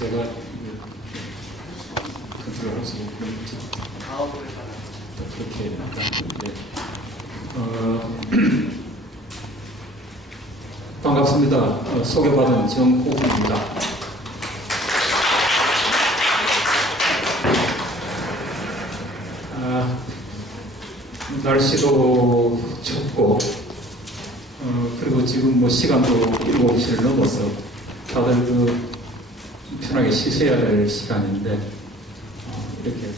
제가 컨트롤할 수 없는 그렇게 해야 됩니다. 반갑습니다. 소개받은 정호훈입니다. 날씨도 춥고 그리고 지금 시간도 7시를 넘어서 다들 편하게 쉬셔야 될 시간인데 이렇게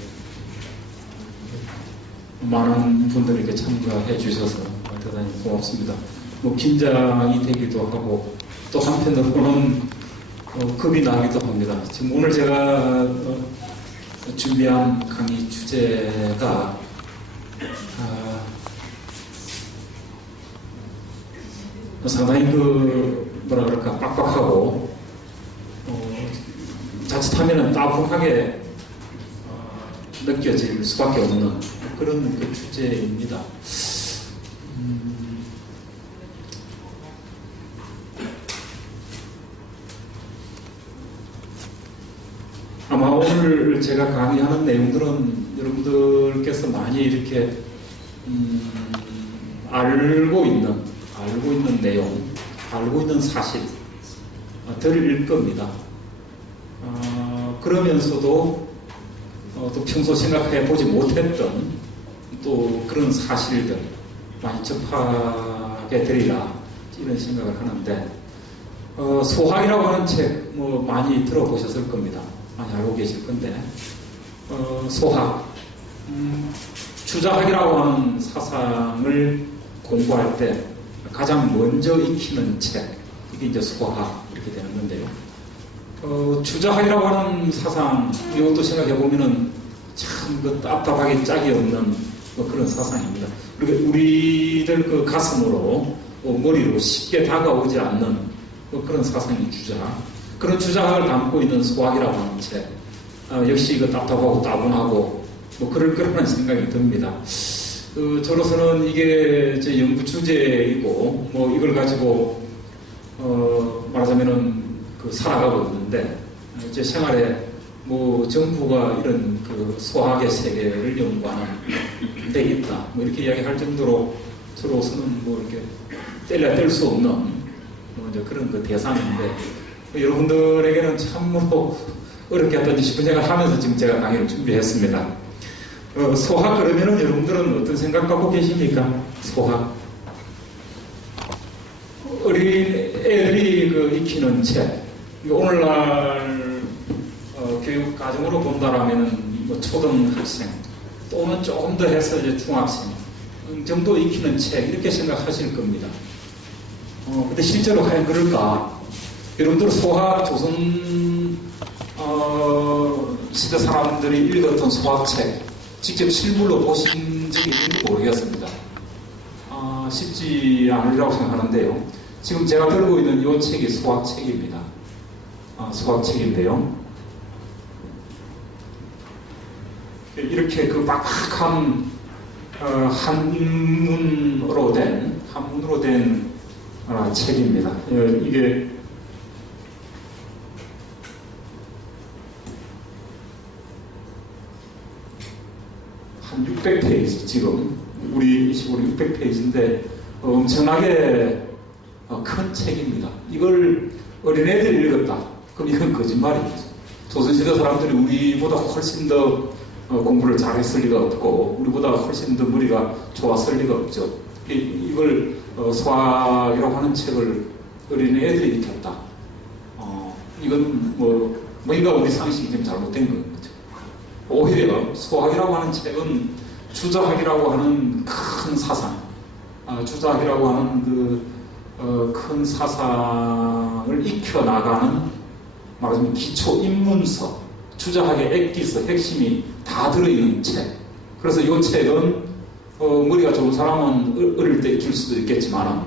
많은 분들이 이렇게 참가해 주셔서 대단히 고맙습니다. 긴장이 되기도 하고 또 한편으로는 겁이 나기도 합니다. 지금 오늘 제가 준비한 강의 주제가 상당히 뭐라 그럴까 빡빡하고 자칫하면 따분하게 느껴질 수밖에 없는 그런 주제입니다. 아마 오늘 제가 강의하는 내용들은 여러분들께서 많이 이렇게 알고 있는 내용, 알고 있는 사실들일 겁니다. 그러면서도 또 평소 생각해 보지 못했던 또 그런 사실들 많이 접하게 되리라 이런 생각을 하는데 소학이라고 하는 책 많이 들어보셨을 겁니다. 많이 알고 계실 건데 소학 주자학이라고 하는 사상을 공부할 때 가장 먼저 익히는 책 이게 이제 소학 이렇게 되는 건데요. 주자학이라고 하는 사상 이것도 생각해 보면은 참 답답하게 짝이 없는 그런 사상입니다. 그리고 우리들 가슴으로 머리로 쉽게 다가오지 않는 그런 사상이 주자학. 그런 주자학을 담고 있는 소학이라고 하는 책 역시 답답하고 따분하고 그럴 거라는 생각이 듭니다. 저로서는 이게 제 연구 주제이고 이걸 가지고 말하자면은 살아가고 있는데 제 생활에 정부가 이런 소학의 세계를 연구하는 데 있다 이렇게 이야기할 정도로 저로서는 이렇게 뗄래야 뗄 수 없는 이제 그런 대상인데 여러분들에게는 참으로 어렵게 했던지 싶은 생각을 하면서 지금 제가 강의를 준비했습니다. 소학 그러면은 여러분들은 어떤 생각 갖고 계십니까? 소학. 어린 애들이 익히는 책. 오늘날 교육 과정으로 본다라면은 초등학생 또는 조금 더 해서 이제 중학생 정도 익히는 책 이렇게 생각하실 겁니다. 근데 실제로 과연 그럴까? 여러분들 소학 조선 시대 사람들이 읽었던 소학책 직접 실물로 보신 적이 있는지 모르겠습니다. 쉽지 않으리라고 생각하는데요. 지금 제가 들고 있는 이 책이 소학책입니다. 소학책인데요. 이렇게 빡빡한 한문으로 된 책입니다. 이게 한 600페이지 지금 우리 시골이 600페이지인데 엄청나게 큰 책입니다. 이걸 어린애들이 읽었다. 그럼 이건 거짓말이죠. 조선시대 사람들이 우리보다 훨씬 더 공부를 잘했을 리가 없고 우리보다 훨씬 더 머리가 좋았을 리가 없죠. 이걸 소학이라고 하는 책을 어린애들이 익혔다. 이건 뭔가 우리 상식이 좀 잘못된 거죠. 오히려 소학이라고 하는 책은 주자학이라고 하는 큰 사상, 주자학이라고 하는 큰 사상을 익혀나가는 말하자면 기초 입문서, 주자학의 액기서, 핵심이 다 들어있는 책. 그래서 이 책은 머리가 좋은 사람은 어릴 때 익힐 수도 있겠지만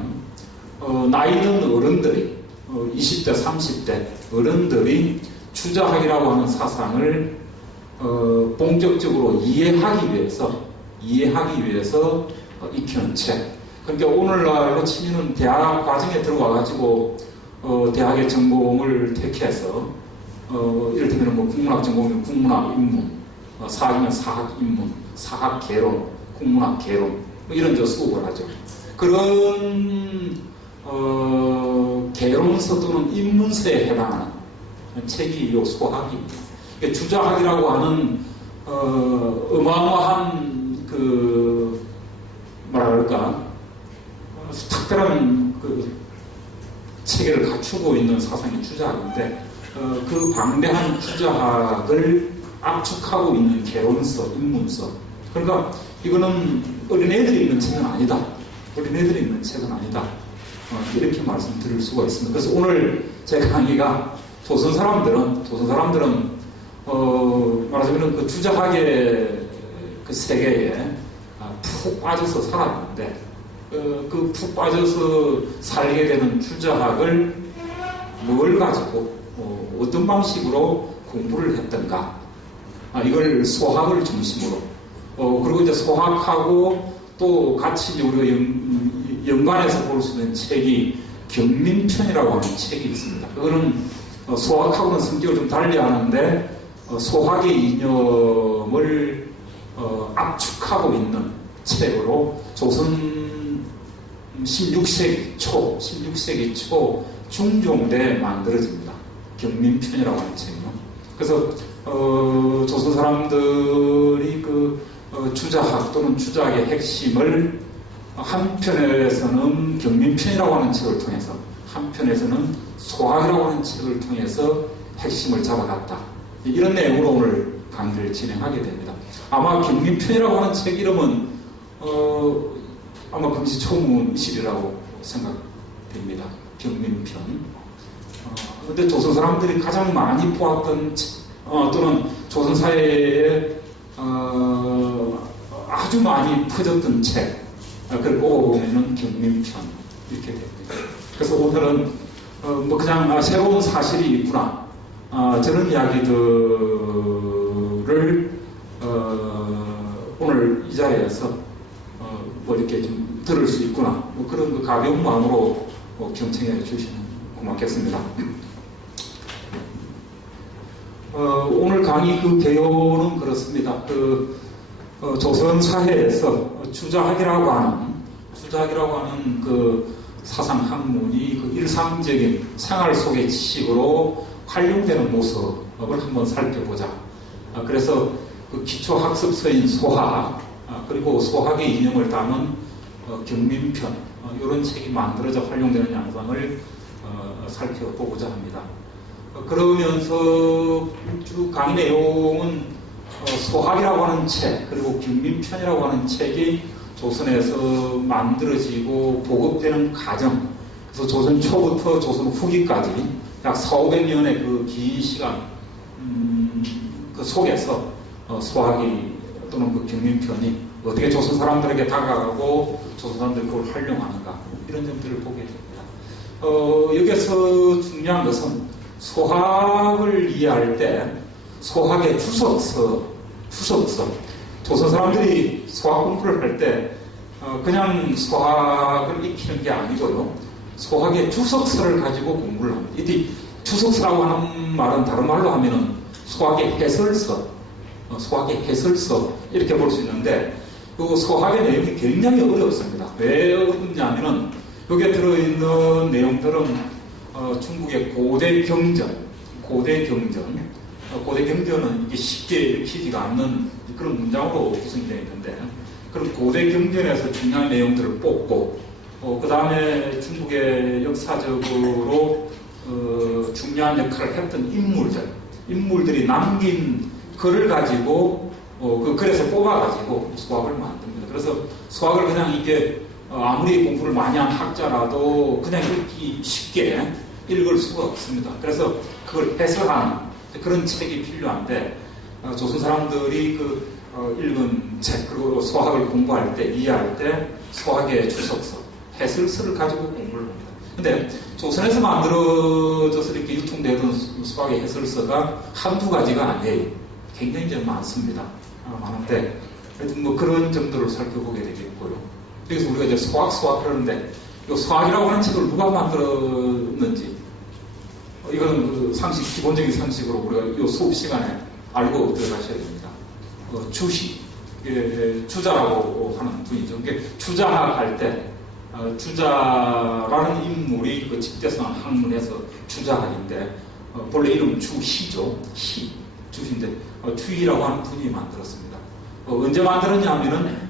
나이든 어른들이 20대, 30대 어른들이 주자학이라고 하는 사상을 본격적으로 이해하기 위해서 익히는 책. 그러니까 오늘날로 치면은 대학 과정에 들어와가지고 대학의 전공을 택해서 이를테면 뭐 국문학 전공이면 국문학 입문, 사학이면 사학 입문, 사학 개론, 국문학 개론, 뭐 이런 수업을 하죠. 그런 개론서 또는 입문서에 해당하는 책이 요 소학입니다. 주자학이라고 하는 어마어마한 그 뭐라 그럴까 특별한 그 체계를 갖추고 있는 사상이 주자학인데 그 방대한 주자학을 압축하고 있는 개론서, 입문서. 그러니까 이거는 어린애들이 읽는 책은 아니다. 어린애들이 읽는 책은 아니다. 이렇게 말씀드릴 수가 있습니다. 그래서 오늘 제 강의가 조선 사람들은 말하자면 그 주자학의 그 세계에 푹 빠져서 살았는데 그 푹 빠져서 살게 되는 주자학을 뭘 가지고 어떤 방식으로 공부를 했던가 이걸 소학을 중심으로 그리고 이제 소학하고 또 같이 우리가 연관해서 볼 수 있는 책이 경민편이라고 하는 책이 있습니다. 그거는 소학하고는 성격을 좀 달리 하는데 소학의 이념을 압축하고 있는 책으로 조선 16세기 초 중종대에 만들어집니다. 경민편이라고 하는 책이요. 그래서 조선 사람들이 그 주자학 또는 주자학의 핵심을 한편에서는 경민편이라고 하는 책을 통해서 한편에서는 소학이라고 하는 책을 통해서 핵심을 잡아갔다. 이런 내용으로 오늘 강의를 진행하게 됩니다. 아마 경민편이라고 하는 책 이름은 아마 금시초문이시리라고 생각됩니다. 경민편. 근데 조선 사람들이 가장 많이 보았던 또는 조선 사회에 아주 많이 퍼졌던 책 그걸 뽑아보면 경민편 이렇게 됩니다. 그래서 오늘은 뭐 그냥 새로운 사실이 있구나 저런 이야기들을 오늘 이 자리에서 뭐 이렇게 좀 들을 수 있구나 뭐 그런 그 가벼운 마음으로 경청해 주시면 고맙겠습니다. 오늘 강의 그 개요는 그렇습니다. 조선 사회에서 주자학이라고 하는 그 사상 학문이 그 일상적인 생활 속의 지식으로 활용되는 모습을 한번 살펴보자. 그래서 그 기초학습서인 소학 그리고 소학의 이념을 담은 경민편 이런 책이 만들어져 활용되는 양상을 살펴보고자 합니다. 그러면서 쭉 강의 내용은 소학이라고 하는 책 그리고 경민편이라고 하는 책이 조선에서 만들어지고 보급되는 과정 그래서 조선 초부터 조선 후기까지 약 400~500년의 그 긴 시간 그 속에서 소학이 또는 그 경민편이 어떻게 조선 사람들에게 다가가고 조선 사람들이 그걸 활용하는가 이런 점들을 보게 됩니다. 여기서 중요한 것은 소학을 이해할 때 소학의 주석서 조선 사람들이 소학 공부를 할 때 그냥 소학을 익히는 게 아니고요. 소학의 주석서를 가지고 공부를 합니다. 이 주석서라고 하는 말은 다른 말로 하면은 소학의 해설서 이렇게 볼 수 있는데 그 소학의 내용이 굉장히 어렵습니다. 왜 어렵냐면은 여기에 들어있는 내용들은 중국의 고대 경전은 이게 쉽게 읽히지가 않는 그런 문장으로 구성되어 있는데 그런 고대 경전에서 중요한 내용들을 뽑고 그 다음에 중국의 역사적으로 중요한 역할을 했던 인물들이 남긴 글을 가지고 그 글에서 뽑아가지고 소학을 만듭니다. 그래서 소학을 그냥 이게 아무리 공부를 많이 한 학자라도 그냥 읽기 쉽게 읽을 수가 없습니다. 그래서 그걸 해설하는 그런 책이 필요한데 조선 사람들이 그 읽은 책 그리고 소학을 공부할 때 이해할 때 소학의 주석서, 해설서를 가지고 공부를 합니다. 근데 조선에서 만들어져서 이렇게 유통되던 소학의 해설서가 한두 가지가 아니에요. 굉장히 좀 많습니다. 많은데 하여튼 뭐 그런 점들을 살펴보게 되겠고요. 그래서 우리가 이제 소학 하는데 이 소학이라고 하는 책을 누가 만들었는지 이건 그 상식, 기본적인 상식으로 우리가 이 수업 시간에 알고 들어가셔야 됩니다. 주시, 주자라고 하는 분이죠. 주자할 때, 주자라는 인물이 그 집대성 학문에서 주자학인데, 본래 이름 주희죠. 희, 주희인데, 주희라고 하는 분이 만들었습니다. 언제 만들었냐 하면은,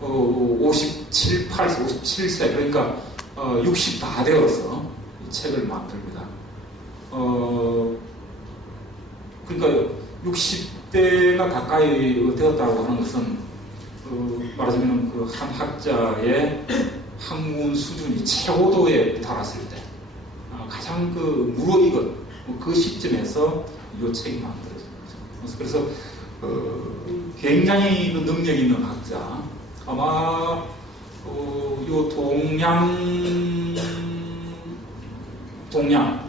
57세, 그러니까, 60 다 되어서 이 책을 만듭니다. 그러니까 60대가 가까이 되었다고 하는 것은, 말하자면 그 한 학자의 학문 수준이 최고도에 달았을 때, 가장 그 무르익은 그 시점에서 이 책이 만들어진 거죠. 그래서, 굉장히 그 능력 있는 학자, 아마, 요 동양,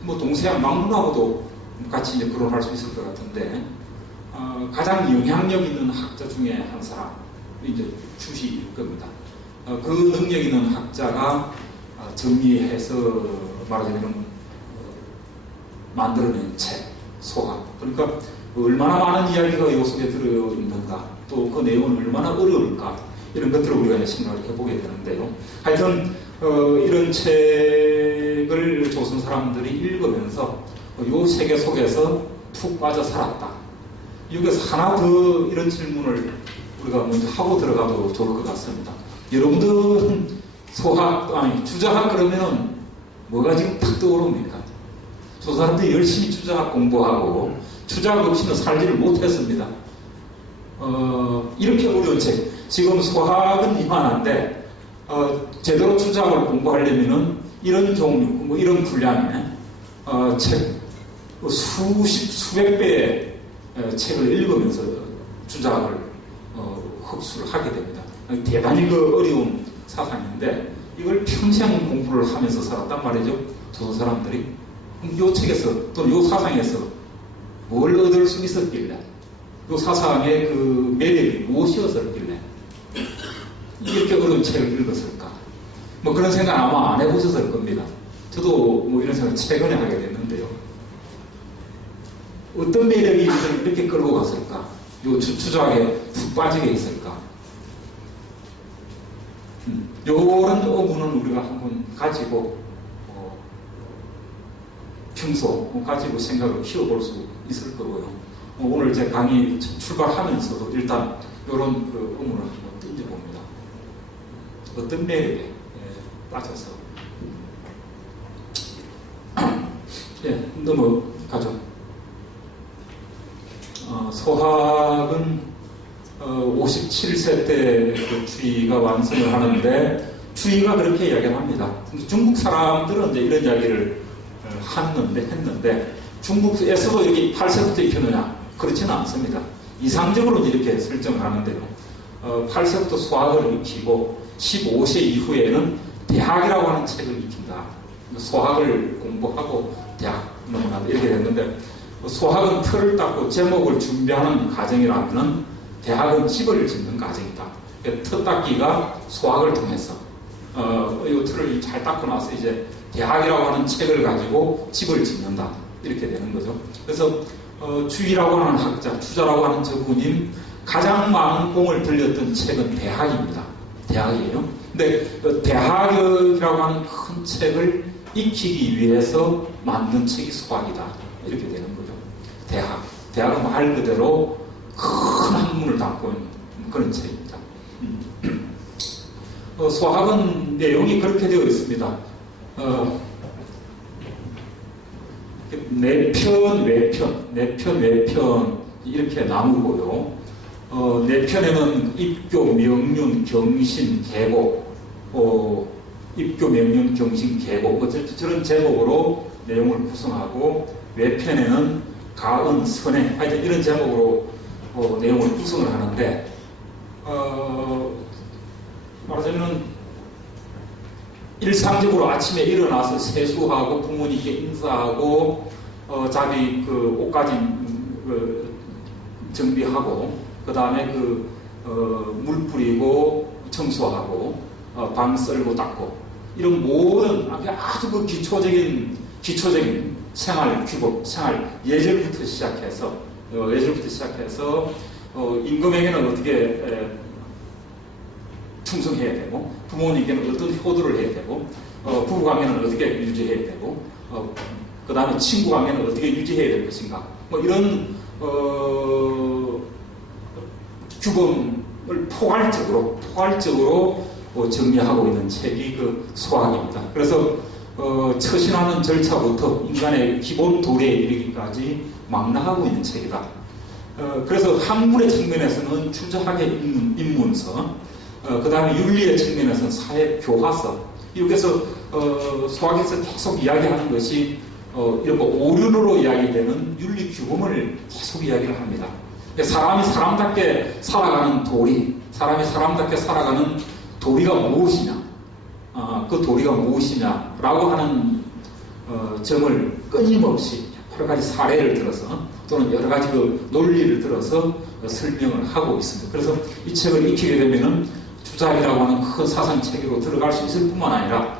뭐 동서양 막론하고도 같이 이제 거론할 수 있을 것 같은데, 가장 영향력 있는 학자 중에 한 사람이 이제 주시일 겁니다. 그 능력 있는 학자가 정리해서 말하자면 만들어낸 책, 소학. 그러니까 얼마나 많은 이야기가 이 속에 들어있는가, 또 그 내용은 얼마나 어려울까, 이런 것들을 우리가 생각을 해보게 되는데요. 하여튼 이런 책을 조선 사람들이 읽으면서 이 세계 속에서 푹 빠져 살았다. 여기서 하나 더 이런 질문을 우리가 먼저 하고 들어가도 좋을 것 같습니다. 여러분들은 주자학 그러면 뭐가 지금 탁 떠오릅니까? 저 사람들이 열심히 주자학 공부하고 주자학 없이는 살지를 못했습니다. 이렇게 어려운 책. 지금 소학은 이만한데, 제대로 주자학을 공부하려면은 이런 종류, 뭐 이런 분량의, 책, 수백 배의 책을 읽으면서 주자학을, 흡수를 하게 됩니다. 대단히 그 어려운 사상인데, 이걸 평생 공부를 하면서 살았단 말이죠. 조선 사람들이. 이 책에서, 또는 이 사상에서 뭘 얻을 수 있었길래, 이 사상의 그 매력이 무엇이었을길래 이렇게 어려운 책을 읽었을까? 뭐 그런 생각 아마 안 해보셨을 겁니다. 저도 뭐 이런 생각 최근에 하게 됐는데요. 어떤 매력이 이렇게 끌고 갔을까? 요 주저하게 푹 빠지게 했을까? 요런 어부는 우리가 한번 가지고 평소 가지고 생각을 키워볼 수 있을 거고요. 오늘 제 강의 출발하면서도 일단 이런 그 의문을 한번 던져봅니다. 어떤 매력에 빠져서 넘어가죠. 소학은 57세 때 그 주의가 완성을 하는데, 주의가 그렇게 이야기를 합니다. 중국 사람들은 이제 이런 이야기를 했는데 중국에서도 여기 8세부터 익히느냐? 그렇지는 않습니다. 이상적으로 이렇게 설정을 하는데요. 8세부터 수학을 익히고 15세 이후에는 대학이라고 하는 책을 익힌다. 소학을 공부하고 대학 넘어간다. 이렇게 됐는데, 소학은 틀을 닦고 제목을 준비하는 과정이라면 대학은 집을 짓는 과정이다. 틀 닦기가 소학을 통해서 이 틀을 잘 닦고 나서 이제 대학이라고 하는 책을 가지고 집을 짓는다. 이렇게 되는 거죠. 그래서 주희라고 하는 학자, 주자라고 하는 저분이 가장 많은 공을 들였던 책은 대학입니다. 대학이에요. 근데 대학이라고 하는 큰 책을 익히기 위해서 만든 책이 소학이다. 이렇게 되는 거죠. 대학은 말 그대로 큰 학문을 담고 있는 그런 책입니다. 소학은 내용이 그렇게 되어 있습니다. 내편, 외편 이렇게 나누고요. 내편에는 입교, 명륜, 경신, 계곡, 입교, 명륜, 경신, 계곡 저런 제목으로 내용을 구성하고, 외편에는 가은, 선행 하여튼 이런 제목으로 내용을 구성을 하는데, 말하자면 일상적으로 아침에 일어나서 세수하고 부모님께 인사하고 자기 그 옷가지 정비하고, 그 다음에 물 뿌리고 청소하고 방 썰고 닦고, 이런 모든 아주 그 기초적인 기초적인 생활 규범, 생활 예절부터 시작해서 임금에게는 어떻게 충성해야 되고, 부모님께는 어떤 효도를 해야 되고, 부부관계는 어떻게 유지해야 되고, 그 다음에 친구관계는 어떻게 유지해야 될 것인가, 뭐 이런 규범을 포괄적으로 정리하고 있는 책이 그 소학입니다. 그래서 처신하는 절차부터 인간의 기본 도리에 이르기까지 망라하고 있는 책이다. 그래서 학문의 측면에서는 추저학의 입문서, 그 다음에 윤리의 측면에서는 사회 교화서. 여기서 소학에서 계속 이야기하는 것이 이런 오륜으로 이야기되는 윤리 규범을 계속 이야기를 합니다. 사람이 사람답게 살아가는 도리, 사람이 사람답게 살아가는 도리가 무엇이냐, 그 도리가 무엇이냐라고 하는 점을 끊임없이 여러 가지 사례를 들어서 또는 여러 가지 그 논리를 들어서 설명을 하고 있습니다. 그래서 이 책을 익히게 되면은 주작이라고 하는 큰 사상 체계로 들어갈 수 있을 뿐만 아니라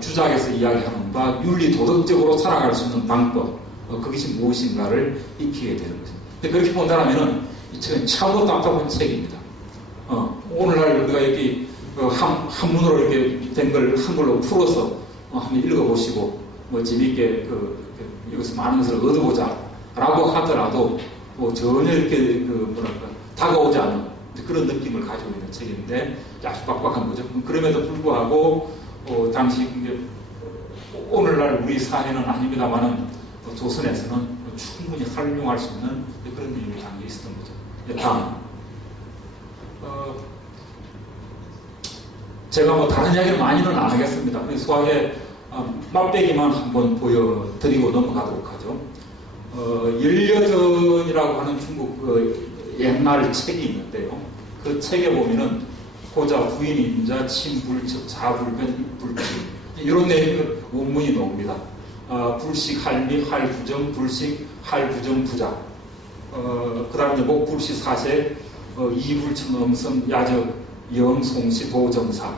주작에서 이야기하는 바 윤리 도덕적으로 살아갈 수 있는 방법, 그것이 무엇인가를 익히게 되는 거죠. 그렇게 본다면은 이 책은 참으로 답답한 책입니다. 오늘날 우리가 여기 한문으로 이렇게 된 걸 한글로 풀어서 한번 읽어보시고 뭐 재미있게 여기서 많은 것을 얻어보자라고 하더라도 뭐 전혀 이렇게 다가오지 않은 그런 느낌을 가지고 있는 책인데 아주 빡빡한 거죠. 그럼에도 불구하고 당시 오늘날 우리 사회는 아닙니다만은 조선에서는 충분히 활용할 수 있는 그런 일이 담겨 있었던 거죠. 다음, 제가 뭐 다른 이야기를 많이는 안 하겠습니다. 수학의 맛배기만 한번 보여드리고 넘어가도록 하죠. 열려전이라고 하는 중국 옛날 책이 있는데요. 그 책에 보면은 고자, 부인, 임자, 친불측, 자불변, 불칙 이런 내용의 원문이 나옵니다. 불식, 할미, 할부정, 불식, 할부정, 부자. 그 다음에 목불시, 사세, 이불측, 음성, 야적, 영, 송시, 도정사,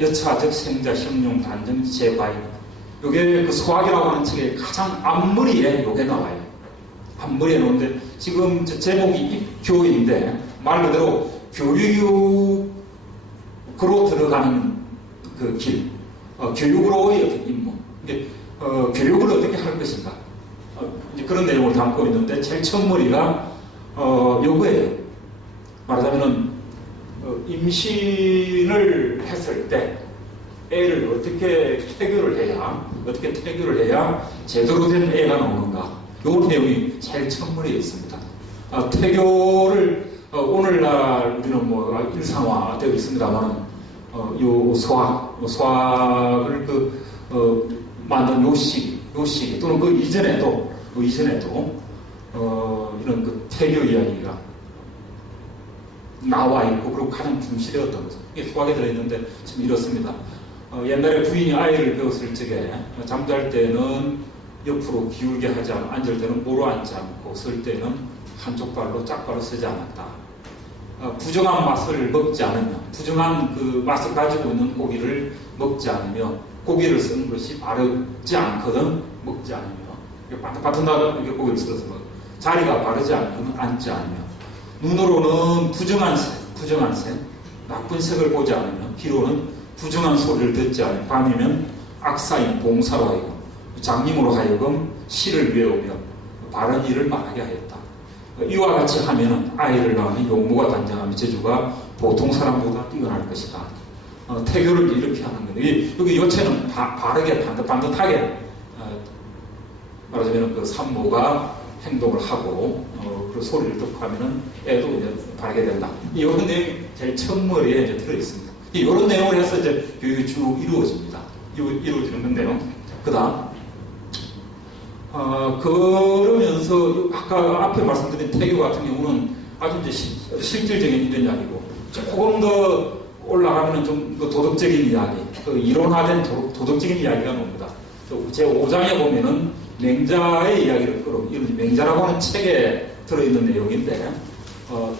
여차적, 생자, 형용, 단정, 제과이. 요게 그 소학이라고 하는 책의 가장 앞머리에 요게 나와요. 앞머리에 나오는데 지금 제목이 입교인데 말 그대로 교육으로 들어가는 그 길, 교육으로의 어떤 임무, 교육을 어떻게 할 것인가, 이제 그런 내용을 담고 있는데 제일 첫머리가 요거예요. 말하자면은 임신을 했을 때 애를 어떻게 태교를 해야 제대로 된 애가 나오는가, 요 내용이 제일 첫머리에 있습니다. 태교를 오늘날 우리는 뭐 일상화되어 있습니다만 요 소학을 만든 요시기 또는 그 이전에도 이런 그 태교 이야기가 나와 있고, 그리고 가장 중시되었던 거죠. 이게 소학에 들어있는데 지금 이렇습니다. 옛날에 부인이 아이를 배웠을 적에 잠잘 때는 옆으로 기울게 하지 않고, 앉을 때는 오로 앉지 않고, 설 때는 한쪽 발로 짝발로 서지 않았다. 부정한 맛을 먹지 않으며, 부정한 그 맛을 가지고 있는 고기를 먹지 않으며, 고기를 쓰는 것이 바르지 않거든 먹지 않으며, 바튼바튼하게 이렇게 고기를 써서 자리가 바르지 않거든 앉지 않으며, 눈으로는 부정한 색, 나쁜 색을 보지 않으며, 귀로는 부정한 소리를 듣지 않으며, 밤이면 악사인 봉사로 하여금, 장님으로 하여금 시를 외우며 바른 일을 말하게 하였다. 이와 같이 하면 아이를 낳으니 용모가 단정하며 재주가 보통 사람보다 뛰어날 것이다. 태교를 이렇게 하는 건데, 여기 요체는 바르게 반듯하게 말하자면 그 산모가 행동을 하고 그 소리를 듣고 하면은 애도 이제 바르게 된다. 이런 내용이 제일 첫머리에 이제 들어 있습니다. 이런 내용을 해서 이제 교육이 쭉 이루어집니다. 이루어지는 건데요. 그다음 그러면서 아까 앞에 말씀드린 태교 같은 경우는 아주 이제 실질적인 이런 이야기고, 조금 더 올라가면 좀 도덕적인 이야기, 이론화된 도덕적인 이야기가 나옵니다. 제 5장에 보면은 맹자의 이야기를 이런 맹자라고 하는 책에 들어있는 내용인데,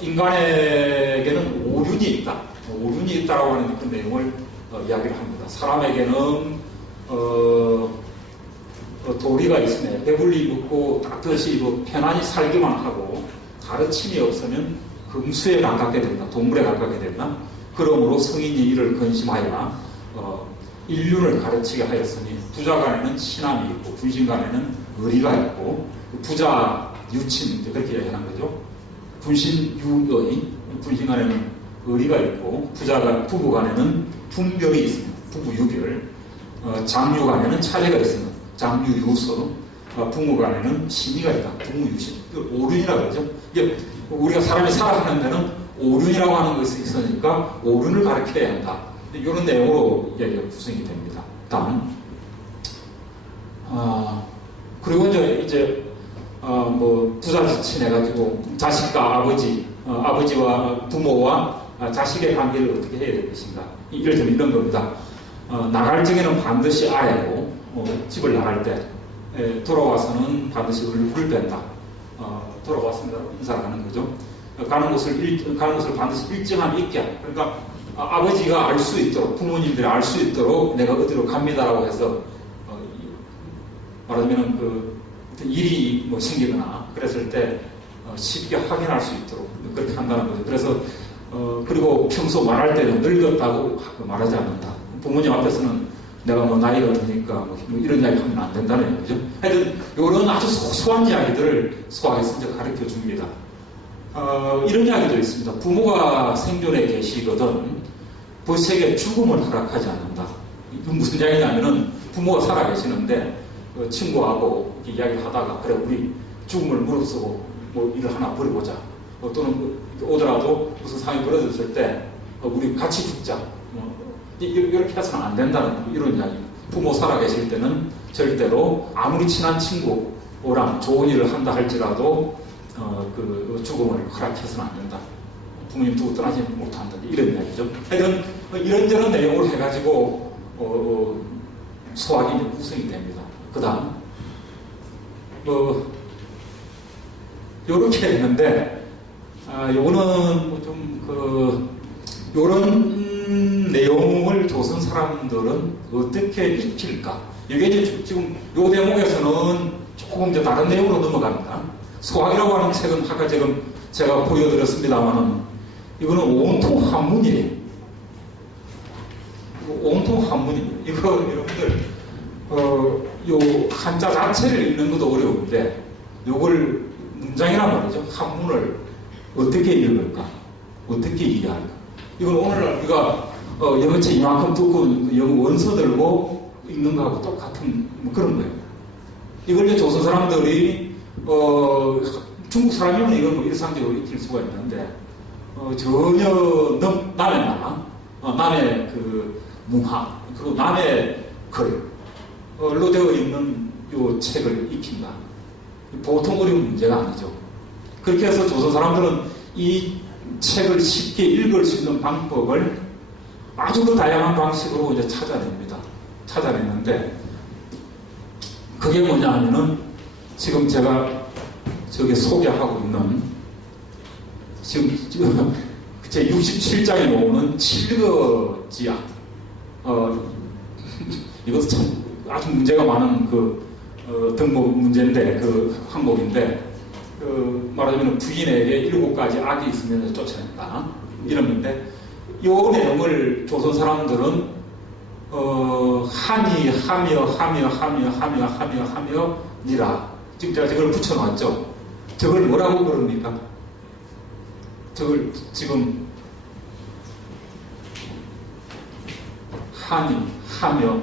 인간에게는 오륜이 있다라고 하는 그 내용을 이야기를 합니다. 사람에게는 도리가 있으면 배불리 입고 따뜻이 입고 편안히 살기만 하고 가르침이 없으면 금수에 가깝게 된다. 동물에 가깝게 된다. 그러므로 성인이 이를 근심하여 인륜을 가르치게 하였으니 부자 간에는 신함이 있고 분신 간에는 의리가 있고 부자 유친 그렇게 얘기하는 거죠. 분신 유의 분신 간에는 의리가 있고 부부 간에는 분별이 있습니다. 부부 유별 장유 간에는 차례가 있습니다. 장유 유서 부모 간에는 신의가 있다. 부모 유신 오륜이라고 그러죠. 이게 우리가 사람이 살아가는 데는 오륜이라고 하는 것이 있으니까 오륜을 가르쳐야 한다. 이런 내용으로 이야기가 구성이 됩니다. 다음 그리고 이제 뭐 부자지친 해가지고 자식과 아버지와 부모와 자식의 관계를 어떻게 해야 될 것인가. 예를 들면 이런 겁니다. 나갈 적에는 반드시 아래고 집을 나갈 때 돌아와서는 반드시 얼굴을 뺀다. 돌아왔습니다. 인사를 하는 거죠. 가는 곳을 반드시 일정함이 있게. 그러니까 아버지가 알 수 있도록 부모님들이 알 수 있도록 내가 어디로 갑니다라고 해서 말하자면 그 일이 뭐 생기거나 그랬을 때 쉽게 확인할 수 있도록 그렇게 한다는 거죠. 그래서 그리고 평소 말할 때는 늙었다고 말하지 않는다. 부모님 앞에서는 내가 뭐 나이가 드니까 뭐 이런 이야기 하면 안 된다는 얘기죠. 하여튼 이런 아주 소소한 이야기들을 수학에서 이제 가르쳐 줍니다. 이런 이야기도 있습니다. 부모가 생존에 계시거든 벗에게 죽음을 허락하지 않는다. 이건 무슨 이야기냐면은 부모가 살아 계시는데 친구하고 이야기를 하다가 그래 우리 죽음을 무릅쓰고 뭐 일을 하나 벌여보자. 또는 오더라도 무슨 상황이 벌어졌을 때 우리 같이 죽자. 이렇게 해서는 안 된다는 이런 이야기. 부모 살아 계실 때는 절대로 아무리 친한 친구랑 좋은 일을 한다 할지라도 그 죽음을 허락해서는 안 된다. 부모님 두고 떠나지 못한다. 이런 이야기죠. 하여튼 이런저런 내용을 해가지고 수학이 구성이 됩니다. 그 다음 요렇게 했는데 요거는 좀 요런 내용을 조선 사람들은 어떻게 익힐까? 이게 이제 지금 요 대목에서는 조금 이제 다른 내용으로 넘어갑니다. 수학이라고 하는 책은 아까 지금 제가 보여드렸습니다만은 이거는 온통 한문이에요. 온통 한문입니다. 이거 여러분들 요 한자 자체를 읽는 것도 어려운데 요걸 문장이란 말이죠. 한문을 어떻게 읽을까? 어떻게 이해할까? 이건 오늘날 우리가 영어책 이만큼 두고 영어 원서 들고 읽는 거하고 똑같은 뭐 그런 거예요. 이걸 이제 조선 사람들이 중국 사람이면 이걸 뭐 일상적으로 익힐 수가 있는데 전혀 남의 나라, 남의 그 문화, 그리고 남의 글로 되어 있는 이 책을 익힌다. 보통 어려운 문제가 아니죠. 그렇게 해서 조선 사람들은 이 책을 쉽게 읽을 수 있는 방법을 아주 그 다양한 방식으로 이제 찾아냈는데 그게 뭐냐 하면은 지금 제가 저기 소개하고 있는 지금 제 67장에 나오는 칠거지약 이것도 참 아주 문제가 많은 등록 문제인데 항목인데 말하자면 부인에게 7가지 악이 있으면 쫓아낸다 이러는데 이 내용을 조선 사람들은 하니 하며 니라 지금 제가 저걸 붙여놨죠. 저걸 뭐라고 그럽니까? 저걸 지금 하니 하며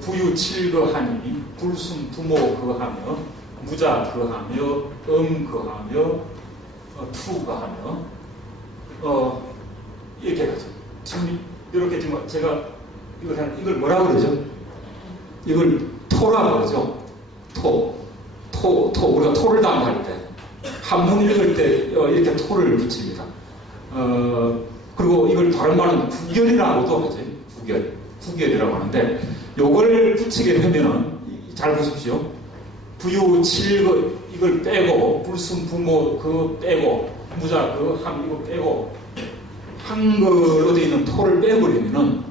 부유 칠거하니 불순 부모 거하며 무자 거하며 거하며 투거하며 이렇게 가죠. 지금 이렇게 지금 제가 이걸 뭐라고 그러죠? 이걸 토라고 그러죠. 토 우리가 토를 당할 때 한문 읽을 때 이렇게 토를 붙입니다. 그리고 이걸 다른 말은 구결이라고도 하죠. 구결이라고 하는데 요걸 붙이게 되면은 잘 보십시오. 부유 칠거 이걸 빼고 불순 부모 그거 빼고 무자 그거 함 이거 빼고 한글로 되어 있는 토를 빼버리면은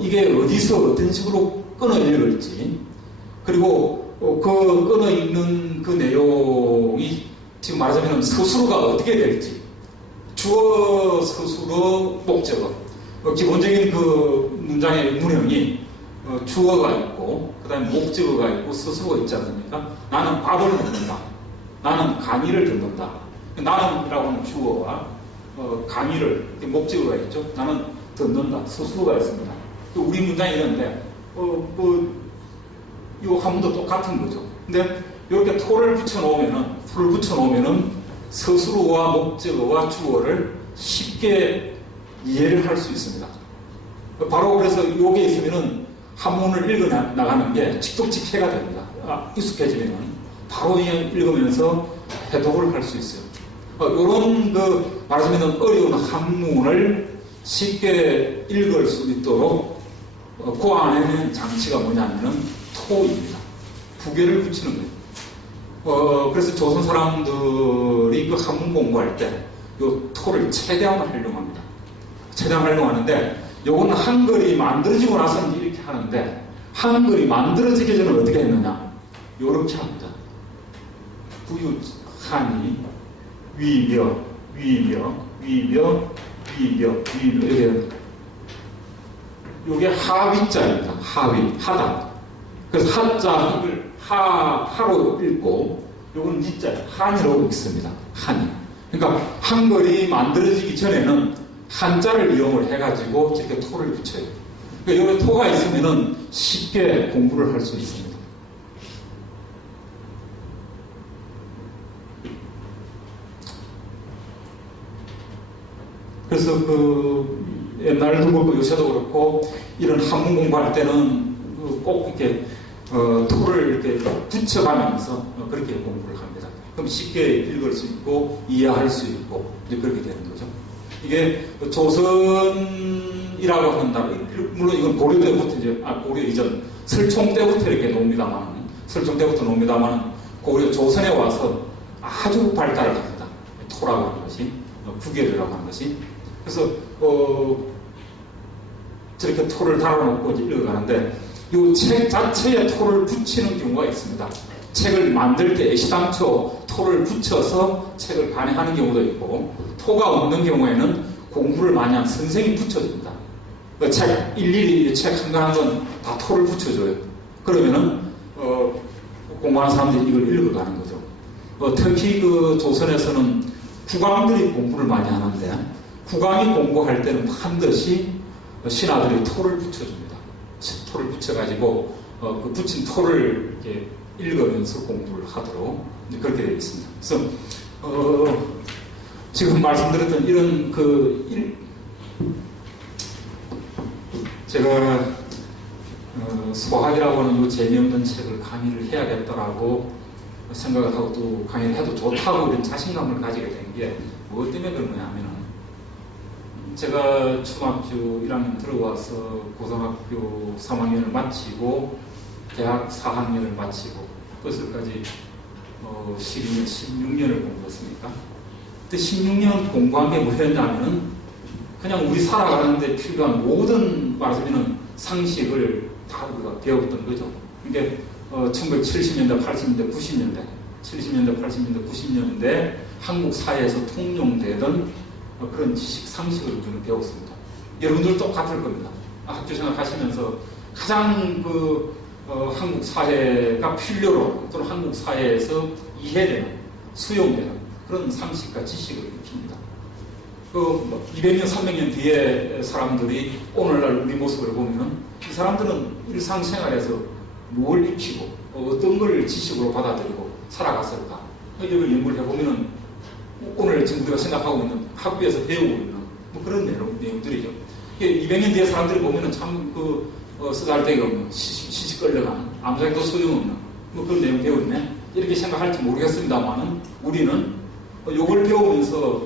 이게 어디서 어떤 식으로 끊어 읽을지, 그리고 그 끊어 읽는 그 내용이 지금 말하자면 서술어가 어떻게 될지, 주어, 서술어, 목적어. 기본적인 그 문장의 문형이 주어가 있고, 그 다음에 목적어가 있고, 서술어가 있지 않습니까? 나는 밥을 먹는다. 나는 강의를 듣는다. 나는이라고 하는 주어와 강의를, 목적어가 있죠. 나는 듣는다. 서술어가 있습니다. 우리 문장이 이런데, 요 한문도 똑같은 거죠. 근데 이렇게 토를 붙여놓으면은 서술어와 목적어와 주어를 쉽게 이해를 할 수 있습니다. 바로 그래서 요게 있으면은 한문을 읽어 나가는 게 칙독직해가 됩니다. 익숙해지면은 바로 읽으면서 해독을 할 수 있어요. 요런 말하자면 어려운 한문을 쉽게 읽을 수 있도록 그 안에는 장치가 뭐냐면은 토입니다. 부계를 붙이는 거예요. 그래서 조선 사람들이 그 한문 공부할 때 요 토를 최대한 활용합니다. 최대한 활용하는데, 요거는 한글이 만들어지고 나서는 이렇게 하는데, 한글이 만들어지기 전에 어떻게 했느냐? 요렇게 합니다. 부유하니, 위며, 이렇게. 요게 하위자입니다. 하다. 그래서 하자를 하로 읽고, 요건 니자, 한이라고 읽습니다. 한이. 그러니까 한글이 만들어지기 전에는 한자를 이용을 해가지고 이렇게 토를 붙여요. 그러니까 여기 토가 있으면은 쉽게 공부를 할 수 있습니다. 그래서 옛날도 그렇고 요새도 그렇고 이런 한문 공부할 때는 꼭 이렇게 토를 이렇게 붙여가면서 그렇게 공부를 합니다. 그럼 쉽게 읽을 수 있고 이해할 수 있고 이제 그렇게 되는 거죠. 이게 조선이라고 하는 나라, 물론 이건 고려 때부터 고려 이전 설총 때부터 이렇게 나옵니다만, 고려 조선에 와서 아주 발달을 합니다. 토라고 하는 것이, 부계라고 하는 것이. 그래서 저렇게 토를 달아놓고 이제 읽어가는데, 이 책 자체에 토를 붙이는 경우가 있습니다. 책을 만들 때 애시당초 토를 붙여서 책을 발행하는 경우도 있고, 토가 없는 경우에는 공부를 많이 한 선생이 붙여줍니다. 그 책, 일일이 책 한 권 다 토를 붙여줘요. 그러면은, 공부하는 사람들이 이걸 읽어가는 거죠. 특히 조선에서는 국왕들이 공부를 많이 하는데, 국왕이 공부할 때는 반드시 신하들이 토를 붙여줍니다. 토를 붙여가지고, 그 붙인 토를 이렇게 읽으면서 공부를 하도록 그렇게 되어 있습니다. 그래서 지금 말씀드렸던 이런 제가 소학이라고 하는 이 재미없는 책을 강의를 해야겠다라고 생각을 하고 또 강의를 해도 좋다고 이런 자신감을 가지게 된 게 무엇 때문에 그런 거냐면은, 제가 초등학교 1학년 들어와서 고등학교 3학년을 마치고 대학 4학년을 마치고 그것을까지 12년, 16년을 공부했습니까? 그때 16년 공부한 게 뭐였냐면은 그냥 우리 살아가는데 필요한 모든 말하자면 상식을 다 우리가 배웠던 거죠. 그러니까 1970년대, 80년대, 90년대, 70년대, 80년대, 90년대 한국 사회에서 통용되던 그런 지식, 상식을 우리는 배웠습니다. 여러분들 똑같을 겁니다. 학교 생활하시면서 가장 한국 사회가 필요로 또는 한국 사회에서 이해되는, 수용되는 그런 상식과 지식을 익힙니다. 200년, 300년 뒤에 사람들이 오늘날 우리 모습을 보면은 이 사람들은 일상생활에서 뭘 익히고 어떤 걸 지식으로 받아들이고 살아갔을까? 이걸 연구를 해보면은 오늘 지금 우리가 생각하고 있는 학교에서 배우고 있는 그런 내용들이죠. 200년 뒤에 사람들이 보면은 참 쓰잘데기 없는, 시식 끌려가는, 아무짝에도 소용없는 그런 내용 배우네 이렇게 생각할지 모르겠습니다만은 우리는 요걸 배우면서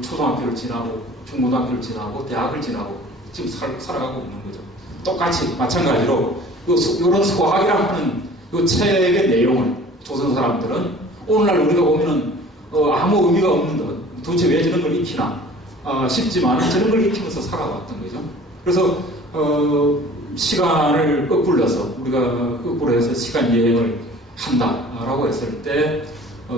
초등학교를 지나고 중고등학교를 지나고 대학을 지나고 지금 살아가고 있는 거죠. 똑같이 마찬가지로 이런 소학이라고 하는 이 책의 내용을 조선 사람들은 오늘날 우리가 보면은 아무 의미가 없는 것, 도대체 왜 저런 걸 익히나 싶지만 저런 걸 익히면서 살아왔던 거죠. 그래서 시간을 거꾸로서 우리가 거꾸로 해서 시간 여행을 한다라고 했을 때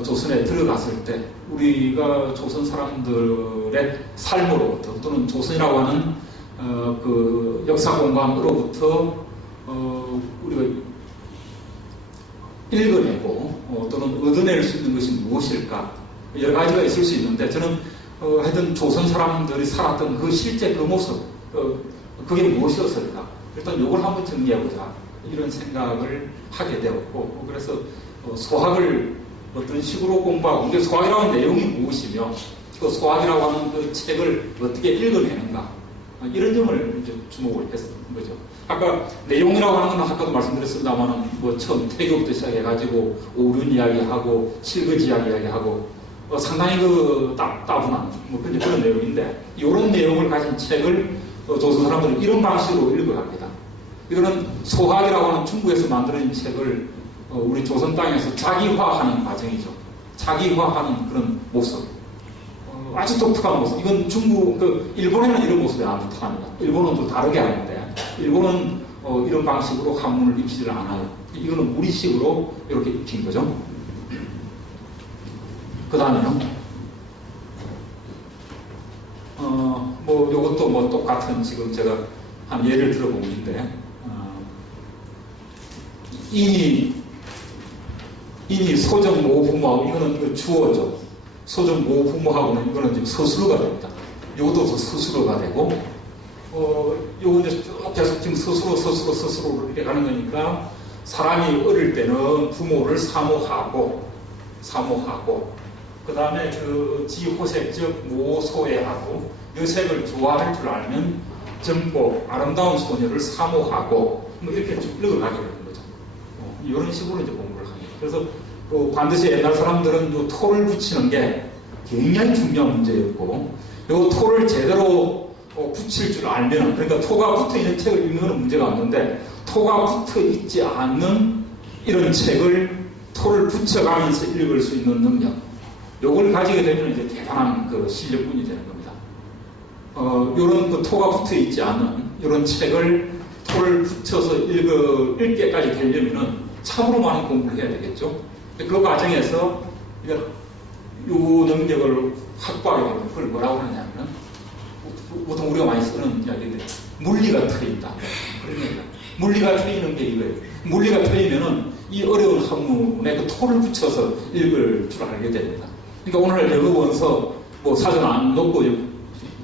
조선에 들어갔을 때 우리가 조선 사람들의 삶으로부터 또는 조선이라고 하는 그 역사 공간으로부터 우리가 읽어내고 또는 얻어낼 수 있는 것이 무엇일까 여러 가지가 있을 수 있는데 저는 하여튼 조선 사람들이 살았던 그 실제 그 모습 그게 무엇이었을까 일단 이걸 한번 정리해보자 이런 생각을 하게 되었고 그래서 소학을 어떤 식으로 공부하고 근데 소학이라고 하는 내용이 무엇이며 그 소학이라고 하는 그 책을 어떻게 읽어내는가 이런 점을 이제 주목을 했던 거죠. 아까 내용이라고 하는 건 아까도 말씀드렸습니다만 뭐 처음 태교부터 시작해가지고 오륜 이야기하고 실거지 이야기하고 상당히 그 따분한 뭐 그런 내용인데 이런 내용을 가진 책을 조선 사람들은 이런 방식으로 읽어야 합니다. 이거는 소학이라고 하는 중국에서 만들어진 책을 우리 조선 땅에서 자기화하는 과정이죠. 자기화하는 그런 모습. 아주 독특한 모습. 이건 중국, 일본에는 이런 모습이 안 나타납니다. 일본은 좀 다르게 하는데, 일본은 이런 방식으로 한문을 익히지를 않아요. 이거는 우리식으로 이렇게 익힌 거죠. 그 다음에는, 뭐, 요것도 뭐 똑같은 지금 제가 한 예를 들어본 건데, 인이 소정 모부모하고 이거는 그 주어죠. 소정 모부모하고는 이거는 지금 서술어가 됩니다. 이것도 서술어가 되고, 요거 이제 계속 지금 서술어 이렇게 가는 거니까 사람이 어릴 때는 부모를 사모하고, 그 다음에 그 지호색적 모소애하고, 여색을 좋아할 줄 알면 젊고 아름다운 소녀를 사모하고, 뭐 이렇게 쭉 읽어가게 되는 거죠. 이런 식으로 이제 공부를 합니다. 그래서 반드시 옛날 사람들은 요 토를 붙이는 게 굉장히 중요한 문제였고, 요 토를 제대로 붙일 줄 알면, 그러니까 토가 붙어 있는 책을 읽는 건 문제가 없는데, 토가 붙어 있지 않는 이런 책을 토를 붙여가면서 읽을 수 있는 능력, 요걸 가지게 되면 이제 대단한 그 실력분이 되는 겁니다. 요런 그 토가 붙어 있지 않은 이런 책을 토를 붙여서 읽게까지 되려면은 참으로 많은 공부를 해야 되겠죠. 그 과정에서 이 능력을 확보하게 되면 그걸 뭐라고 하느냐면 보통 우리가 많이 쓰는 이야기인데 물리가 트인다. 그런 얘기가. 물리가 트이는 게 이거예요. 물리가 트이면은 이 어려운 한문에 그 토를 붙여서 읽을 줄 알게 됩니다. 그러니까 오늘 영어 원서 뭐 사전 안 놓고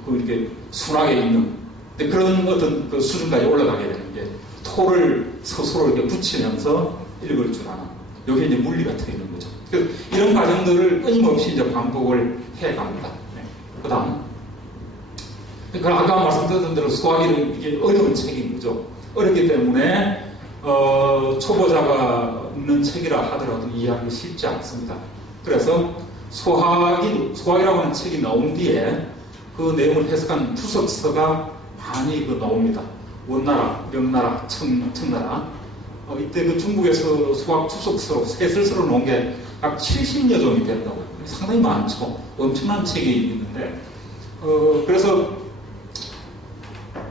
이렇게 순하게 읽는 그런 어떤 그 수준까지 올라가게 되는 게 토를 스스로 이렇게 붙이면서 읽을 줄 아는 여기 이제 물리가 트이는 거죠. 이런 과정들을 끊임없이 이제 반복을 해 갑니다. 그 다음. 아까 말씀드렸던 대로 수학이 이게 어려운 책인 거죠. 어렵기 때문에, 초보자가 읽는 책이라 하더라도 이해하기 쉽지 않습니다. 그래서 소학이라고 하는 책이 나온 뒤에 그 내용을 해석한 주석서가 많이 나옵니다. 원나라, 명나라, 청나라. 이때 그 중국에서 수학 주석서로 세설서로 놓은 게 약 70여 종이 된다고요. 상당히 많죠. 엄청난 책이 있는데, 그래서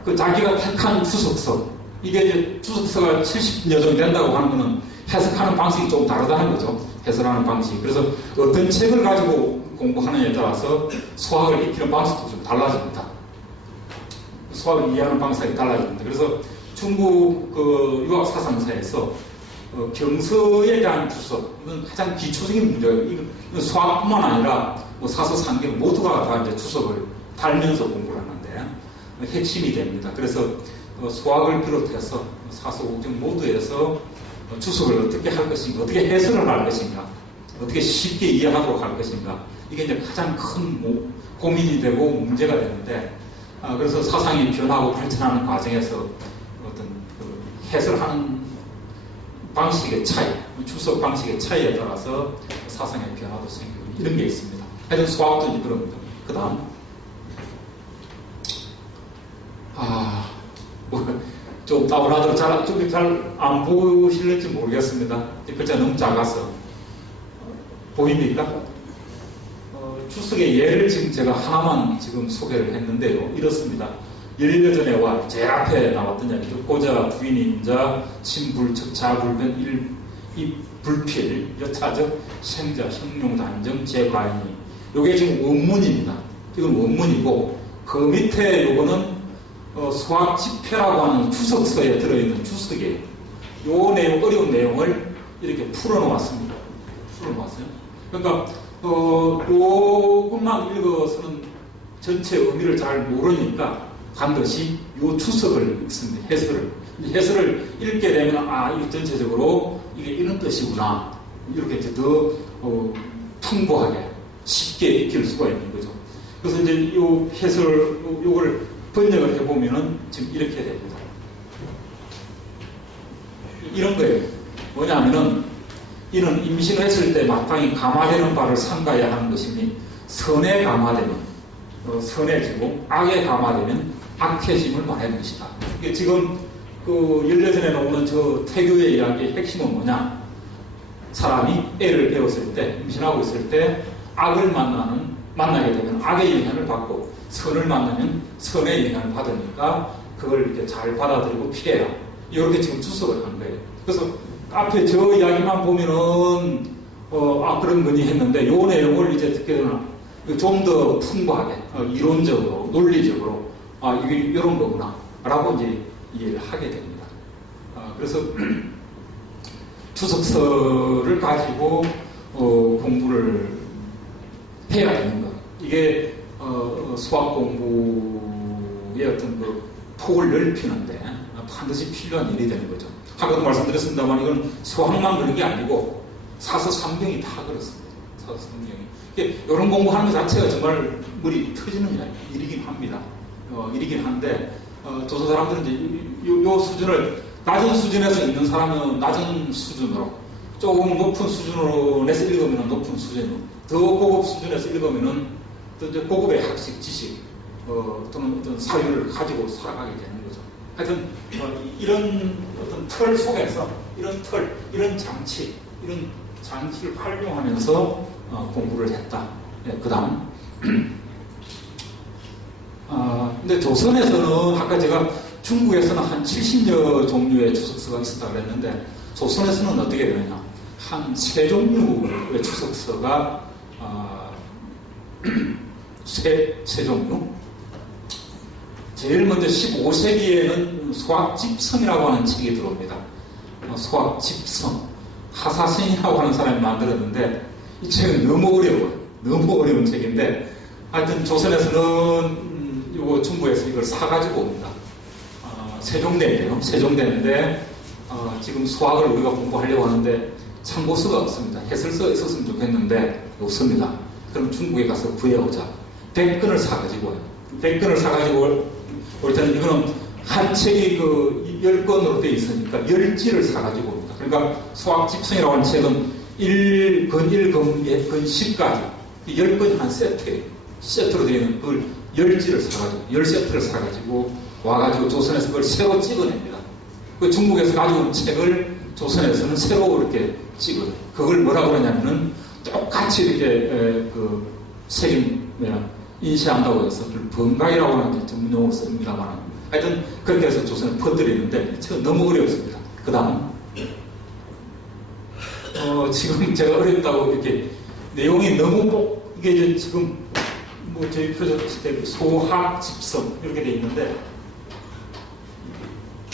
그 자기가 택한 주석서, 이게 이제 주석서가 70여 종이 된다고 하는 거는 해석하는 방식이 좀 다르다는 거죠. 해설하는 방식. 그래서 어떤 책을 가지고 공부하느냐에 따라서 수학을 익히는 방식도 좀 달라집니다. 수학을 이해하는 방식이 달라집니다. 그래서 중국 그 유학 사상사에서 경서에 대한 주석, 이건 가장 기초적인 문제예요. 이건 수학뿐만 아니라 뭐 사서 상경 모두가 다 이제 주석을 달면서 공부를 하는데 핵심이 됩니다. 그래서 수학을 비롯해서 사서 공경 모두에서 주석을 어떻게 할 것인가, 어떻게 해설을 할 것인가, 어떻게 쉽게 이해하도록 할 것인가, 이게 이제 가장 큰 고민이 되고 문제가 되는데, 그래서 사상이 변하고 발전하는 과정에서 어떤 그 해설하는 방식의 차이, 주석 방식의 차이에 따라서 사상의 변화도 생기고 이런 게 있습니다. 하여튼 수학도 이제 그런 겁니다. 그 다음. 좀 따분하도록 잘 안 보실는지 모르겠습니다. 글자 너무 작아서. 보입니까? 주석의 예를 지금 제가 하나만 지금 소개를 했는데요. 이렇습니다. 열일여 전에 와 제일 앞에 나왔던 이야기죠. 고자, 부인인자, 신불측, 자불변, 불필, 여차적, 생자, 형용, 단정, 제과인이. 요게 지금 원문입니다. 이건 원문이고, 그 밑에 요거는 수학집회라고 하는 추석서에 들어있는 추석이에요. 요 내용, 어려운 내용을 이렇게 풀어놓았습니다. 풀어놓았어요. 그러니까, 요것만 읽어서는 전체 의미를 잘 모르니까 반드시 요 추석을 읽습니다. 해설을 읽게 되면, 이 전체적으로 이게 이런 뜻이구나. 이렇게 더 풍부하게 쉽게 익힐 수가 있는 거죠. 그래서 이제 요 해설, 요걸 번역을 해보면은 지금 이렇게 됩니다. 이런 거예요. 뭐냐면은, 이는 임신을 했을 때 마땅히 감화되는 바를 삼가야 하는 것이니, 선에 감화되면 선해지고, 악에 감화되면 악해짐을 말하는 것이다. 이게 지금 그 열려전에 나오는 저 태교의 이야기의 핵심은 뭐냐? 사람이 애를 배웠을 때, 임신하고 있을 때, 악을 만나게 되면 악의 영향을 받고, 선을 만나면 선의 영향을 받으니까, 그걸 이렇게 잘 받아들이고 피해라. 이렇게 지금 주석을 한 거예요. 그래서 앞에 저 이야기만 보면은, 그런 거니 했는데, 요 내용을 이제 듣게 되면 좀 더 풍부하게, 이론적으로, 논리적으로, 이게 이런 거구나. 라고 이제 이해를 하게 됩니다. 그래서 추석서를 가지고 공부를 해야 되는 거. 이게 수학 공부의 어떤 그 폭을 넓히는데 반드시 필요한 일이 되는 거죠. 아까도 말씀드렸습니다만 이건 수학만 그런 게 아니고 사서삼경이 다 그렇습니다. 사서삼경이. 이런 공부하는 것 자체가 정말 머리 터지는 일이긴 합니다. 일이긴 한데 조선 사람들은 이제 요 수준을 낮은 수준에서 있는 사람은 낮은 수준으로, 조금 높은 수준으로 내서 읽으면 높은 수준으로, 더 고급 수준에서 읽으면은 또 이제 고급의 학식, 지식, 또는 어떤 사유를 가지고 살아가게 되는 거죠. 하여튼 이런 어떤 틀 속에서 이런 장치를 활용하면서 공부를 했다. 그 다음. 근데 조선에서는 아까 제가 중국에서는 한 70여 종류의 추석서가 있었다고 그랬는데 조선에서는 어떻게 되느냐. 한 3종류의 추석서가 세 종류. 제일 먼저 15세기에는 소학집성이라고 하는 책이 들어옵니다. 소학집성. 하사신이라고 하는 사람이 만들었는데 이 책은 너무 어려워요. 너무 어려운 책인데 하여튼 조선에서는 요거 중국에서 이걸 사가지고 옵니다. 세종대인데요. 세종대인데 지금 수학을 우리가 공부하려고 하는데 참고서가 없습니다. 해설서가 있었으면 좋겠는데 없습니다. 그럼 중국에 가서 구해오자. 100권을 사가지고 와요. 100권을 사가지고 올 때는 이거는 한 책이 그 10권으로 되어 있으니까 10지를 사가지고 옵니다. 그러니까 수학집성이라고 하는 책은 1권 1권 10까지 10권이 한 세트예요. 세트로 되어 있는 그걸 10지를 사가지고 10세트를 사가지고 와가지고 조선에서 그걸 새로 찍어냅니다. 그 중국에서 가지고 온 책을 조선에서는 새로 이렇게 찍어요. 그걸 뭐라 그러냐면은 똑같이 이렇게 그 책임 인쇄한다고 해서 그걸 번각이라고 하는 전문용어를 씁니다만 하여튼 그렇게 해서 조선에 퍼뜨리는데 책은 너무 어렵습니다. 그 다음 지금 제가 어렵다고 이렇게 내용이 너무 이게 이제 지금 뭐 저희 표적했을 때 소학 집성 이렇게 돼 있는데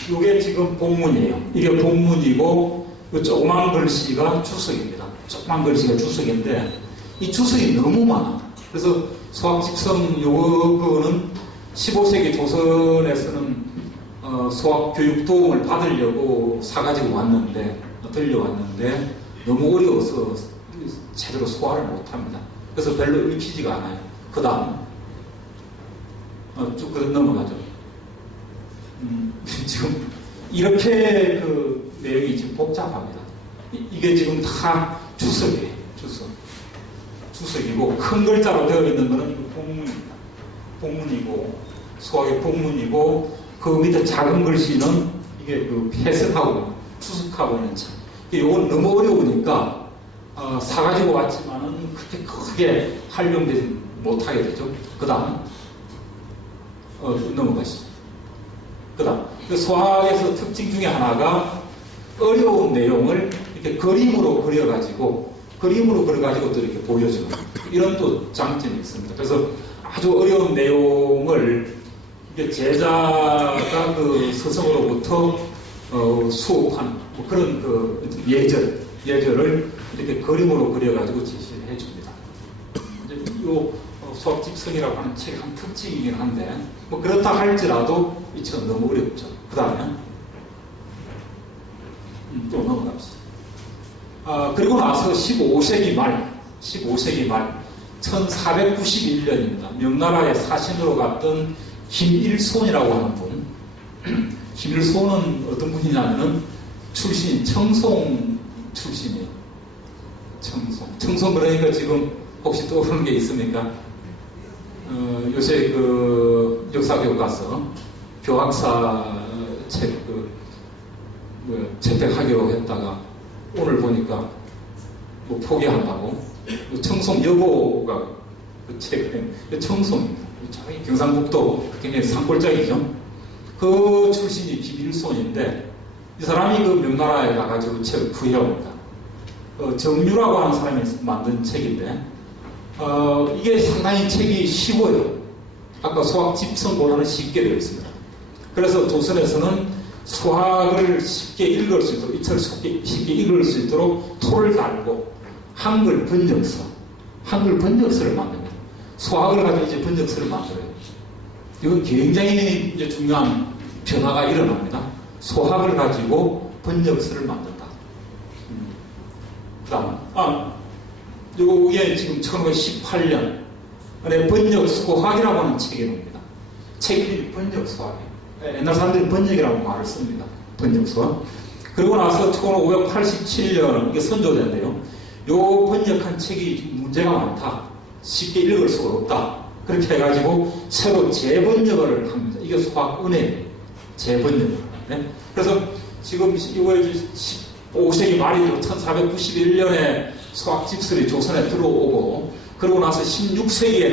이게 지금 본문이에요. 이게 본문이고 그 조그만 글씨가 주석입니다. 조그만 글씨가 주석인데 이 주석이 너무 많아. 그래서 소학 집성 요거는 15세기 조선에서는 소학 교육 도움을 받으려고 사가지고 왔는데 들려왔는데 너무 어려워서 제대로 소화를 못합니다. 그래서 별로 읽히지가 않아요. 그 다음 쭉 넘어가죠. 지금 이렇게 그 내용이 지금 복잡합니다. 이게 지금 다 주석이에요. 주석이고 큰 글자로 되어 있는 것은 본문입니다. 본문이고 소학의 본문이고 그 밑에 작은 글씨는 이게 그 해석하고 추석하고 있는 책. 이건 너무 어려우니까 사가지고 왔지만은 그렇게 크게 활용되지 못하게 되죠. 그 다음 넘어가시죠. 그다음 수학에서 특징 중에 하나가 어려운 내용을 이렇게 그림으로 그려가지고 또 이렇게 보여주는 이런 또 장점이 있습니다. 그래서 아주 어려운 내용을 이게 제자가 그 스승으로부터 수업한 뭐 그런 그 예절을 이렇게 그림으로 그려가지고 제시를 해줍니다. 이제 이 수학 집성이라고 하는 책의 한 특징이긴 한데 뭐 그렇다 할지라도 이 책은 너무 어렵죠. 그 다음에 또 넘어갑시다. 그리고 나서 15세기 말 1491년입니다. 명나라의 사신으로 갔던 김일손이라고 하는 분. 김일손은 어떤 분이냐면은 출신이 청송 출신이에요. 청송 그러니까 지금 혹시 떠오르는 게 있습니까? 요새 그 역사 교과서 교학사 책 채택하기로 했다가 오늘 보니까 뭐 포기한다고 청송 여고가 그 책은 청송입니다. 경상북도 굉장히 산골짜기죠. 그 출신이 김일손인데 이 사람이 그 명나라에 가가지고 책을 구해옵니다. 정유라고 하는 사람이 만든 책인데 이게 상당히 책이 쉬워요. 아까 수학 집성보다는 쉽게 되어 있습니다. 그래서 조선에서는 수학을 쉽게 읽을 수 있도록, 이 책을 쉽게 읽을 수 있도록 토를 달고 한글 번역서를 만듭니다. 수학을 가지고 이제 번역서를 만들어요. 이건 굉장히 이제 중요한 변화가 일어납니다. 수학을 가지고 번역서를 만든다. 그 다음, 요게 지금 1918년, 번역수학이라고 하는 책이 옵니다. 책 이름이 번역수학이에요. 옛날 사람들이 번역이라고 말을 씁니다. 번역수학. 그리고 나서 1587년, 이게 선조된데요. 요 번역한 책이 문제가 많다. 쉽게 읽을 수가 없다. 그렇게 해가지고 새로 재번역을 합니다. 이게 수학은혜예요. 재번역을. 네? 그래서 지금 이거에 15세기 말이죠. 1491년에 수학 집설이 조선에 들어오고 그러고 나서 16세기에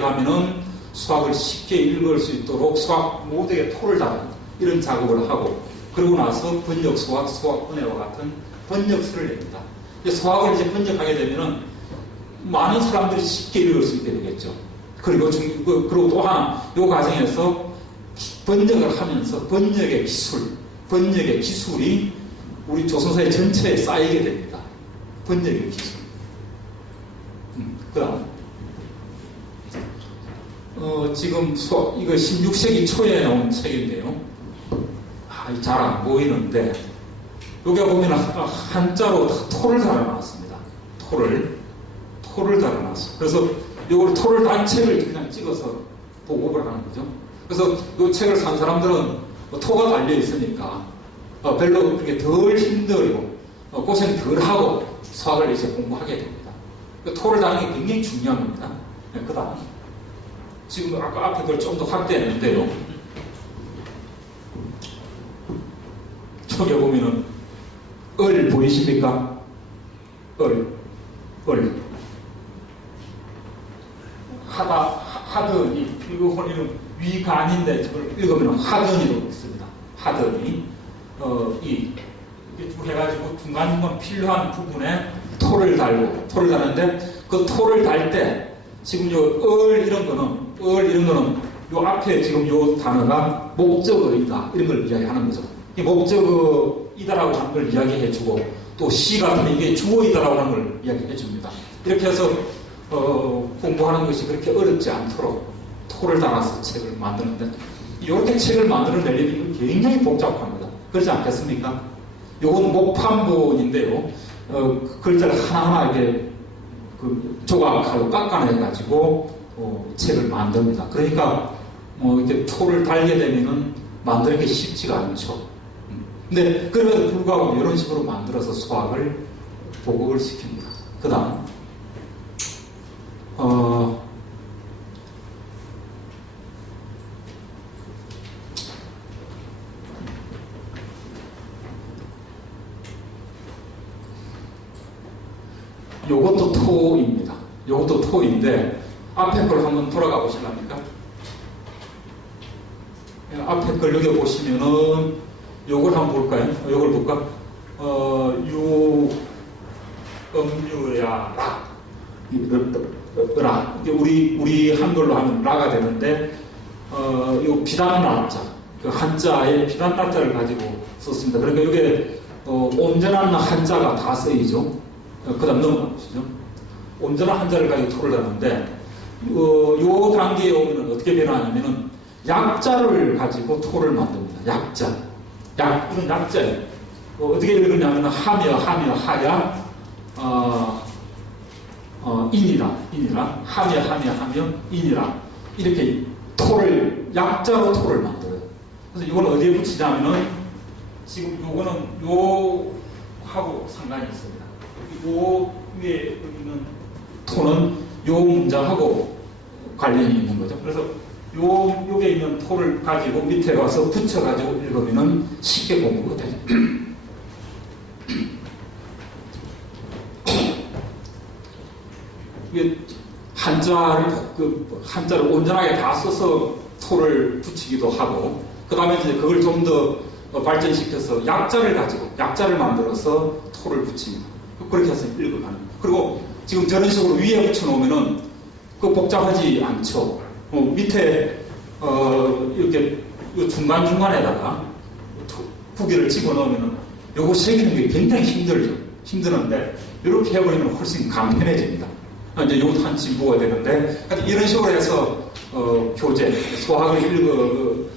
가면은 수학을 쉽게 읽을 수 있도록 수학 모두에게 토를 달는 이런 작업을 하고 그러고 나서 번역 수학, 수학은혜와 같은 번역서를 냅니다. 수학을 이제 번역하게 되면은 많은 사람들이 쉽게 읽을 수 있게 되겠죠. 그리고 또 하나, 이 과정에서 번역을 하면서 번역의 기술이 우리 조선사회 전체에 쌓이게 됩니다. 번역의 기술. 그 다음. 지금 이거 16세기 초에 나온 책인데요. 잘 안 보이는데, 여기 보면 한자로 토를 달아놨습니다. 토를 달아놨어요. 그래서 이걸 토를 단 책을 그냥 찍어서 보고를 하는 거죠. 그래서 이 책을 산 사람들은 토가 달려 있으니까 별로 그렇게 덜 힘들고 고생 덜 하고 수학을 이제 공부하게 됩니다. 토를 다는 게 굉장히 중요한 겁니다. 그 다음. 지금 아까 앞에 그걸 좀 더 확대했는데요. 저기 보면은 보이십니까? 하더니, 이거 보면 위가 아닌데, 저걸 읽으면 하더니로 있습니다. 하더니, 이렇게 쭉 해가지고 중간중간 필요한 부분에 토를 달는데, 그 토를 달 때, 지금 이런 거는, 요 앞에 지금 요 단어가 목적어이다. 이런 걸 이야기하는 거죠. 이 목적어이다라고 하는 걸 이야기해주고, 또 시 같은 이게 주어이다라고 하는 걸 이야기해줍니다. 이렇게 해서, 공부하는 것이 그렇게 어렵지 않도록 토를 달아서 책을 만드는데, 이렇게 책을 만들어내려면 굉장히 복잡합니다. 그렇지 않겠습니까? 요건 목판본인데요. 글자를 하나하나 이렇게 조각하고 깎아내가지고 책을 만듭니다. 그러니까 이렇게 토를 달게 되면은 만드는 게 쉽지가 않죠. 근데 그럼에도 불구하고 이런 식으로 만들어서 수학을 보급을 시킵니다. 그 다음 요것도 토입니다. 요것도 토인데 앞에 걸 한번 돌아가 보실랍니까? 앞에 걸 여기 보시면은 요걸 한번 볼까요? 요걸 볼까? 음유야 라. 이게 우리 한글로 하면 라가 되는데 요 비단 라자, 그 한자에 비단 라자를 가지고 썼습니다. 그러니까 이게 온전한 한자가 다 쓰이죠. 그다음 넘어가시죠. 온전한 한자를 가지고 토를 하는데 요 단계에 오면 어떻게 변하냐면은 약자를 가지고 토를 만듭니다. 약자. 이건 약자예요. 어떻게 읽으냐면 하며 하야 인이라 하며 인이라 이렇게 약자로 토를 만들어요. 그래서 이걸 어디에 붙이냐면은 지금 요거는 요하고 상관이 있습니다. 요 위에 있는 토는 요 문장하고 관련이 있는 거죠. 그래서 요게 있는 토를 가지고 밑에 가서 붙여가지고 읽으면은 쉽게 공부가 되죠. 이게 한자를 온전하게 다 써서 토를 붙이기도 하고, 그 다음에 이제 그걸 좀 더 발전시켜서 약자를 만들어서 토를 붙입니다. 그렇게 해서 읽어가는 거예요. 그리고 지금 저런 식으로 위에 붙여놓으면은 복잡하지 않죠. 밑에 이렇게 중간중간에다가 구기를 집어넣으면 요거 새기는 게 굉장히 힘드는데 이렇게 해버리면 훨씬 간편해집니다. 이제 요것도 한 진부가 되는데 이런 식으로 해서 교재, 수학을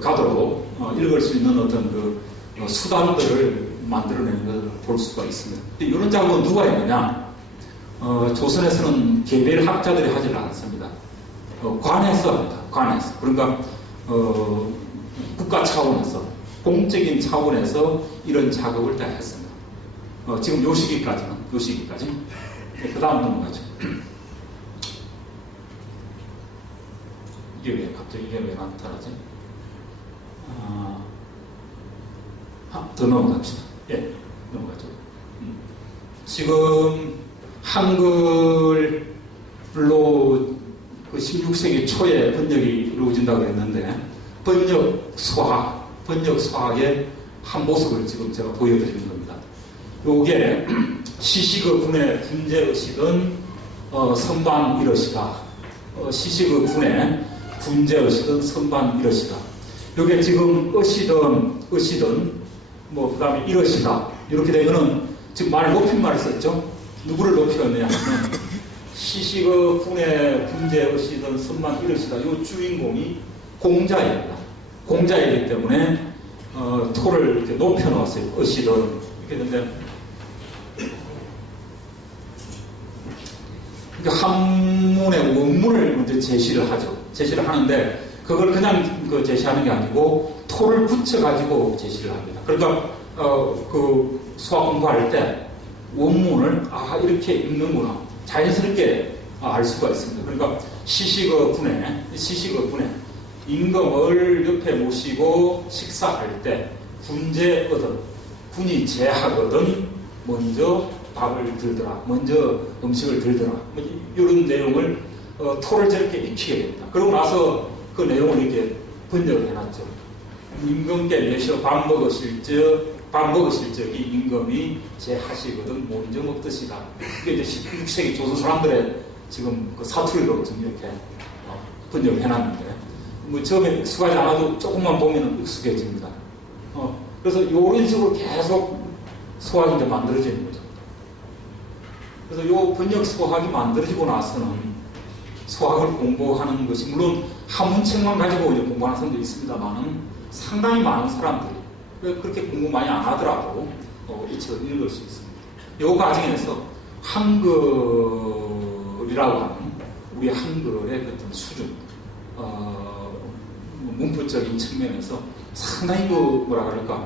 가도록 읽을 수 있는 어떤 수단들을 만들어내는 것을 볼 수가 있습니다. 이런 작업은 누가 했느냐? 조선에서는 개별 학자들이 하지 않습니다. 관에서 합니다. 관에서. 그러니까 국가 차원에서, 공적인 차원에서 이런 작업을 다 했습니다. 지금 요 시기까지. 그 다음 넘어가죠. 이게 왜 나타나지? 더 넘어갑시다. 예, 넘어가죠. 지금 한글로 그 16세기 초에 번역이 이루어진다고 했는데, 번역 수학의 한 모습을 지금 제가 보여드리는 겁니다. 요게 시시그 군의 군제의식은 선반 이러시다. 시시그 군의 군제의식은 선반 이러시다. 요게 지금 의시든 그 다음에 이러시다. 이렇게 되면은 지금 높임말을 썼죠. 누구를 높였느냐 하면 시시그 군의 군제의식은 선반 이러시다. 요 주인공이 공자입니다. 공자이기 때문에 토를 이렇게 높여놓았어요. 의시든 이렇게 되는데, 한문의 원문을 먼저 제시를 하는데, 그걸 그냥 제시하는 게 아니고, 토를 붙여가지고 제시를 합니다. 그러니까, 수학 공부할 때, 원문을, 이렇게 읽는구나. 자연스럽게 알 수가 있습니다. 그러니까, 시시그 군에, 임금을 옆에 모시고 식사할 때, 군이 제하거든, 먼저 밥을 들더라, 먼저 음식을 들더라, 이런 내용을 토를 저렇게 익히게 됩니다. 그러고 나서 그 내용을 이렇게 번역을 해놨죠. 임금께 내셔 밥 먹으실 적이 임금이 제하시거든 먼저 먹듯이다. 이게 이제 16세기 조선 사람들의 지금 그 사투리로 좀 이렇게 번역을 해놨는데, 처음에 익숙하지 않아도 조금만 보면 익숙해집니다. 그래서 이런 식으로 계속 수학이 이제 만들어지는 거죠. 그래서 요 번역 수학이 만들어지고 나서는 수학을 공부하는 것이, 물론 한문책만 가지고 이제 공부하는 사람도 있습니다만은 상당히 많은 사람들이 그렇게 공부 많이 안 하더라도 이 책을 읽을 수 있습니다. 요 과정에서 한글이라고 하는 우리 한글의 어떤 수준, 문법적인 측면에서 상당히 고도화된다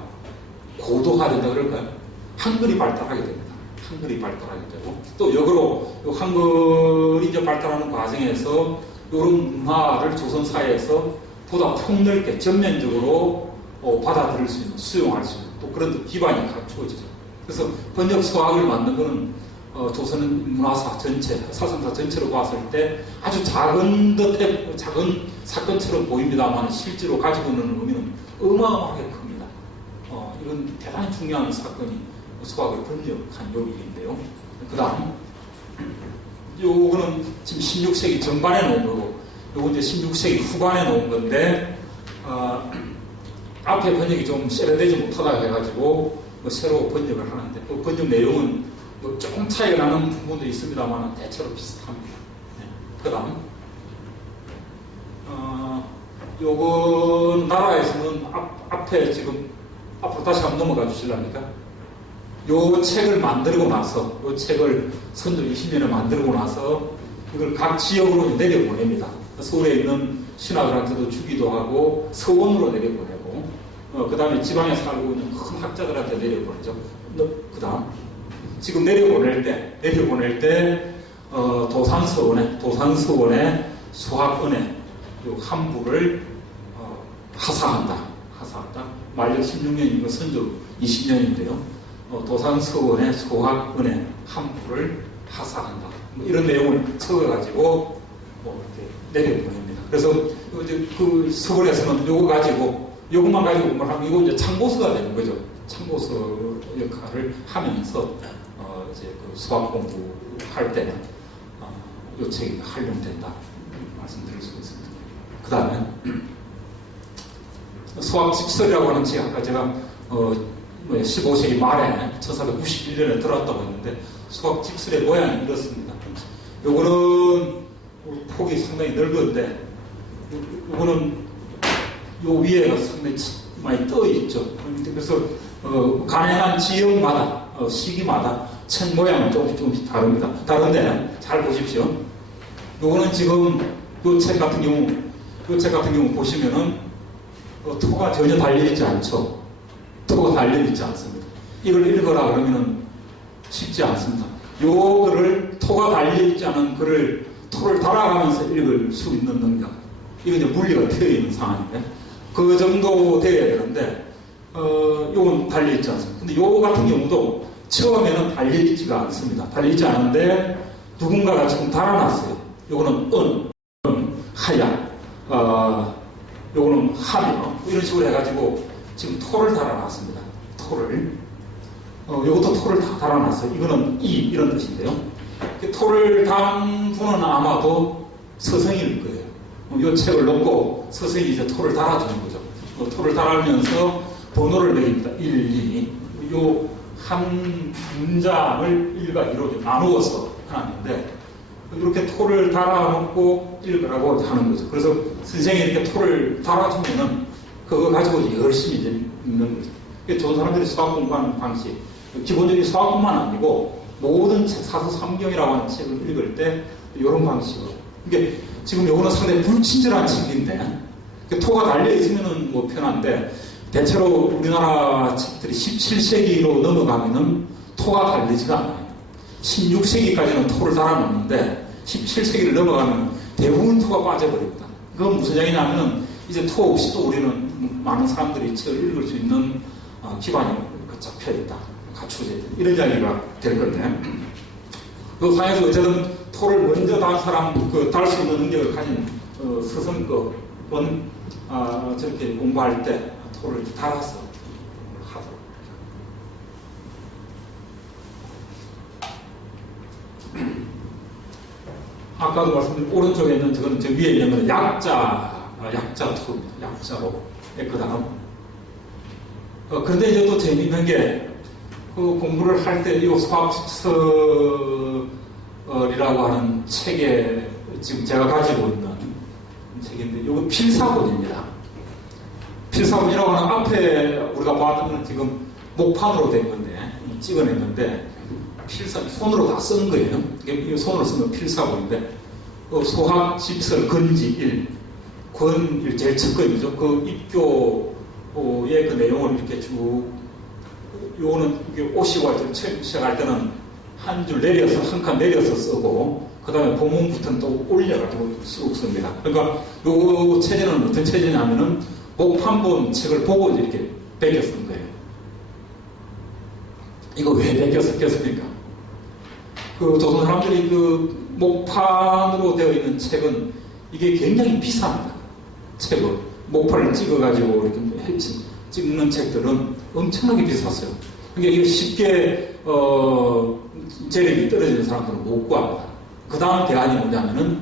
그럴까요? 한글이 발달하게 됩니다. 한글이 발달하게 되고, 또 역으로 한글이 이제 발달하는 과정에서 이런 문화를 조선사회에서 보다 폭넓게 전면적으로 받아들일 수 있는, 수용할 수 있는 또 그런 기반이 갖추어지죠. 그래서 번역 수학을 만든 것은 조선 문화사 전체, 사상사 전체로 봤을 때 아주 작은 작은 사건처럼 보입니다만 실제로 가지고 있는 의미는 어마어마하게 큽니다. 이건 대단히 중요한 사건이 수학을 번역한 요일인데요. 그 다음, 요거는 지금 16세기 전반에 놓은 거고, 요건 이제 16세기 후반에 놓은 건데, 앞에 번역이 좀 세련되지 못하다 해가지고, 새로 번역을 하는데, 그 번역 내용은 조금 차이가 나는 부분도 있습니다만, 대체로 비슷합니다. 네. 그 다음, 요건 나라에서는 앞에 지금, 앞으로 다시 한번 넘어가 주실랍니까? 요 책을 만들고 나서, 요 책을 선조 20년에 만들고 나서 이걸 각 지역으로 내려보냅니다. 서울에 있는 신하들한테도 주기도 하고 서원으로 내려보내고 그 다음에 지방에 살고 있는 큰 학자들한테 내려보내죠. 그 다음 지금 내려보낼 때 도산서원에 수학은혜 요 한부를 하사한다. 만력 16년이고 선조 20년인데요. 도산서원의 수학은혜 한부를 하사한다. 이런 내용을 적어가지고 이렇게 내려보냅니다. 그래서 이제 그 서울에서는 요것만 가지고 공부를 하면 이거 이제 참고서가 되는 거죠. 참고서 역할을 하면서 이제 그 수학 공부할 때는 요 책이 활용된다. 말씀드릴 수 있습니다. 그 다음에 수학직설이라고 하는 책 아까 제가 15세기 말에 1491년에 들어왔다고 했는데 수학직설의 모양이 이렇습니다. 요거는 폭이 상당히 넓은데 요거는 요 위에가 상당히 많이 떠 있죠. 그래서 가능한 지역마다 시기마다 책 모양은 조금씩 다릅니다. 다른데 잘 보십시오. 요거는 지금 요 책 같은 경우 보시면은 토가 전혀 달려있지 않죠. 토가 달려있지 않습니다. 이걸 읽어라 그러면은 쉽지 않습니다. 요거를 토가 달려있지 않은 글을 토를 달아가면서 읽을 수 있는 능력. 이건 이제 물리가 되어 있는 상황인데 그 정도 되어야 되는데 요건 달려있지 않습니다. 근데 요 같은 경우도 처음에는 달려있지가 않습니다. 달려있지 않은데 누군가가 지금 달아놨어요. 요거는 하야, 요거는 하며 이런 식으로 해가지고 지금 토를 달아놨습니다. 요것도 토를 다 달아놨어요. 이거는 이런 뜻인데요. 토를 단 분은 아마도 서성일 거예요. 요 책을 놓고 서성이 이제 토를 달아주는 거죠. 토를 달아면서 번호를 매깁니다. 1, 2. 요 한 문장을 1과 2로 나누어서 하는데 이렇게 토를 달아놓고 읽으라고 하는 거죠. 그래서 선생님이 이렇게 토를 달아주면은 그거 가지고 열심히 읽는 거죠. 좋은 사람들이 수학 공부하는 방식. 기본적인 수학뿐만 아니고 모든 책, 사서삼경이라고 하는 책을 읽을 때 이런 방식으로. 이게 지금 요거는 상당히 불친절한 책인데 토가 달려있으면은 뭐 편한데 대체로 우리나라 책들이 17세기로 넘어가면은 토가 달리지가 않아요. 16세기까지는 토를 달아놓는데 17세기를 넘어가면 대부분 토가 빠져버립니다. 그건 무슨 얘기냐면은 이제 토 없이 또 우리는 많은 사람들이 책을 읽을 수 있는 기반이 잡혀 있다. 갖춰져 있다. 이런 이야기가 될 건데 그 상에서 어쨌든 토를 먼저 단 사람, 달 수 있는 능력을 가진 스승급은 저렇게 공부할 때 토를 달아서 하도록. 아까도 말씀드린 오른쪽에 있는 저건 저 위에 있는 건 약자 토입니다. 약자로. 그 다음. 그런데 이제 또 재미있는 게 그 공부를 할 때 이 수학직설이라고 하는 책에 지금 제가 가지고 있는 책인데 이거 필사본입니다. 필사본이라고 하는 앞에 우리가 봤던 건 지금 목판으로 된 건데 찍어냈는데 손으로 다 쓴 거예요. 이게 손으로 쓴 건 필사본인데 수학직설 근지 1 권 제일 첫 건이죠. 그 입교의 그 내용을 이렇게 쭉 요거는 오시고 시작할 때는 한 줄 내려서 한 칸 내려서 쓰고 그 다음에 본문부터는 또 올려가지고 쭉 씁니다. 그러니까 요 체제는 어떤 체제냐면은 목판본 책을 보고 이렇게 베껴 쓴 거예요. 이거 왜 베껴 썼겠습니까? 그 조선 사람들이 그 목판으로 되어 있는 책은 이게 굉장히 비쌉니다. 책을 목판을 찍어가지고 이렇게 찍는 책들은 엄청나게 비쌌어요. 그러니까 이거 쉽게 재력이 떨어지는 사람들은 못 구합니다. 그 다음 대안이 뭐냐면은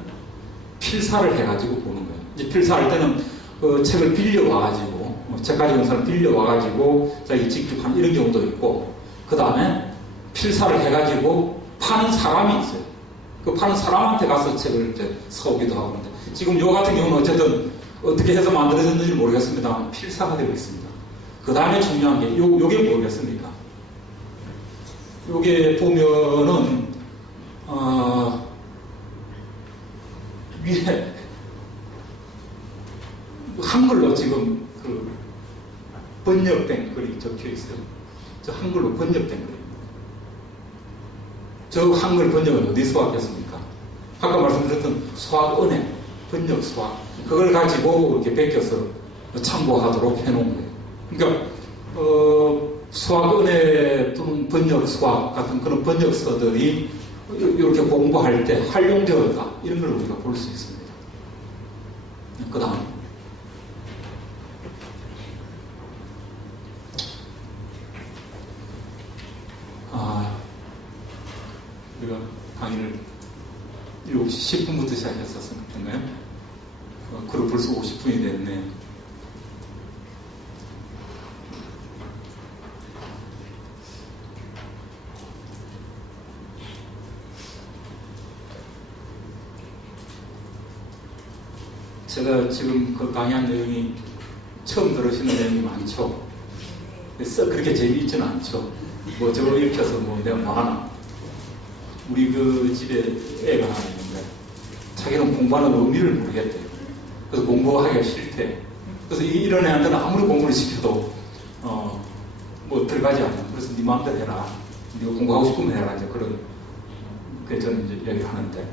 필사를 해가지고 보는 거예요. 이제 필사할 때는 그 책을 빌려와가지고 책 가지고 사람 빌려와가지고 자기 직접 한 이런 경우도 있고, 그 다음에 필사를 해가지고 파는 사람이 있어요. 그 파는 사람한테 가서 책을 이제 사오기도 하고 그런데, 지금 요 같은 경우는 어쨌든 어떻게 해서 만들어졌는지 모르겠습니다만 필사가 되고 있습니다. 그 다음에 중요한 게 요게 뭐겠습니까? 요게 보면은 위에 한글로 지금 그 번역된 글이 적혀 있어요. 저 한글로 번역된 글입니다. 저 한글 번역은 어디서 왔겠습니까? 아까 말씀드렸던 수학은행 번역 수학, 그걸 가지고 이렇게 베껴서 참고하도록 해놓은 거예요. 그러니까 수학은행 또는 번역 수학 같은 그런 번역서들이 이렇게 공부할 때 활용되었다, 이런 걸 우리가 볼 수 있습니다. 그 다음 우리가 강의를 7시 10분부터 시작했었던가요? 그리고 벌써 50분이 됐네. 제가 지금 그 강의한 내용이 처음 들으시는 내용이 많죠. 썩 그렇게 재미있지는 않죠. 뭐 저거 읽혀서 뭐 내가 뭐 하나. 우리 그 집에 애가 하나 있는데 자기는 공부하는 의미를 모르겠대요. 그래서 공부하기가 싫대. 그래서 이런 애한테는 아무리 공부를 시켜도 뭐 들어가지 않아. 그래서 네 마음대로 해라. 네가 공부하고 싶으면 해라. 이제 그런 그 저는 이제 이야기를 하는데,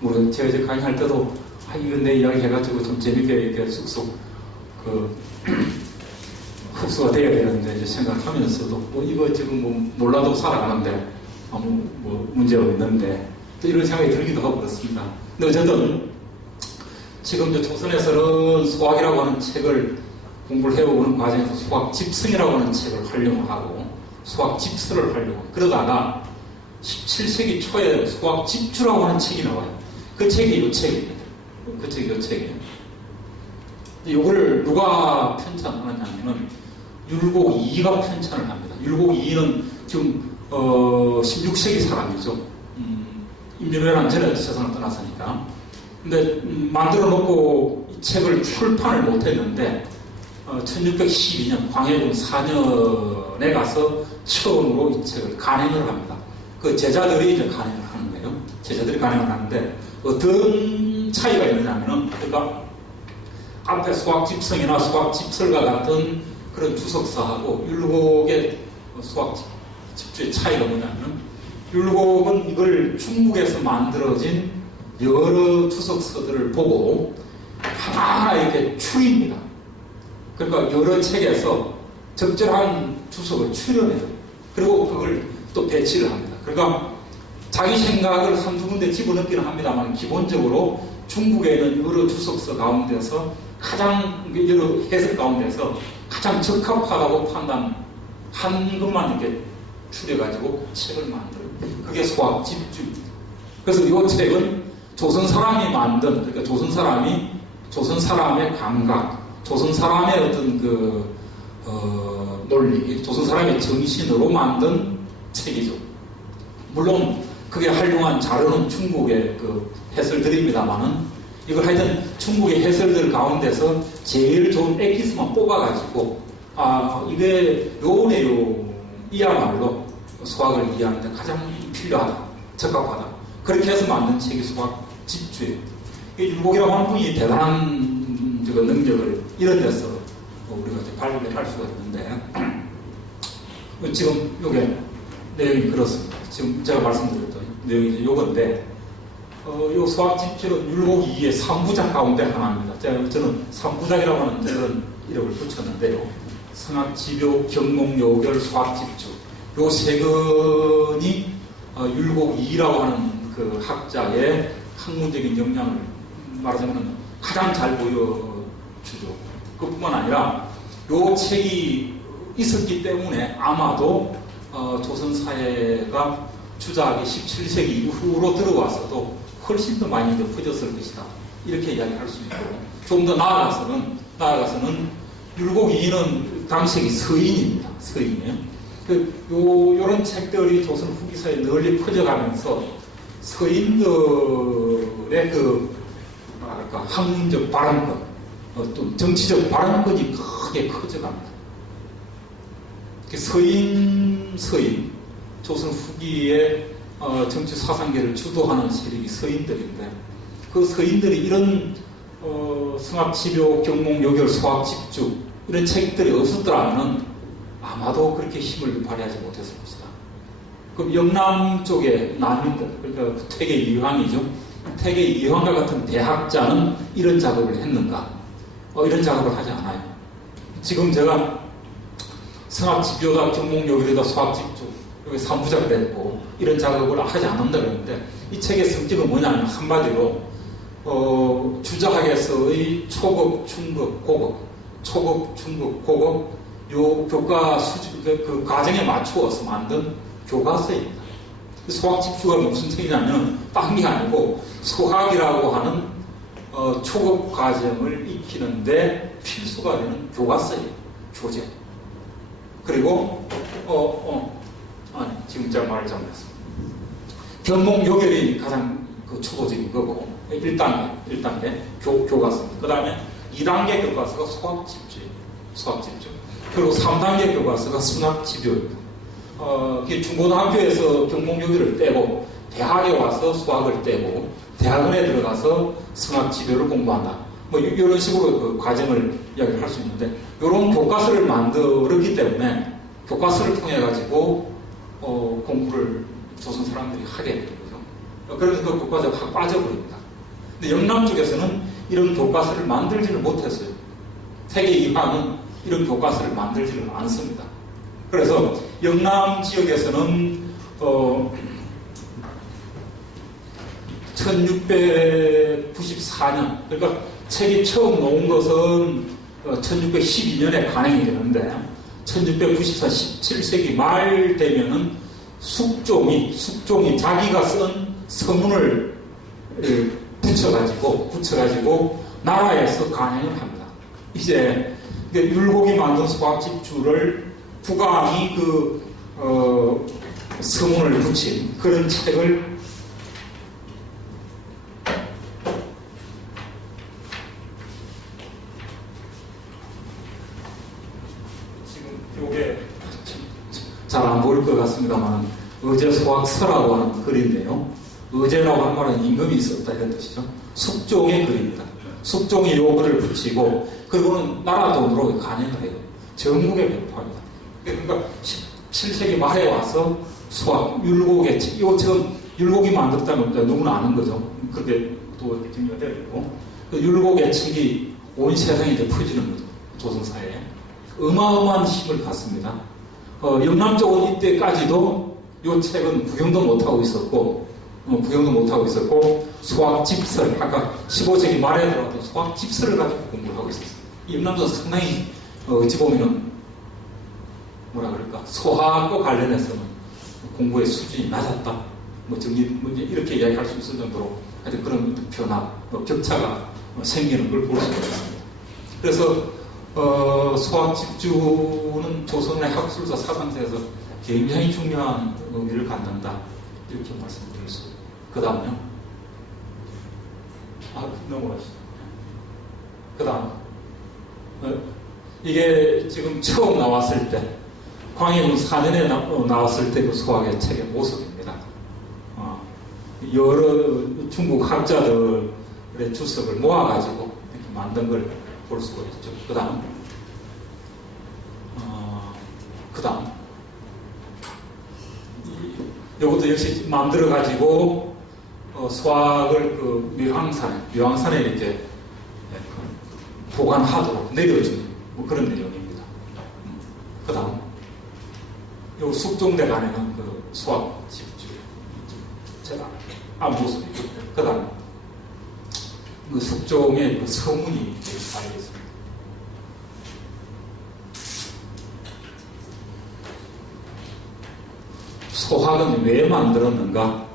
물론 제가 이제 강의할 때도 이건 내 이야기 해가지고 좀 재밌게 이렇게 쑥쑥 흡수가 돼야 되는데 이제 생각하면서도 뭐 이거 지금 뭐 몰라도 살아가는데 아무 뭐 문제가 없는데 또 이런 생각이 들기도 하고 그렇습니다. 근데 어쨌든 지금 이제 조선에서는 수학이라고 하는 책을 공부를 해오는 과정에서 수학 집성이라고 하는 책을 활용하고 수학 집서를 활용하고, 그러다가 17세기 초에 수학 집주라고 하는 책이 나와요. 그 책이 이 책입니다. 그 책이 이 책이에요. 이거를 누가 편찬하느냐면 율곡 이이가 편찬을 합니다. 율곡 이이는 지금 16세기 사람이죠. 임진왜란 전에 세상을 떠났으니까. 근데 만들어 놓고 이 책을 출판을 못했는데 1612년 광해군 4년에 가서 처음으로 이 책을 간행을 합니다. 그 제자들이 이제 간행을 하는 거예요. 제자들이 간행을 하는데 어떤 차이가 있느냐면은, 그러니까 앞에 수학집성이나 수학집설과 같은 그런 주석서하고 율곡의 수학집주의 차이가 뭐냐면, 율곡은 이걸 중국에서 만들어진 여러 주석서들을 보고 하나하나 이렇게 추립니다. 그러니까 여러 책에서 적절한 주석을 추려내요. 그리고 그걸 또 배치를 합니다. 그러니까 자기 생각을 한두 군데 집어넣기는 합니다만, 기본적으로 중국에는 여러 주석서 가운데서 가장, 여러 해석 가운데서 가장 적합하다고 판단한 것만 이렇게 추려가지고 책을 만들어요. 그게 수학 집주입니다. 그래서 이 책은 조선 사람이 만든, 그러니까 조선 사람의 감각, 조선 사람의 어떤 논리, 조선 사람의 정신으로 만든 책이죠. 물론 그게 활용한 자료는 중국의 그 해설들입니다만은, 이걸 하여튼 중국의 해설들 가운데서 제일 좋은 엑기스만 뽑아가지고, 이게 요 내용이야말로 수학을 이해하는데 가장 필요하다, 적합하다. 그렇게 해서 만든 책이 수학 집주예요. 율곡이라고 하는 분이 대단한 능력을 이런 데서 우리가 발견할 수가 있는데, 지금 요게 내용이 그렇습니다. 지금 제가 말씀드렸던 내용이 요건데, 요 수학 집주는 율곡 2의 3부작 가운데 하나입니다. 저는 3부작이라고 하는 그런 이름을 붙였는데요. 성악, 지묘, 경몽, 요결, 수학 집주. 요 세 권이 율곡이라고 하는 그 학자의 학문적인 역량을 말하자면 가장 잘 보여주죠. 그뿐만 아니라 이 책이 있었기 때문에 아마도 조선 사회가 주자학이 17세기 이후로 들어와서도 훨씬 더 많이 퍼졌을 것이다. 이렇게 이야기할 수 있고, 좀 더 나아가서는 율곡이인은 당시 서인입니다. 서인이에요. 요런 책들이 조선 후기사에 널리 퍼져가면서 서인들의 학문적 발언권, 또 정치적 발언권이 크게 커져갑니다. 서인, 조선 후기의 정치 사상계를 주도하는 세력이 서인들인데, 그 서인들이 이런 성악지료, 경몽, 요결, 소학집주 이런 책들이 없었더라면 아마도 그렇게 힘을 발휘하지 못했을 것이다. 그럼 영남 쪽에 남인들, 그러니까 태계 이황이죠. 태계 이황과 같은 대학자는 이런 작업을 했는가? 이런 작업을 하지 않아요. 지금 제가 성악집교다, 경몽요결이다, 소학집주 여기 3부작을 했고 이런 작업을 하지 않는다 그러는데, 이 책의 성격은 뭐냐면 한마디로 주자학에서의 초급, 중급, 고급, 초급, 중급, 고급 요 교과 수준, 그 과정에 맞추어서 만든 교과서입니다. 소학집주가 무슨 책이냐면 딴 게 아니고 소학이라고 하는 초급 과정을 익히는데 필수가 되는 교과서예요. 교재. 그리고 지금 제가 말을 잘못했습니다. 경몽요결이 가장 초보적인 거고 1단계 교과서입니다. 그 다음에 2단계 교과서가 소학집주. 그리고 3단계 교과서가 수학집요입니다. 중고등학교에서 경몽요결을 떼고 대학에 와서 수학을 떼고 대학원에 들어가서 수학집요를 공부한다. 이런 식으로 그 과정을 이야기를 할 수 있는데, 이런 교과서를 만들었기 때문에 교과서를 통해 가지고 공부를 조선 사람들이 하게 되는 거죠. 그래서 그 교과서가 확 빠져버립니다. 근데 영남 쪽에서는 이런 교과서를 만들지를 못했어요. 태계 이황은 이런 교과서를 만들지를 않습니다. 그래서 영남 지역에서는 1694년, 그러니까 책이 처음 나온 것은 1612년에 간행이 되는데 1694, 17세기 말 되면은 숙종이 자기가 쓴 서문을 붙여가지고 나라에서 간행을 합니다. 이제 율곡이 만든 소학집주를 국왕이 서문을 붙인 그런 책을 잘 안 보일 것 같습니다만 의제소학서라고 하는 글인데요. 의제라고 하는 말은 임금이 있었다 이런 뜻이죠. 숙종의 글입니다. 숙종이 이 글을 붙이고 그리고는 나라 돈으로 간행을 해요. 전국에 배포합니다. 그러니까 17세기 말에 와서 소학, 율곡의 책, 이 책은 율곡이 만들었다면 누구나 아는 거죠. 그렇게 또 증명이 되어 있고, 율곡의 책이 온 세상에 이제 퍼지는 거죠. 조선사회에. 어마어마한 힘을 갖습니다. 영남 쪽은 이때까지도 이 책은 구경도 못하고 있었고, 소학집설, 아까 15세기 말에 들어왔던 소학집설을 가지고 공부를 하고 있었어요. 영남도 상당히, 어찌 보면은, 소학과 관련해서는 공부의 수준이 낮았다. 이렇게 이야기할 수 있을 정도로 하여튼 그런 변화, 격차가 생기는 걸 볼 수가 있습니다. 그래서, 소학집주는 조선의 학술사 사상사에서 굉장히 중요한 의미를 갖는다. 이렇게 말씀드릴 수 있습니다. 그 다음요. 넘어가시죠. 그 다음. 이게 지금 처음 나왔을 때, 광해군 4년에 나왔을 때 그 소학의 책의 모습입니다. 여러 중국 학자들의 주석을 모아가지고 이렇게 만든 걸 볼 수가 있죠. 그 다음. 이것도 역시 만들어가지고, 소학을 묘황산에 이제 보관하도록 내려주는 그런 내용입니다. 그 다음. 요 숙종대 간에는 그 소학 집주. 제가 안 보습니다. 그 다음, 그 숙종의 그 서문이 알겠습니다. 소학은 왜 만들었는가?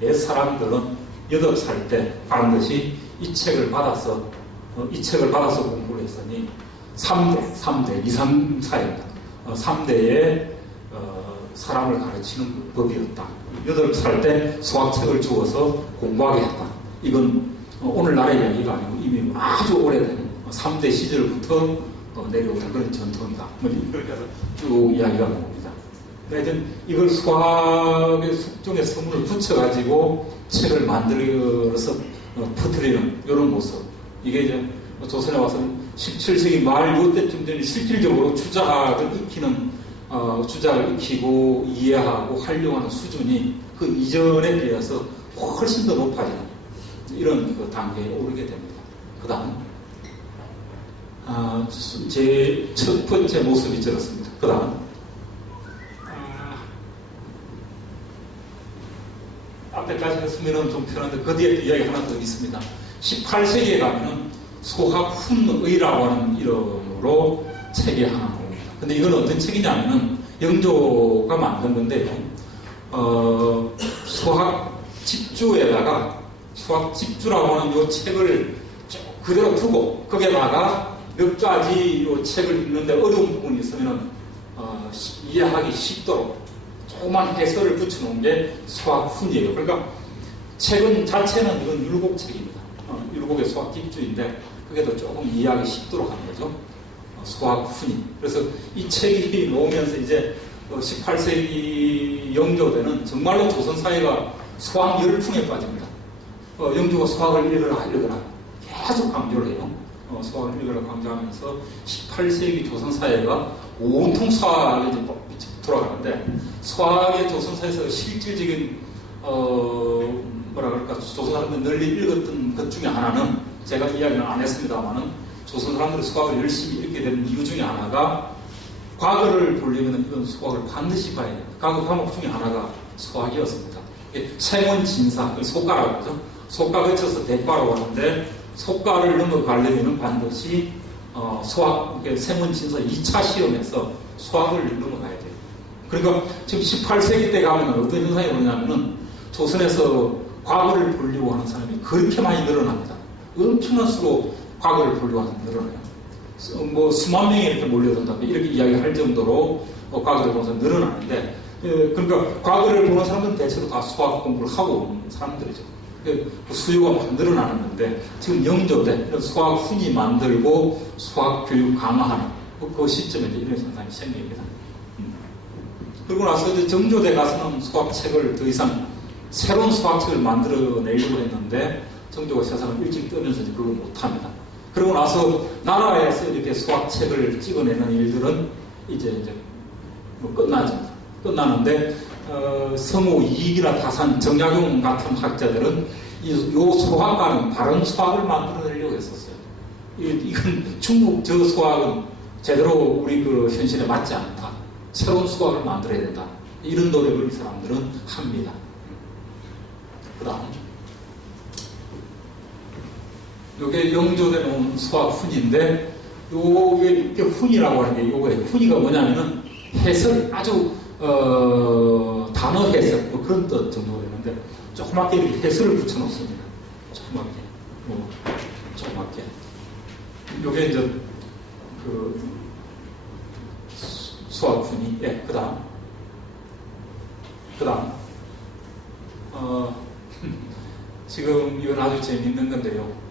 왜 사람들은 8살 때 반드시 이 책을 받아서 공부를 했으니 3대, 2, 3, 4입니다. 3대의 사람을 가르치는 법이었다. 8살 때 수학책을 주어서 공부하게 했다. 이건 오늘날의 이야기가 아니고 이미 아주 오래된 3대 시절부터 내려오는 그런 전통이다. 이렇게 해서 쭉 이야기가 나옵니다. 하여튼 이걸 수학의 숙종의 서문을 붙여가지고 책을 만들어서 퍼뜨리는 이런 모습. 이게 이제 조선에 와서는 17세기 말 이때쯤 되면 실질적으로 주작을 익히고 이해하고 활용하는 수준이 그 이전에 비해서 훨씬 더 높아지는 이런 그 단계에 오르게 됩니다. 그 다음, 제 첫 번째 모습이 저렇습니다. 그 다음, 앞에까지 했으면 좀 편한데 그 뒤에 이야기 하나 더 있습니다. 18세기에 가면은 소학훈의라고 하는 이름으로 책이 하나 나옵니다. 근데 이건 어떤 책이냐면은 영조가 만든 건데요. 수학 집주에다가 수학 집주라고 하는 이 책을 쭉 그대로 두고 거기에다가 몇 가지 이 책을 읽는데 어려운 부분이 있으면은 이해하기 쉽도록 조그만 해설을 붙여놓은 게 수학훈이에요. 그러니까 책은 자체는 이건 율곡책입니다. 율곡의 수학 집주인데 그게도 조금 이해하기 쉽도록 하는 거죠. 수학훈이. 그래서 이 책이 나오면서 이제 18세기 영조대는 정말로 조선사회가 수학 열풍에 빠집니다. 영조가 수학을 읽어라 계속 강조를 해요. 수학을 읽어라 강조하면서 18세기 조선사회가 온통 수학에 돌아가는데 수학의 조선사에서 실질적인 조선 사람들이 널리 읽었던 것 중에 하나는 제가 이야기는 안 했습니다만은 조선 사람들이 수학을 열심히 읽게 된 이유 중에 하나가 과거를 보려면 이건 수학을 반드시 봐야 돼요. 과거 과목 중에 하나가 수학이었습니다. 생원진사, 속가라고 하죠. 속가 거쳐서 대과로 하는데 속가를 넘어가려면 반드시 수학, 생원진사 2차 시험에서 수학을 넘어가야 돼요. 그러니까 지금 18세기 때 가면 어떤 현상이 오냐면은 조선에서 과거를 보려고 하는 사람이 그렇게 많이 늘어납니다. 엄청난 수로 과거를 보려고 하는 사람이 늘어나요. 뭐 수만 명이 이렇게 몰려든다 이렇게 이야기할 정도로 과거를 보는 사람이 늘어나는데 그러니까 과거를 보는 사람들은 대체로 다 수학 공부를 하고 오는 사람들이죠. 그 수요가 막 늘어나는 건데 지금 영조대 수학훈이 만들고 수학 교육 강화하는 그 시점에 이런 현상이 생깁니다. 그리고 나서 이제 정조대 가서는 수학책을 더 이상 새로운 수학책을 만들어내려고 했는데 정조가 세상을 일찍 뜨면서 이제 그걸 못합니다. 그러고 나서 나라에서 이렇게 수학책을 찍어내는 일들은 이제 뭐 끝나는데 성우 이익이나 다산 정약용 같은 학자들은 요 수학과는 바른 수학을 만들어내려고 했었어요. 이건 중국 저 수학은 제대로 우리 그 현실에 맞지 않다. 새로운 수학을 만들어야 된다. 이런 노력을 이 사람들은 합니다. 그 다음. 요게 영조대 놓은 수학훈인데, 요게 훈이라고 하는 게 요거예요. 훈이가 뭐냐면은 해설, 아주, 단어 해설, 뭐 그런 뜻 정도로 했는데, 조그맣게 이렇게 해설을 붙여놓습니다. 조그맣게. 요게 이제, 수학훈이, 예, 그 다음. 지금 이건 아주 재밌는 건데요.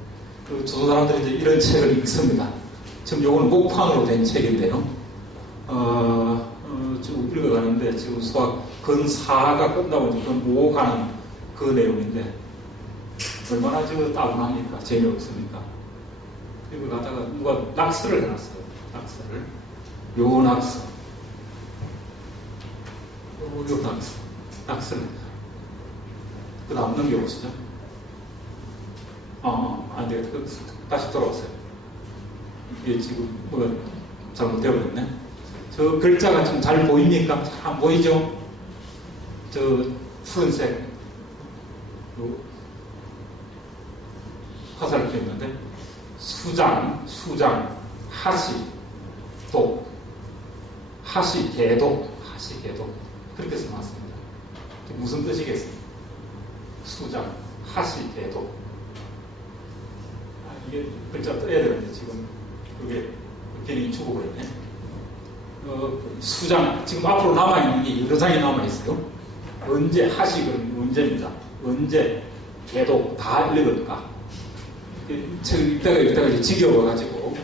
그 조선 사람들이 이제 이런 책을 읽습니다. 지금 요거는 목판으로 된 책인데요. 쭉 읽어가는데 지금 수학 근사가 끝나고 지금 5 가는 그 내용인데 얼마나 지금 따분합니까? 재미없습니까? 이거 가다가 누가 낙서를 해놨어요. 요 낙서. 낙서를. 그 다음 넘겨보시죠. 안 돼요. 다시 돌아오세요. 이게 지금 뭐가 잘못되어버렸네. 저 글자가 좀 잘 보입니까? 잘 안 보이죠? 저 푸른색. 화살을 폈는데 수장, 하시, 독, 하시, 개독, 그렇게 써놨습니다. 무슨 뜻이겠어요? 수장, 하시, 개독. 이게 글자 떠야 되는데 지금 그게 괜히 죽어버렸네. 수장, 지금 앞으로 남아있는 게 여러 장이 남아있어요. 언제, 하식은 언제입니다. 언제, 개독 다 읽을까? 책을 읽다가 지겨워가지고,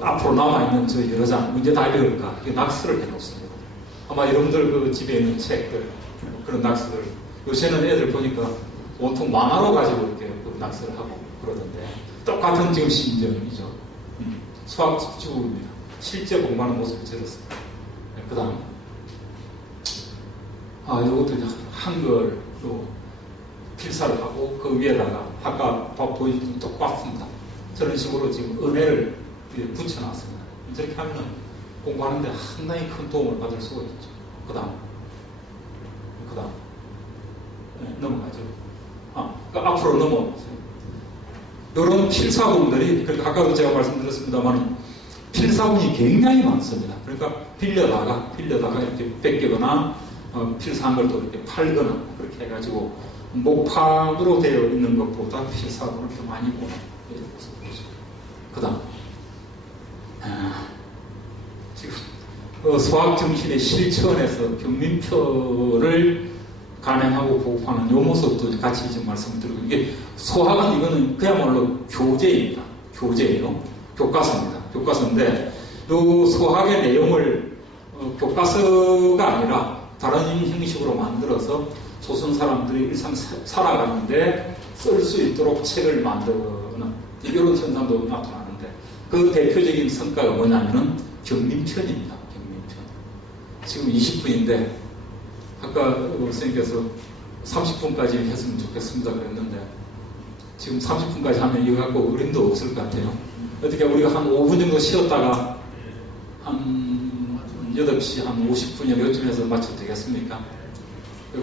앞으로 남아있는 저 여러 장, 언제 다 읽을까? 이게 낙서를 해놓습니다. 아마 여러분들 그 집에 있는 책들, 그런 낙서들, 요새는 애들 보니까 온통 만화로 가지고 이렇게 낙서를 하고 그러던데, 똑같은 지금 심정이죠. 수학 집중입니다. 실제 공부하는 모습을 들었습니다. 그 다음, 이것도 이제 한글로 필사를 하고 그 위에다가 아까 보여준 똑같습니다. 저런 식으로 지금 은혜를 붙여놨습니다. 이렇게 하면은 공부하는데 상당히 큰 도움을 받을 수가 있죠. 그 다음, 네, 넘어가죠. 그러니까 앞으로 넘어가죠. 이런 필사본들이, 그러니까 아까도 제가 말씀드렸습니다만, 필사본이 굉장히 많습니다. 그러니까 빌려다가 이렇게 뺏기거나, 필사한 걸 또 이렇게 팔거나, 그렇게 해가지고, 목판으로 되어 있는 것보다 필사본을 더 많이 보는, 그 다음, 지금, 수학 정신의 실천에서 경민표를 간행하고 보고하는 요 모습도 같이 지금 말씀드리고, 이게 수학은 이거는 그야말로 교재입니다. 교재예요. 교과서인데 요 수학의 내용을 교과서가 아니라 다른 형식으로 만들어서 조선 사람들이 일상 살아가는데 쓸 수 있도록 책을 만드는 이런 현상도 나타나는데, 그 대표적인 성과가 뭐냐면은 경민편입니다. 경민편. 지금 20분인데 아까 선생님께서 30분까지 했으면 좋겠습니다 그랬는데, 지금 30분까지 하면 이거 갖고 어림도 없을 것 같아요. 어떻게 우리가 한 5분 정도 쉬었다가 한 8시 한 50분이나 요쯤에서 맞춰도 되겠습니까?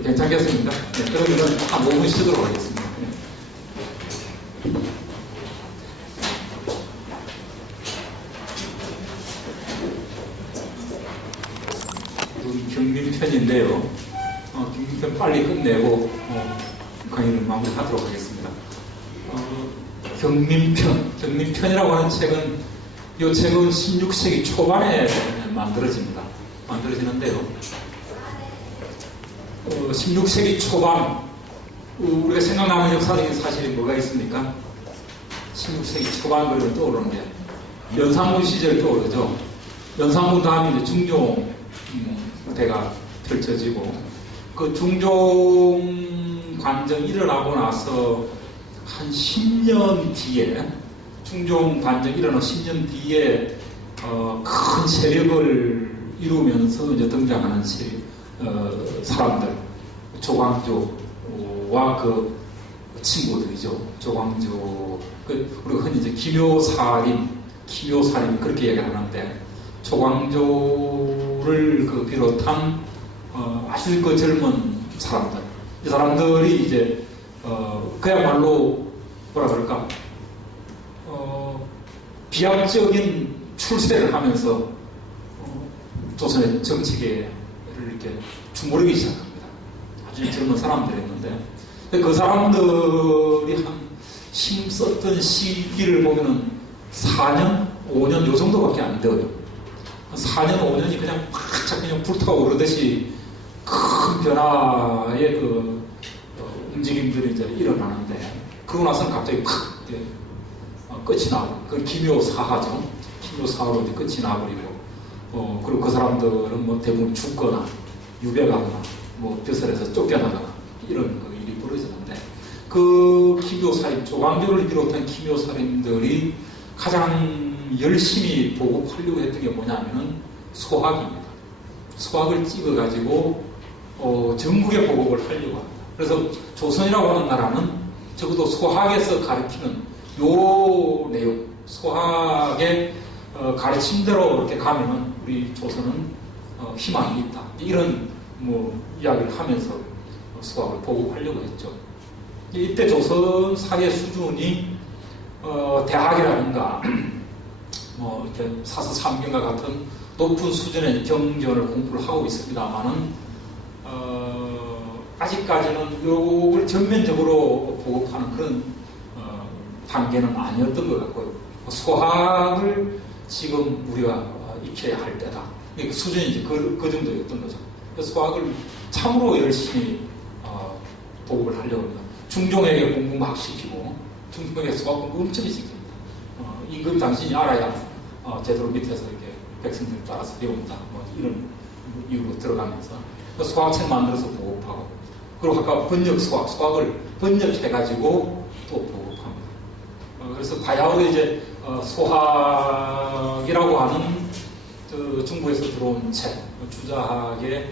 괜찮겠습니까? 네, 그러면 한 5분 쉬도록 하겠습니다. 경민편인데요. 경민편 빨리 끝내고 강의를 마무리하도록 하겠습니다. 경민편이라고 하는 책은, 이 책은 16세기 초반에 만들어지는데요. 16세기 초반, 우리가 생각나는 역사적인 사실이 뭐가 있습니까? 16세기 초반 그러면 떠오르는 게 연산군 시절이 떠오르죠. 연산군 다음에 이제 중종 대가 펼쳐지고, 그 중종 관정이 일어나고 나서 한 10년 뒤에, 중종 관정이 일어나고 10년 뒤에 큰 세력을 이루면서 이제 등장하는 사람들, 조광조와 그 친구들이죠. 조광조, 우리가 흔히 이제 기묘살인 그렇게 얘기를 하는데, 조광조를 비롯한 아주 그 젊은 사람들, 이 사람들이 이제 그야말로 뭐라 그럴까, 비약적인 출세를 하면서 조선의 정치계를 이렇게 주무르기 시작합니다. 아주 젊은 사람들이었는데, 그 사람들이 한 힘썼던 시기를 보면은 4년, 5년 요 정도밖에 안 돼요. 4년, 5년이 그냥 바짝 그냥 불타오르듯이 큰 변화의 그 움직임들이 이제 일어나는데, 그러고 나서는 갑자기 팍 끝이 나고, 그 기묘사하죠. 기묘사하로 이제 끝이 나버리고, 그리고 그 사람들은 뭐 대부분 죽거나 유배가거나 뭐 벼슬에서 쫓겨나거나 이런 그 일이 벌어지는데, 그 기묘살인, 조광조를 비롯한 기묘살인들이 가장 열심히 보급하려고 했던 게 뭐냐면은 소학입니다. 소학을 찍어가지고 전국에 보급을 하려고 합니다. 그래서 조선이라고 하는 나라는 적어도 소학에서 가르치는 요 내용, 소학의 가르침대로 이렇게 가면은 우리 조선은 희망이 있다. 이런 뭐 이야기를 하면서 수학을 보급하려고 했죠. 이때 조선 사회 수준이 대학이라든가 이렇게 사서삼경과 같은 높은 수준의 경전을 공부를 하고 있습니다만은 아직까지는 이걸 전면적으로 보급하는 그런 단계는 아니었던 것 같고요. 수학을 지금 우리가 익혀야 할 때다. 수준이 이제 그 정도였던 거죠. 수학을 참으로 열심히 보급을 하려고 합니다. 중종에게 공부 막 시키고, 중종에게 수학 공부 엄청 시킵니다. 임금 당신이 알아야 제대로 밑에서 이렇게 백성들 따라서 배운다. 이런 이유로 들어가면서 수학책 만들어서 보급하고, 그리고 아까 수학을 번역해가지고 또 보급합니다. 그래서 바야흐로 이제 소학이라고 하는 중국에서 들어온 책, 주자학의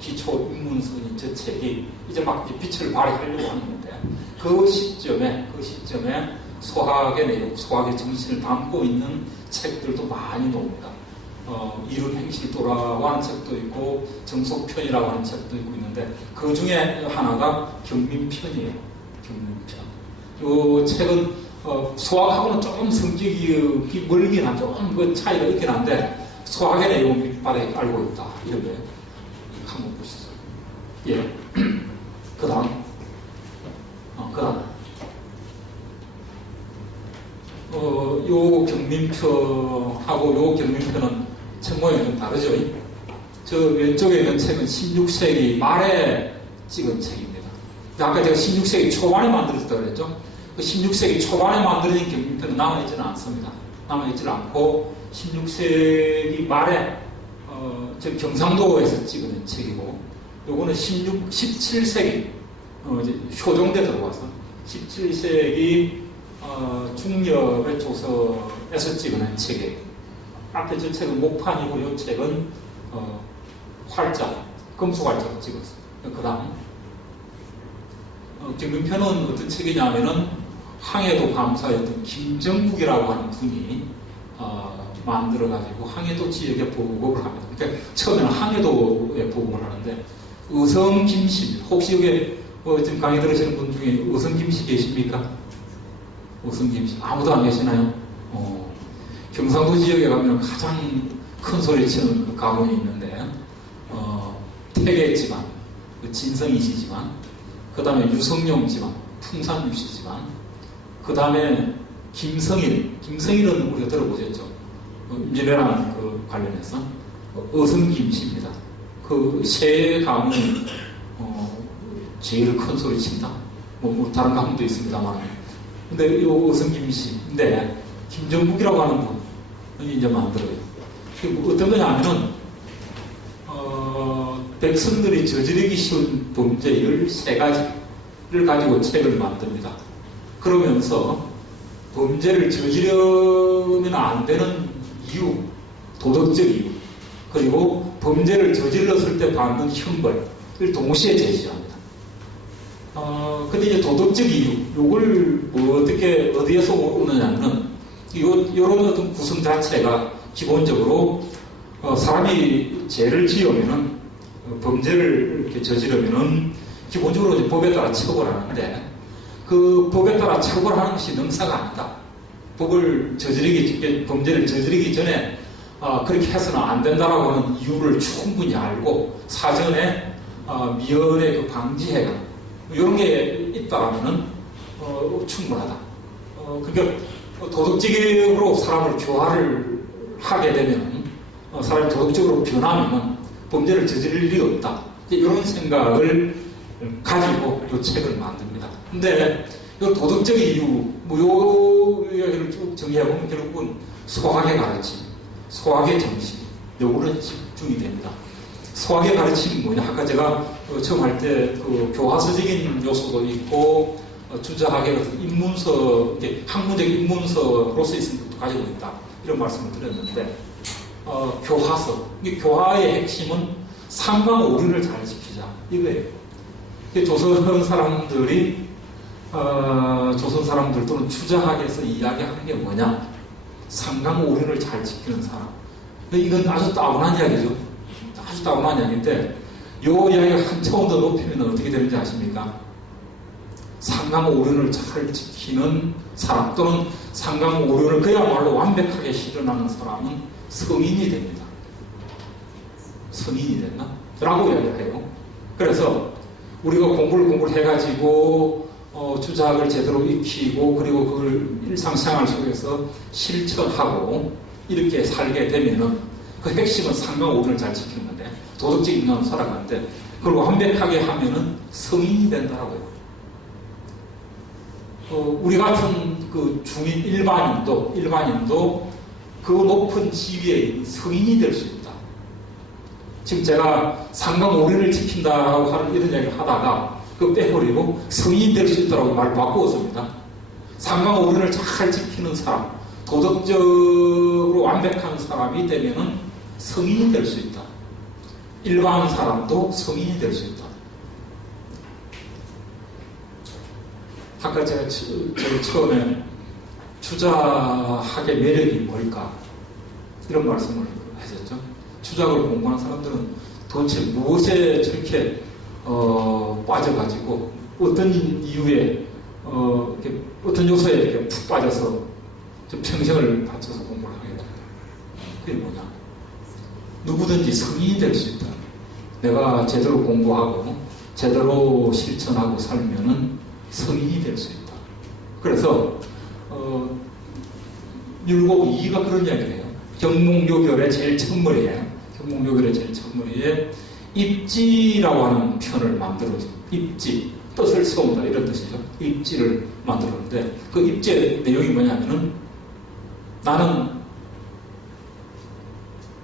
기초 입문서인 저 책이 이제 막 빛을 발휘하려고 하는 건데, 그 시점에 소학의 내용, 소학의 정신을 담고 있는 책들도 많이 나옵니다. 이룬 행실이 돌아가는 책도 있고, 정속편이라고 하는 책도 있고 있는데, 그 중에 하나가 경민편이에요. 경민편. 이 책은 소학하고는 조금 성격이 멀긴 한, 조금 그 차이가 있긴 한데, 소학의 내용을 밑바닥에 알고 있다. 이렇게 한번 보시죠. 예. 그 다음. 요 경민편하고 요 경민편은 책 모양이 좀 다르죠. 저 왼쪽에 있는 책은 16세기 말에 찍은 책입니다. 아까 제가 16세기 초반에 만들어졌다고 그랬죠. 그 16세기 초반에 만들어진 경민편은 남아있지는 않습니다. 남아있지 않고 16세기 말에 저 경상도에서 찍은 책이고, 요거는 17세기 이제 효종대 들어와서 17세기 중엽의 조선에서 찍은 책이에요. 앞에 저 책은 목판이고, 요 책은 활자, 금속활자로 찍었어요. 그 다음 경민편은 어떤 책이냐면은 항해도 감사였던 김정국이라고 하는 분이 만들어가지고 항해도 지역에 보급을 합니다. 그러니까 처음에는 항해도에 보급을 하는데, 의성김씨, 혹시 여기 지금 강의 들으시는 분 중에 의성김씨 계십니까? 의성김씨 아무도 안 계시나요? 경상도 지역에 가면 가장 큰 소리 치는 그 가문이 있는데, 태계 집안, 진성이씨 집안, 그 다음에 유성룡 집안, 풍산유씨 집안, 그 다음에 김성일은 우리가 들어보셨죠? 임진왜란 그 관련해서 의성김씨입니다. 그 세 가문이 제일 큰 소리 친다. 뭐 다른 가문도 있습니다만, 근데 이 의성김씨인데 김정국이라고 하는 분이 이제 만들어요. 어떤 거냐면은 백성들이 저지르기 쉬운 범죄 13가지를 가지고 책을 만듭니다. 그러면서 범죄를 저지르면 안 되는 이유, 도덕적 이유, 그리고 범죄를 저질렀을 때 받는 형벌을 동시에 제시합니다. 근데 이제 도덕적 이유, 요걸 어디에서 오느냐면, 요런 어떤 구성 자체가 기본적으로 사람이 죄를 지으면은, 범죄를 이렇게 저지르면은 기본적으로 이제 법에 따라 처벌하는데, 그 법에 따라 처벌하는 것이 능사가 아니다. 범죄를 저지르기 전에 그렇게 해서는 안 된다라고 하는 이유를 충분히 알고 사전에 미연의 그 방지해가 이런 게 있다라면은 충분하다. 그러니까 도덕적으로 사람을 교화를 하게 되면, 사람이 도덕적으로 변하면 범죄를 저지를 일이 없다. 이런 생각을 가지고 이 책을 만듭니다. 근데 이 도덕적 이유, 요 이야기를 쭉 정리해보면 결국은 소학의 가르침, 소학의 정신, 요거는 집중이 됩니다. 소학의 가르침이 뭐냐? 아까 제가 처음 할 때 그 교화서적인 요소도 있고, 주자학의 같은 입문서, 학문적 입문서로서 있는 것도 가지고 있다. 이런 말씀을 드렸는데, 교화서. 이 교화의 핵심은 삼강오륜을 잘 지키자. 이거예요. 조선 사람들 또는 주자학에서 이야기하는 게 뭐냐? 삼강오륜을 잘 지키는 사람. 이건 아주 따분한 이야기죠. 아주 따분한 이야기인데, 요 이야기가 한 차원 더 높이면 어떻게 되는지 아십니까? 상강오륜을 잘 지키는 사람 또는 상강오륜을 그야말로 완벽하게 실현하는 사람은 성인이 됩니다. 성인이 됐나? 라고 이야기를 해요. 그래서 우리가 공부를 해가지고 주작을 제대로 익히고 그리고 그걸 일상생활 속에서 실천하고 이렇게 살게 되면은 그 핵심은 상강오륜을 잘 지키는 건데 도덕적인 인간으로 살아가는데 그걸 완벽하게 하면은 성인이 된다라고요. 우리 같은 그 중인 일반인도 그 높은 지위에 성인이 될 수 있다. 지금 제가 상강오륜을 지킨다라고 하는 이런 이야기를 하다가 그거 빼버리고 성인이 될 수 있다라고 말을 바꾸었습니다. 상강오륜을 잘 지키는 사람, 도덕적으로 완벽한 사람이 되면은 성인이 될 수 있다. 일반 사람도 성인이 될 수 있다. 아까 제가 처음에 주작의 매력이 뭘까? 이런 말씀을 했었죠. 주작을 공부하는 사람들은 도대체 무엇에 저렇게 빠져가지고 어떤 이유에 이렇게 어떤 요소에 이렇게 푹 빠져서 좀 평생을 바쳐서 공부를 하게 된다. 그게 뭐냐? 누구든지 성인이 될 수 있다. 내가 제대로 공부하고 제대로 실천하고 살면은 성인이 될 수 있다. 그래서 율곡이가 그런 이야기를 해요. 경몽요결의 제일 첫머리에 입지라고 하는 편을 만들어서 입지, 뜻을 세운다 이런 뜻이죠. 입지를 만들었는데 그 입지의 내용이 뭐냐면은 나는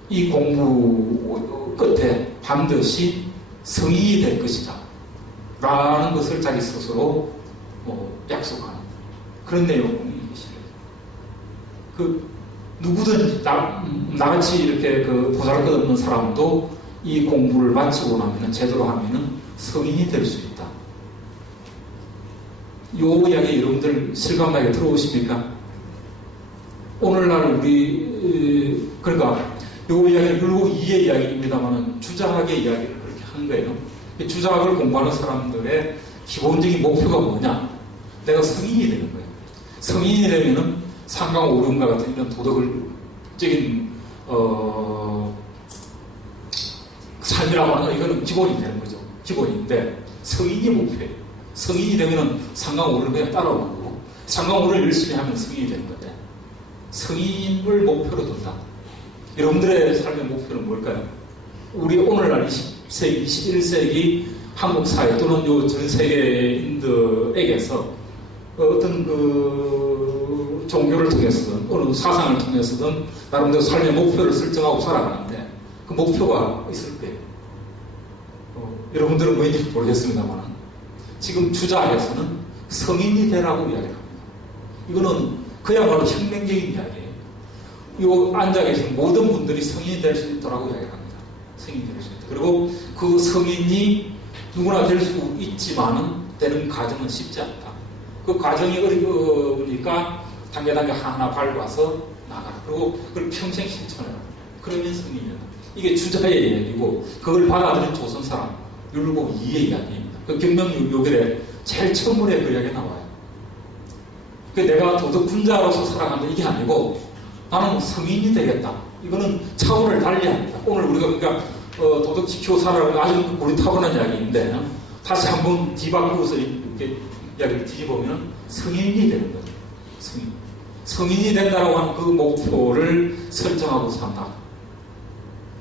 이 공부 끝에 반드시 성인이 될 것이다 라는 것을 자기 스스로 약속하는 그런 내용이 실려요. 그 누구든지 나같이 이렇게 그 보잘것없는 사람도 이 공부를 마치고 나면 제대로 하면은 성인이 될 수 있다. 요 이야기 여러분들 실감나게 들어오십니까? 오늘날 우리 그러니까 요 이야기는 율곡 2의 이야기입니다만은 주작의 이야기를 그렇게 한 거예요. 주작을 공부하는 사람들의 기본적인 목표가 뭐냐? 내가 성인이 되는 거예요. 성인이 되면은 상강오륜과 같은 이런 도덕적인 삶이라고 하는 건 이거는 기본이 되는 거죠. 기본인데 성인이 목표예요. 성인이 되면은 상강오륜을 그냥 따라오는 거고 상강오륜을 열심히 하면 성인이 되는 건데 성인을 목표로 둔다. 여러분들의 삶의 목표는 뭘까요? 우리 오늘날 20세기, 21세기 한국 사회 또는 요 전 세계인들에게서 어떤 그 종교를 통해서든 어느 사상을 통해서든 나름대로 삶의 목표를 설정하고 살아가는데 그 목표가 있을 거예요. 여러분들은 뭐인지 모르겠습니다만 지금 주자에서는 성인이 되라고 이야기를 합니다. 이거는 그야말로 혁명적인 이야기예요. 요 앉아 계신 모든 분들이 성인이 될 수 있도록 이야기를 합니다. 성인이 될 수 있다. 그리고 그 성인이 누구나 될 수 있지만은 되는 과정은 쉽지 않다. 그 과정이 어려우니까 단계 하나 밟아서 나가라. 그리고 그걸 평생 실천해라. 그러면 성인이다. 이게 주자의 이야기고 그걸 받아들인 조선 사람 율곡 2의 이야기입니다. 그 경명요결에 제일 첫물에 그 이야기 나와요. 그 내가 도덕군자로서 살아간다 이게 아니고 나는 성인이 되겠다. 이거는 차원을 달리합니다. 오늘 우리가 그러니까 도덕 지키고 살아가는 아주 우리 타고난 이야기인데 다시 한번 뒤바꾸어서 이렇게 이야기를 뒤집으면 성인이 되는 거죠. 성인이 된다고 하는 그 목표를 설정하고 산다.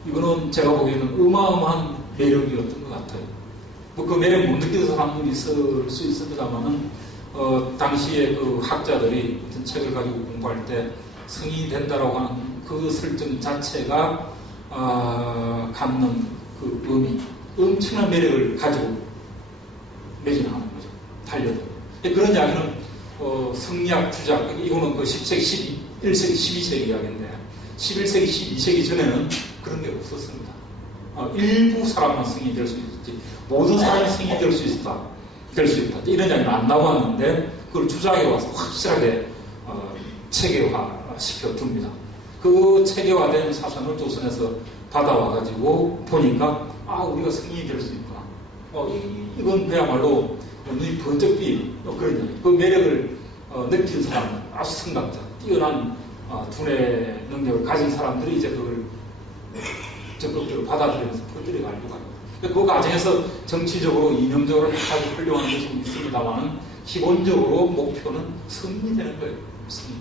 이거는 제가 보기에는 어마어마한 매력이었던 것 같아요. 뭐 그 매력 못 느끼는 사람들이 있을 수 있습니다만은 당시에 그 학자들이 어떤 책을 가지고 공부할 때 성인이 된다라고 하는 그 설정 자체가 갖는 그 의미, 엄청난 매력을 가지고 매진하는 거죠. 달려들고. 그런 이야기는 성리학 주작, 이거는 그 10세기, 11세기, 12세기 이야기인데 11세기, 12세기 전에는 그런 게 없었습니다. 일부 사람만 성인이 될 수 있지 모든 사람이 성인이 될 수 있다. 이런 이야기는 안 나왔는데 그걸 주작에 와서 확실하게 체계화 시켜줍니다. 그 체계화된 사상을 조선에서 받아와가지고 보니까 우리가 성인이 될 수 있구나. 이건 그야말로 눈이 번쩍 띄는 그런 이야기. 그 매력을 느낀 사람, 아주 성각자, 뛰어난 두뇌 능력을 가진 사람들이 이제 그걸 적극적으로 받아들이면서 퍼뜨려 가려고 합니다. 그 과정에서 정치적으로, 이념적으로 아주 훌륭한 것이 있습니다만 기본적으로 목표는 성인이 되는 거예요. 성인.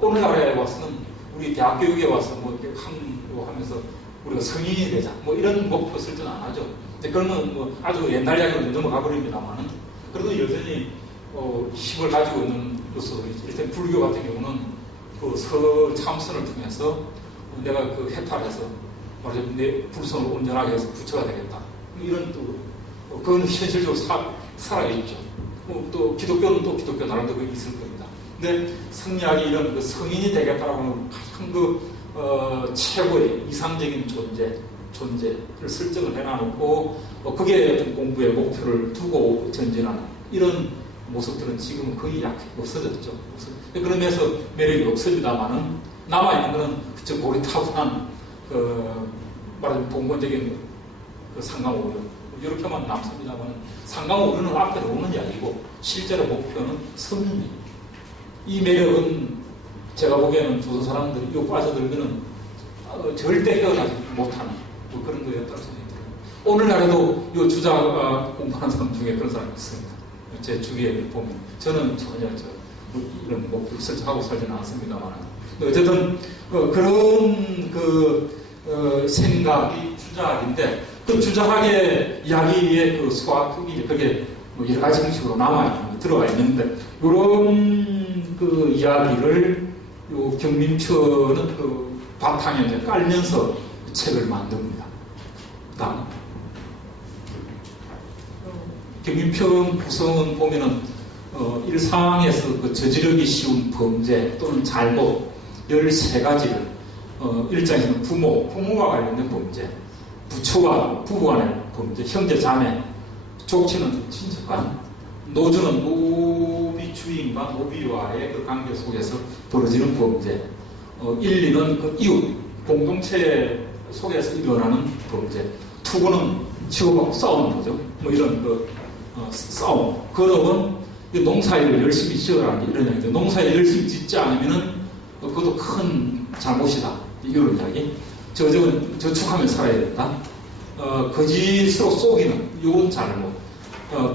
오늘날에 와서는 우리 대학 교육에 와서 이렇게 하면서 우리가 성인이 되자 이런 목표 설정 안 하죠. 그러면 아주 옛날 이야기로 넘어가 버립니다만은 그래도 여전히 힘을 가지고 있는 것으로 일단 불교 같은 경우는 그 서참선을 통해서 내가 그 해탈해서 말하자면 내 불성을 온전하게 해서 부처가 되겠다. 이런 그건 현실적으로 살아있죠. 또 기독교는 또 기독교 나름대로 있을 겁니다. 근데 성리학이 이런 그 성인이 되겠다라고 하는 가장 최고의 이상적인 존재를 설정을 해놔놓고 그게 어떤 공부의 목표를 두고 전진하는 이런 모습들은 지금은 거의 없어졌죠. 그런 면에서 매력이 없습니다만은 남아있는 것은 그저 고리타분한 말하자면 봉건적인 상강오류 이렇게만 남습니다만 상강오류는 앞에 오는 이야기고 실제로 목표는 성인이에요. 이 매력은 제가 보기에는 조선 사람들이 요 빠져들면은 절대 헤어나지 못하는 그런 거였다고 생각이 들어요. 오늘날에도 요 주자 공부하는 사람 중에 그런 사람이 있습니다. 제 주위에 보면 저는 전혀 이런 목표를 설정하고 살지는 않습니다만 어쨌든 그런 생각이 주자학인데 그 주자학의 이야기의 그 소화폭이 그게 여러 가지 형식으로 들어가 있는데 이런 그 이야기를 요 경민표는 그 바탕에 이제 깔면서 책을 만듭니다. 다음 경민표 구성은 보면은 일상에서 그 저지르기 쉬운 범죄 또는 잘못 13가지를 1장에서는 부모와 관련된 범죄, 부처와 부부간의 범죄, 형제 자매, 족치는 친척간, 노주는 노비 주인과 노비와의 그 관계 속에서 벌어지는 범죄, 1, 2는 그 이웃, 공동체 속에서 일어나는 범죄, 투구는 치고받고 싸우는 거죠. 이런 싸움. 걸업은 농사일을 열심히 지으라는 이런 이야기인데 농사일 열심히 짓지 않으면은 그것도 큰 잘못이다. 이런 이야기. 저축하며 살아야 된다. 거짓으로 속이는 이건 잘못.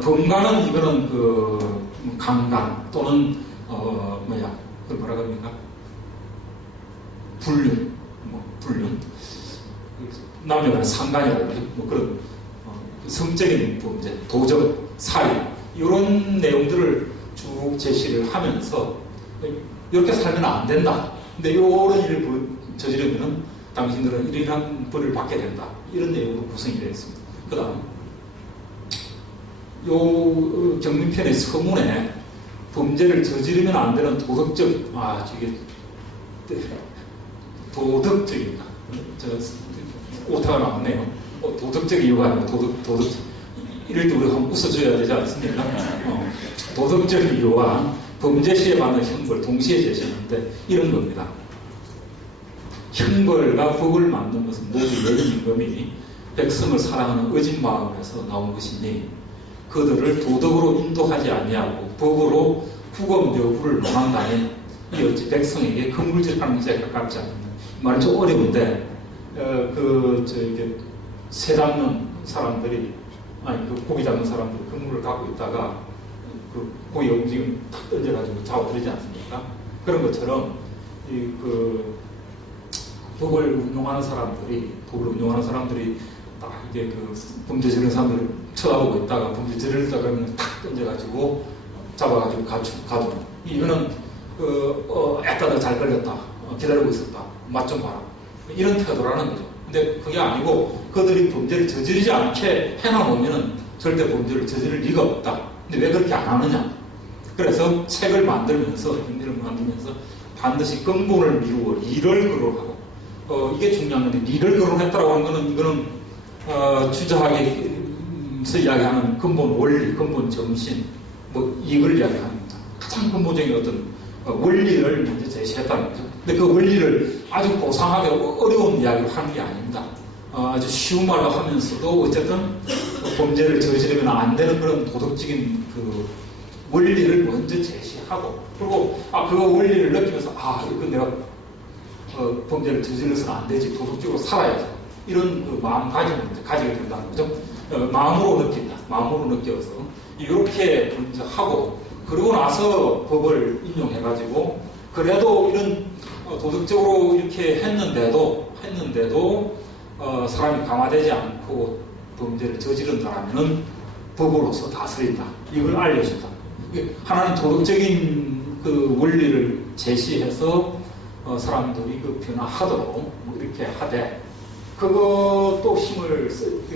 범가는 이거는 강간 또는 그걸 뭐라 그럽니까? 불륜. 남녀간의 상간이라고 그러죠. 그런 성적인 범죄, 도적, 살인 이런 내용들을 쭉 제시를 하면서 이렇게 살면 안 된다. 근데 이런 일을 저지르면 당신들은 이러한 벌을 받게 된다. 이런 내용으로 구성이 되어 있습니다. 그 다음 요 경민편의 서문에 범죄를 저지르면 안 되는 도덕적 도덕적입니다. 오타가 나왔네요. 도덕적 이유가 아니고 도덕 이럴 때 우리가 한번 웃어줘야 되지 않습니까? 도덕적 이유와 범죄 시에 받는 형벌 동시에 제시하는데 이런 겁니다. 형벌과 법을 만든 것은 모두 여러 임금이 백성을 사랑하는 의진 마음에서 나온 것이니 그들을 도덕으로 인도하지 아니하고 법으로 후검 여부를 논한다면 이 어찌 백성에게 건물질하는 것에 가깝지 않느냐. 말은 좀 어려운데 새 잡는 사람들이 고기 잡는 사람들이 그물을 갖고 있다가 그 고기 움직임 탁 던져가지고 잡아들이지 않습니까? 그런 것처럼 법을 운용하는 사람들이 딱 이게 범죄 저지르는 사람들을 쳐다보고 있다가 범죄 저지르다 그러면 탁 던져가지고 잡아가지고 가두는 이거는 애따다 잘 걸렸다 기다리고 있었다 맛 좀 봐라 이런 태도라는 거죠. 근데 그게 아니고 그들이 범죄를 저지르지 않게 해놔놓으면 절대 범죄를 저지를 리가 없다. 근데 왜 그렇게 안 하느냐? 그래서 책을 만들면서 반드시 근본을 미루고 리를 거론하고 이게 중요한 건데 리를 거론했다라고 하는 거는 이거는 주자학에서 이야기하는 근본 원리, 근본 정신 이걸 이야기합니다. 가장 근본적인 어떤 원리를 먼저 제시했다는 거죠. 근데 그 원리를 아주 고상하게 어려운 이야기를 하는 게 아닙니다. 아주 쉬운 말로 하면서도 어쨌든 범죄를 저지르면 안 되는 그런 도덕적인 그 원리를 먼저 제시하고, 그리고 그 원리를 느끼면서 이거 내가 범죄를 저질러서는 안 되지, 도덕적으로 살아야지, 이런 그 마음가짐을 가지게 된다는 거죠. 마음으로 느낀다. 마음으로 느껴서 이렇게 먼저 하고, 그러고 나서 법을 인용해가지고, 그래도 이런 도덕적으로 이렇게 했는데도 사람이 감화되지 않고 범죄를 저지른다라면은 법으로서 다스린다. 이걸 알려준다. 하나는 도덕적인 그 원리를 제시해서 사람들이 그 변화하도록 이렇게 하되, 그것도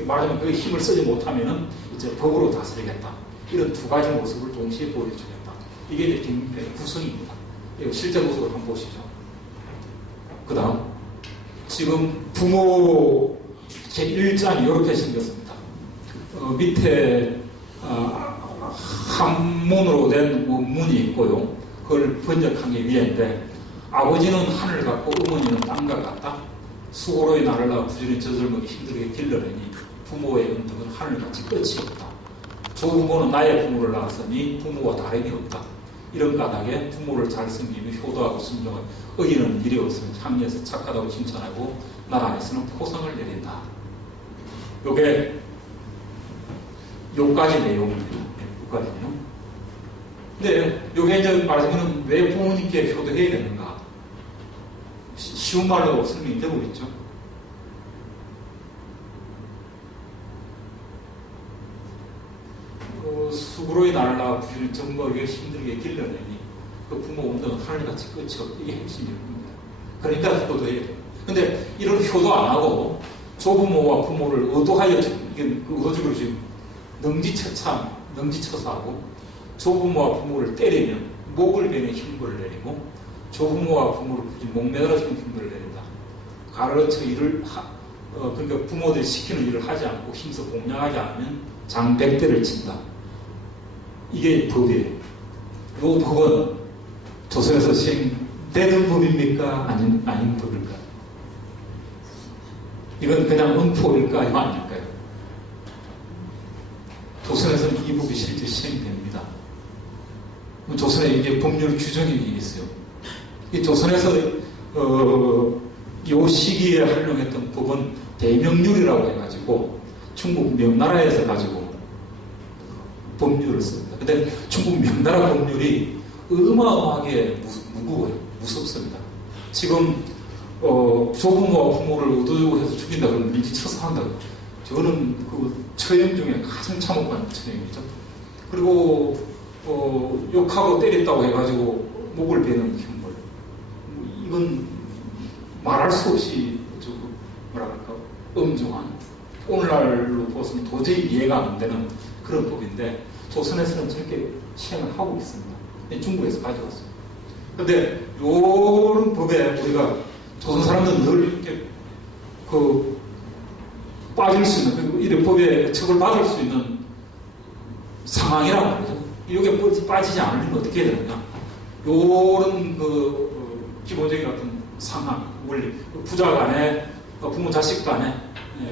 말하자면 그 힘을 쓰지 못하면은 이제 법으로 다스리겠다. 이런 두 가지 모습을 동시에 보여주겠다. 이게 이제 김민표의 구성입니다. 이거 실제 모습을 한번 보시죠. 그 다음, 지금 부모 제1장이 이렇게 생겼습니다. 밑에 한문으로 된 문이 있고요. 그걸 번역한 게 위에인데, 아버지는 하늘 같고 어머니는 땅과 같다. 수고로의 나를 낳아 부지런히 젖을 먹이 힘들게 길러내니 부모의 은덕은 하늘같이 끝이 없다. 조부모는 나의 부모를 낳았으니 부모와 다름이 없다. 이런 까닭에 부모를 잘 섬기며 효도하고 순종을 어기는 일이 없으면 창리에서 착하다고 칭찬하고 나라에서는 포상을 내린다. 요게 요까지 내용입니다. 요까지 내용. 근데 요게 이제 말하자면 왜 부모님께 효도해야 되는가? 쉬운 말로 설명이 되고 있죠. 수고로의 나를 낳아 부지런히 젖먹여 힘들게 길러내니 그 부모 운동은 하늘같이 끝이 없다. 이게 핵심입니다. 그러니까 효도해야 돼요. 근데 이런 효도 안 하고 조부모와 부모를 의도하여, 이게 의도적으로 지금 능지처사 하고, 조부모와 부모를 때리면 목을 베는 힘을 내리고, 조부모와 부모를 굳이 목매달아주는 힘을 내린다. 가르쳐 일을 그러니까 부모들이 시키는 일을 하지 않고 힘써 공략하지 않으면 장백대를 친다. 이게 법이에요. 이 법은 조선에서 시행되는 법입니까? 아닌 법일까? 이건 그냥 음포일까? 이거 아닐까요? 조선에서는 이 법이 실제 시행됩니다. 조선에 이게 법률 규정이 있어요. 이 조선에서 이 시기에 활용했던 법은 대명률이라고 해가지고 중국 명나라에서 가지고 법률을 씁니다. 근데 중국 명나라 법률이 어마어마하게 무거워요. 무섭습니다. 지금 조부모와 부모를 의도적으로 해서 죽인다 그러면 민지처사한다. 저는 그 처형 중에 가장 참혹한 처형이죠. 그리고 욕하고 때렸다고 해가지고 목을 베는 형벌. 이건 말할 수 없이 뭐랄까 엄중한, 오늘날로 보면 도저히 이해가 안 되는 그런 법인데, 조선에서는 저렇게 시행을 하고 있습니다. 중국에서 가져왔어요. 그런데 이런 법에 우리가 조선 사람들은 늘 이렇게 빠질 수 있는, 그리고 이런 법에 처벌받을 수 있는 상황이라고 하죠. 이게 빠지지 않으면 어떻게 해야 되느냐. 이런 기본적인 같은 상황, 원리, 부자 간에, 부모 자식 간에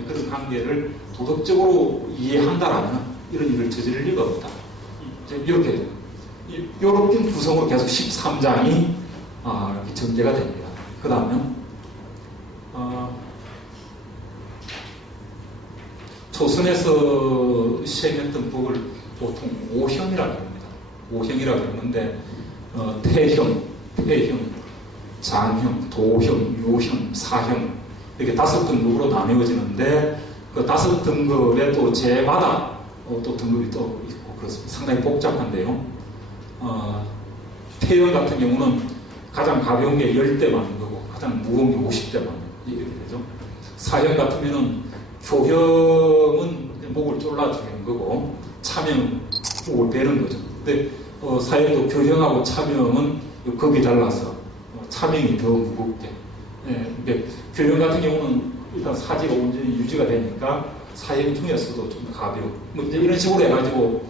그런 관계를 도덕적으로 이해한다라면 이런 일을 저지를 리가 없다. 이렇게 구성으로 계속 13장이 이렇게 전개가 됩니다. 그 다음에 조선에서 시행했던 법을 보통 5형이라고 합니다. 5형이라고 그러는데 태형, 장형, 도형, 유형, 사형, 이렇게 5등급으로 나뉘어지는데, 그 5등급에 또 제마다 또 등급이 또 있고 그렇습니다. 상당히 복잡한데요. 태형 같은 경우는 가장 가벼운 게 10대 맞는 거고, 가장 무거운 게 50대 맞는 거, 이렇게 되죠. 사형 같은 경우는 교형은 목을 졸라 죽이는 거고, 차명은 목을 베는 거죠. 근데 사형도 교형하고 차명은 급이 달라서 차명이 더 무겁게. 근데 교형 같은 경우는 일단 사지가 온전히 유지가 되니까 사형 중에서도 좀 가벼워. 이제 이런 식으로 해가지고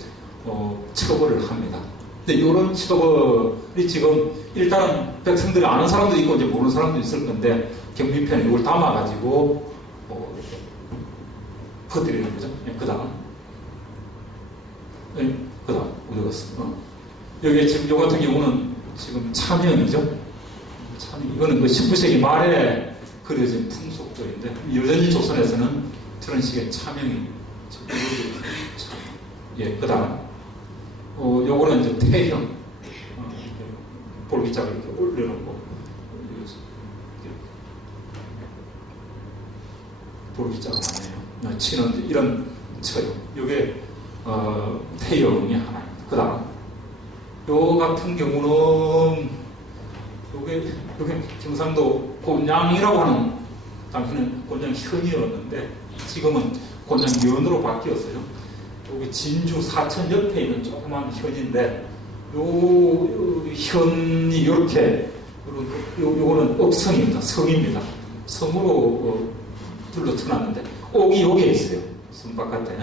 처벌을 합니다. 근데 이런 처벌이 지금 일단은 백성들이 아는 사람도 있고 이제 모르는 사람도 있을 건데, 경비편에 이걸 담아가지고 퍼뜨리는 거죠. 그 다음. 그 다음. 어디 갔어? 여기 지금 요 같은 경우는 지금 차명이죠. 차명. 이거는 그 19세기 말에 그려진 풍속도인데, 여전히 조선에서는 저런 식의 차명이. 예, 그 다음. 요거는 이제 태형. 볼기짝을 이렇게 올려놓고, 볼기짝은 아니에요. 치는 이런 처형. 요게, 태형이 하나입니다. 그 다음. 요 같은 경우는, 요게 경상도 곤양이라고 하는, 당시는 곤양현이었는데, 지금은 곤양면으로 바뀌었어요. 여기 진주 사천 옆에 있는 조그만 현인데, 요 현이 이렇게, 요거는 업성입니다. 성입니다. 성으로 둘러쳐놨는데, 옥이 여기에 있어요. 성 바깥에.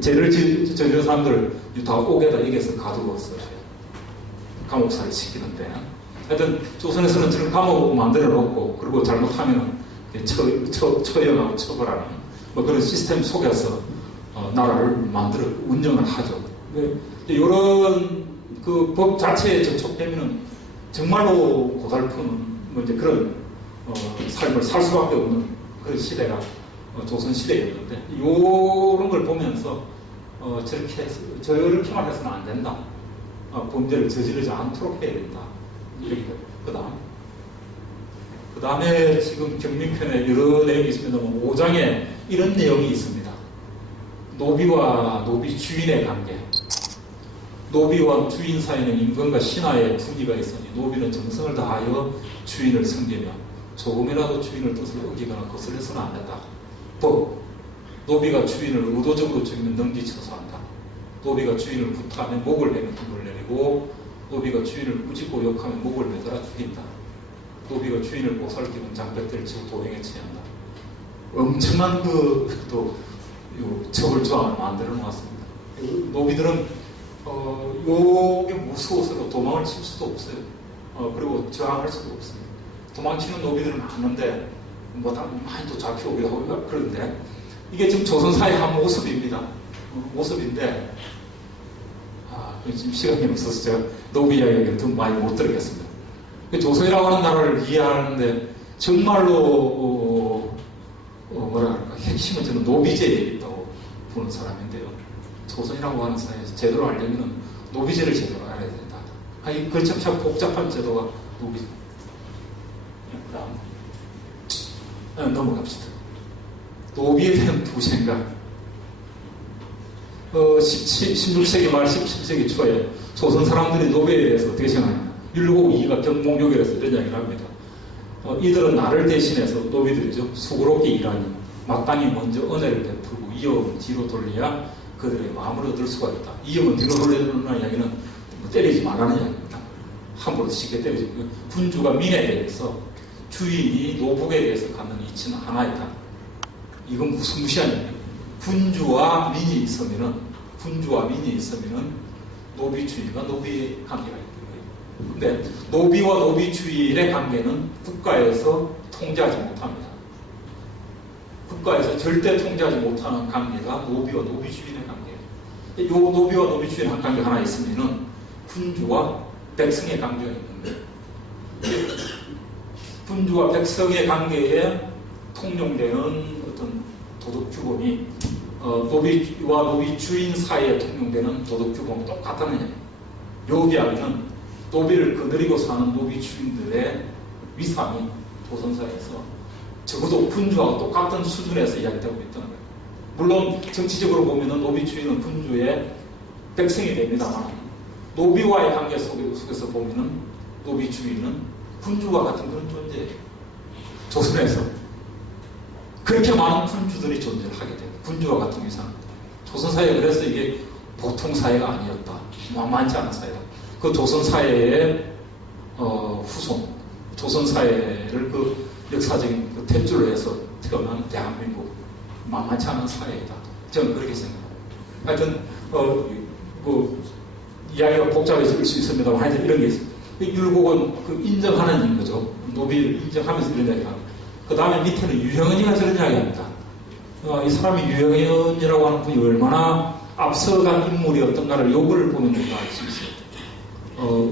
죄를 저지른 사람들 다 옥에다 이겨서 가두었어요. 감옥살이 시키는데. 하여튼, 조선에서는 저런 감옥 만들어 놓고, 그리고 잘못하면 처형하고 처벌하는, 뭐 그런 시스템 속에서 나라를 만들어 운영을 하죠. 이런 그 법 자체에 저촉되면은 정말로 고달픈 뭐 이제 그런 삶을 살 수밖에 없는 그런 시대가 조선 시대였는데, 이런 걸 보면서 저렇게만 해서는 안 된다. 범죄를 저지르지 않도록 해야 된다. 그 다음에 지금 경민편에 여러 내용이 있습니다. 5장에 이런 내용이 있습니다. 노비와 노비 주인의 관계. 노비와 주인 사이에는 임금과 신하의 분위기가 있으니 노비는 정성을 다하여 주인을 섬기며 조금이라도 주인을 뜻을 어기거나 거슬려서는 안 된다. 법. 노비가 주인을 의도적으로 죽이면 능지처사한다. 노비가 주인을 구타하면 목을 베면 등을 내리고, 노비가 주인을 꾸짖고 욕하면 목을 매달아 죽인다. 노비가 주인을 보살피면 장벽대를 치고 도행에 처한다. 엄청난 처벌 조항을 만들어 놓았습니다. 노비들은 요게 무서워서 도망을 칠 수도 없어요. 그리고 저항할 수도 없어요. 도망치는 노비들은 많은데 많이 또 잡혀오기도 하고 그런데, 이게 지금 조선사의 한 모습입니다. 모습인데, 지금 시간이 없어서 제가 노비 이야기를 좀 많이 못 들었겠습니다. 조선이라고 하는 나라를 이해하는데 정말로 뭐랄까, 핵심은 저는 노비제에 있다고 보는 사람인데요. 조선이라고 하는 사회에서 제대로 알려면 노비제를 제대로 알아야 된다. 그렇죠. 참 복잡한 제도가 노비제. 다음 넘어갑시다. 노비에 대한 두 생각. 16세기 말 17세기 초에 조선 사람들이 노비에 대해서 어떻게 생각하냐. 율곡이가 경몽욕이라서 이런 이야기를 합니다. 이들은 나를 대신해서, 노비들이죠, 수고롭게 일하니 마땅히 먼저 은혜를 베풀고 이어은 뒤로 돌려야 그들의 마음을 얻을 수가 있다. 이어은 뒤로 돌리는 이야기는 때리지 말라는 이야기입니다. 함부로 쉽게 때리지 말고, 군주가 민에 대해서 주인이 노복에 대해서 갖는 이치는 하나이다. 이건 무시한 얘기예요. 군주와 민이 있으면은 노비주의가 노비의 관계가 있다. 근데 노비와 노비주의의 관계는 국가에서 통제하지 못합니다. 국가에서 절대 통제하지 못하는 관계가 노비와 노비주의의 관계예요. 이 노비와 노비주의의 관계 하나 있으면은 군주와 백성의 관계가 있는데, 군주와 백성의 관계에 통용되는 어떤 도덕 규범이 노비와 노비주인 사이에 통용되는 도덕 규범이 똑같다는 얘기예요. 묘비하면 노비를 거느리고 사는 노비주인들의 위상이 조선사에서 적어도 군주와 똑같은 수준에서 이야기되고 있다는 거예요. 물론 정치적으로 보면 노비주인은 군주의 백성이 됩니다만, 노비와의 관계 속에서 보면 노비주인은 군주와 같은 그런 존재예요. 조선에서 그렇게 많은 군주들이 존재를 하게 돼요. 군주와 같은 위상. 조선사회가 그래서 이게 보통 사회가 아니었다. 만만치 않은 사회다. 그 조선사회의 후손, 조선사회를 그 역사적인 그 탯줄로 해서 태어난 대한민국, 만만치 않은 사회이다. 저는 그렇게 생각합니다. 하여튼 이야기가 복잡해질 수 있습니다만, 하여튼 이런 게 있습니다. 율곡은 그 인정하는 거죠. 노비를 인정하면서 이런 이야기를 합니다. 그 다음에 밑에는 유형은이가 저런 이야기합니다. 이 사람이 유영현이라고 하는 분이 얼마나 앞서간 인물이었던가를 요거를 보면 우리가 알 수 있어요.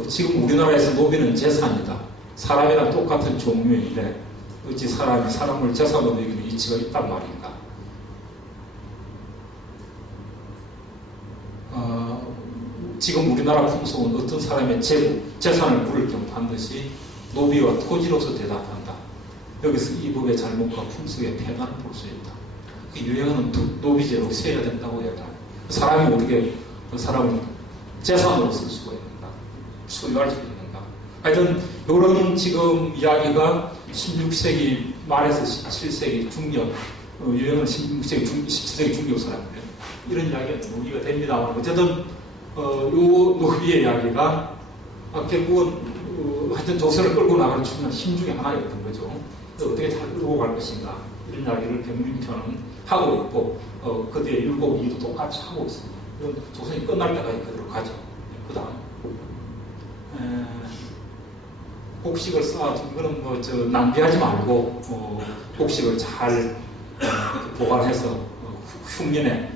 지금 우리나라에서 노비는 재산이다. 사람이랑 똑같은 종류인데 어찌 사람이 사람을 재산으로 여기는 이치가 있단 말인가. 지금 우리나라 풍속은 어떤 사람의 재산을 물을 경우 반드시 노비와 토지로서 대답한다. 여기서 이 법의 잘못과 풍속의 폐단을 볼 수 있다. 그 유행은 노비제로 세야 된다고 얘기합니다. 사람이 어떻게 그 사람을 재산으로 쓸 수가 있는가, 소유할 수 있는가. 하여튼 이런 지금 이야기가 16세기 말에서 17세기 중엽, 유행은 17세기 중엽 사람이에요. 이런 이야기가 논의가 됩니다만 어쨌든 요 노비의 이야기가 결국은 하여튼 조선을 끌고 나가는 중요한 힘 중에 하나였던 거죠. 어떻게 잘 끌고 갈 것인가 이런 이야기를 경륜편은 하고 있고 그 뒤에 율곡이도 똑같이 하고 있습니다. 조선이 끝날 때까지 그대로 가죠. 그 다음 곡식을 쌓아둔 거는 낭비하지 말고 곡식을 잘 보관해서 흉년에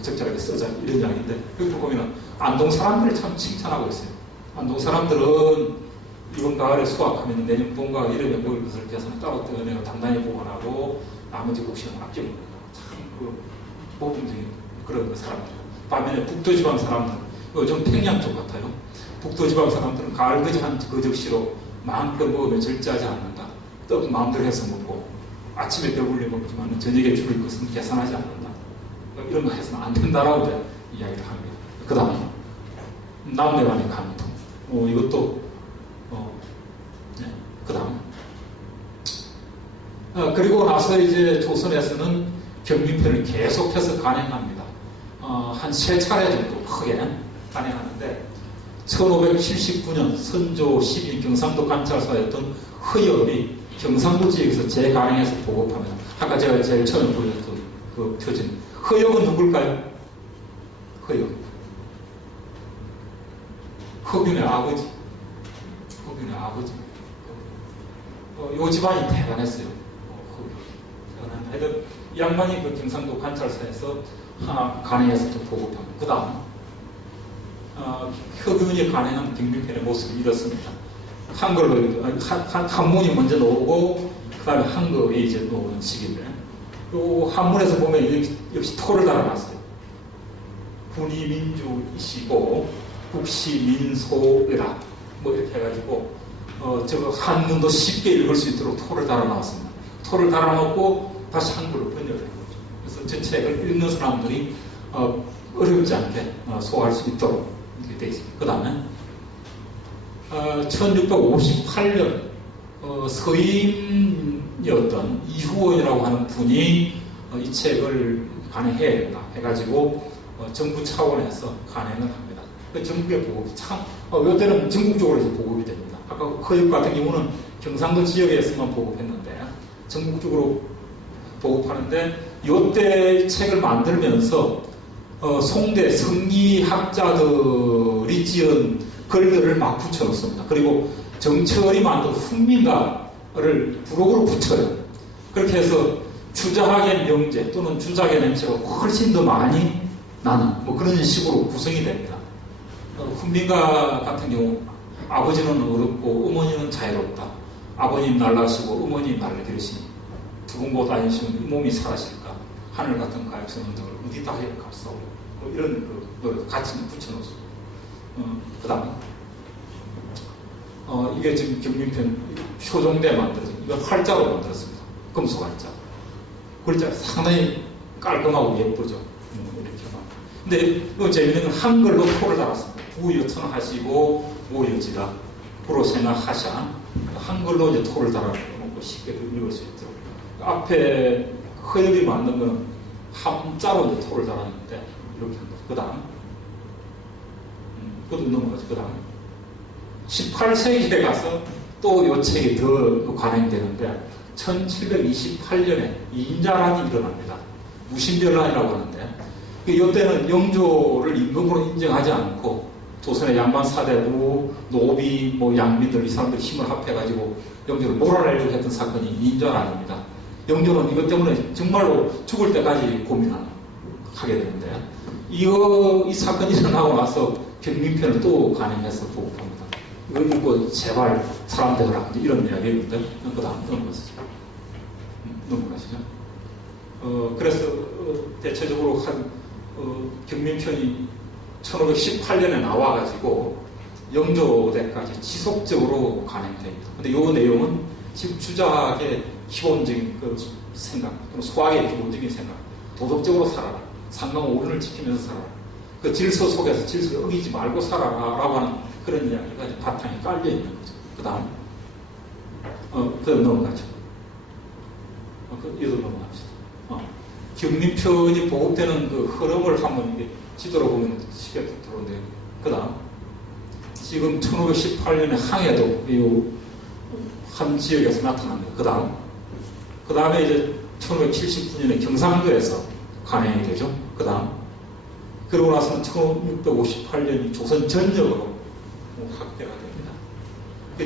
적절하게 쓰자 이런 이야기인데 여기 보면 안동 사람들을 참 칭찬하고 있어요. 안동 사람들은 이번 가을에 수확하면 내년 봄과 여름에 먹을 것을 계산 따로 떼어내고 단단히 보관하고 나머지 곡식은 아껴먹는 참 모범적인 그런 사람들. 반면에 북도지방 사람들, 요즘 평양 쪽 같아요. 북도지방 사람들은 가을 그 적시로 마음껏 먹으면 절제하지 않는다. 떡 마음대로 해서 먹고 아침에 배불리 먹지만 저녁에 줄일 것은 계산하지 않는다. 이런 거 해서는 안 된다라고 이야기를 합니다. 그 다음에 남녀간의 감통. 이것도 네. 그 다음 그리고 나서 이제 조선에서는 경민편을 계속해서 간행합니다. 한 3차례 정도 크게 간행하는데 1579년 선조 12인 경상도 관찰사였던 허엽이 경상도 지역에서 재간행해서 보급합니다. 아까 제가 제일 처음에 보여줬던 그 표진. 허엽은 누굴까요? 허엽. 허균의 아버지. 허균의 아버지. 요 집안이 대단했어요. 하여튼 이 양반이 그 경상도 관찰사에서 하나 간행해서 또 보급합니다. 그 다음 허균이 간행한 경민편의 모습을 이렇습니다. 한글로 한문이 먼저 나오고 그 다음에 한글이 이제 나오는 시기인데 요 한문에서 보면 역시 토를 달아놨어요. 군이 민주이시고 국시 민소이라 뭐 이렇게 해가지고 저거 한문도 쉽게 읽을 수 있도록 토를 달아놨습니다. 토를 달아놓고 다시 한글로 번역을 한 거죠. 그래서 저 책을 읽는 사람들이 어렵지 않게 소화할 수 있도록 이렇게 되어 있습니다. 그 다음에 1658년 서임이었던 이후원이라고 하는 분이 이 책을 간행해야 된다 해가지고 정부 차원에서 간행을 합니다. 그 정부의 보급이 참 이때는 전국적으로 보급이 됩니다. 아까 허엽 같은 경우는 경상도 지역에서만 보급했는데 전국적으로 보급하는데 이때 책을 만들면서 송대 성리학자들이 지은 글들을 막 붙여놓습니다. 그리고 정철이 만든 훈민가를 부록으로 붙여요. 그렇게 해서 주작의 명제 또는 주작의 냄새가 훨씬 더 많이 나는 뭐 그런 식으로 구성이 됩니다. 훈민가 같은 경우 아버지는 어렵고 어머니는 자유롭다. 아버님 날라시고 어머니 날기르시니 두근고 다니시면 몸이 살아실까. 하늘 같은 가역선 등을 어디다 해 갔어. 뭐 이런 그 같이 붙여놓습니다. 그 다음에 이게 지금 경민편 표종대 만들어진 이거 활자로 만들었습니다. 금속 활자. 글자 상당히 깔끔하고 예쁘죠. 이렇게 근데 이거 재밌는 건 한글로 토를 달았습니다. 부여천하시고 모여지라 부로 생각하샤. 한글로 이제 토를 달아놓고 쉽게 읽을 수 있도록. 앞에 허엽이 만든 거는 함자로 이제 토를 달았는데 이렇게 한 거죠. 그 다음 그것도 넘어가죠. 그 다음 18세기에 가서 또 이 책이 더 관행되는데 1728년에 인자란이 일어납니다. 무신별란이라고 하는데 이때는 영조를 임금으로 인정하지 않고 조선의 양반 사대부, 노비, 양비들 이 사람들 힘을 합해가지고 영조를 몰아내려고 했던 사건이 인자란입니다. 영조는 이것 때문에 정말로 죽을 때까지 고민하게 되는데, 이 사건이 일어나고 나서 경민편을 또 간행해서 보급합니다. 이걸 읽고 제발 사람 되어라, 이런 이야기인데, 그 다음 넘어가시죠. 그래서 대체적으로 경민편이 1518년에 나와가지고 영조 때까지 지속적으로 간행됩니다. 근데 이 내용은 지금 주작의 기본적인 그 생각, 소학의 기본적인 생각, 도덕적으로 살아라, 상강오륜을 지키면서 살아라, 그 질서 속에서 질서를 어기지 말고 살아라라고 하는 그런 이야기가 바탕에 깔려 있는 거죠. 그 다음, 넘어가죠. 이도 넘어갑시다. 경민편이 보급되는 그 흐름을 한번 이게 지도로 보면 쉽게 들어오는데, 그 다음, 지금 1518년에 항해도 이 한 지역에서 나타납니다. 그 다음에 이제 1579년에 경상도에서 간행이 되죠. 그 다음, 그러고 나서는 1658년이 조선 전역으로 확대가 됩니다.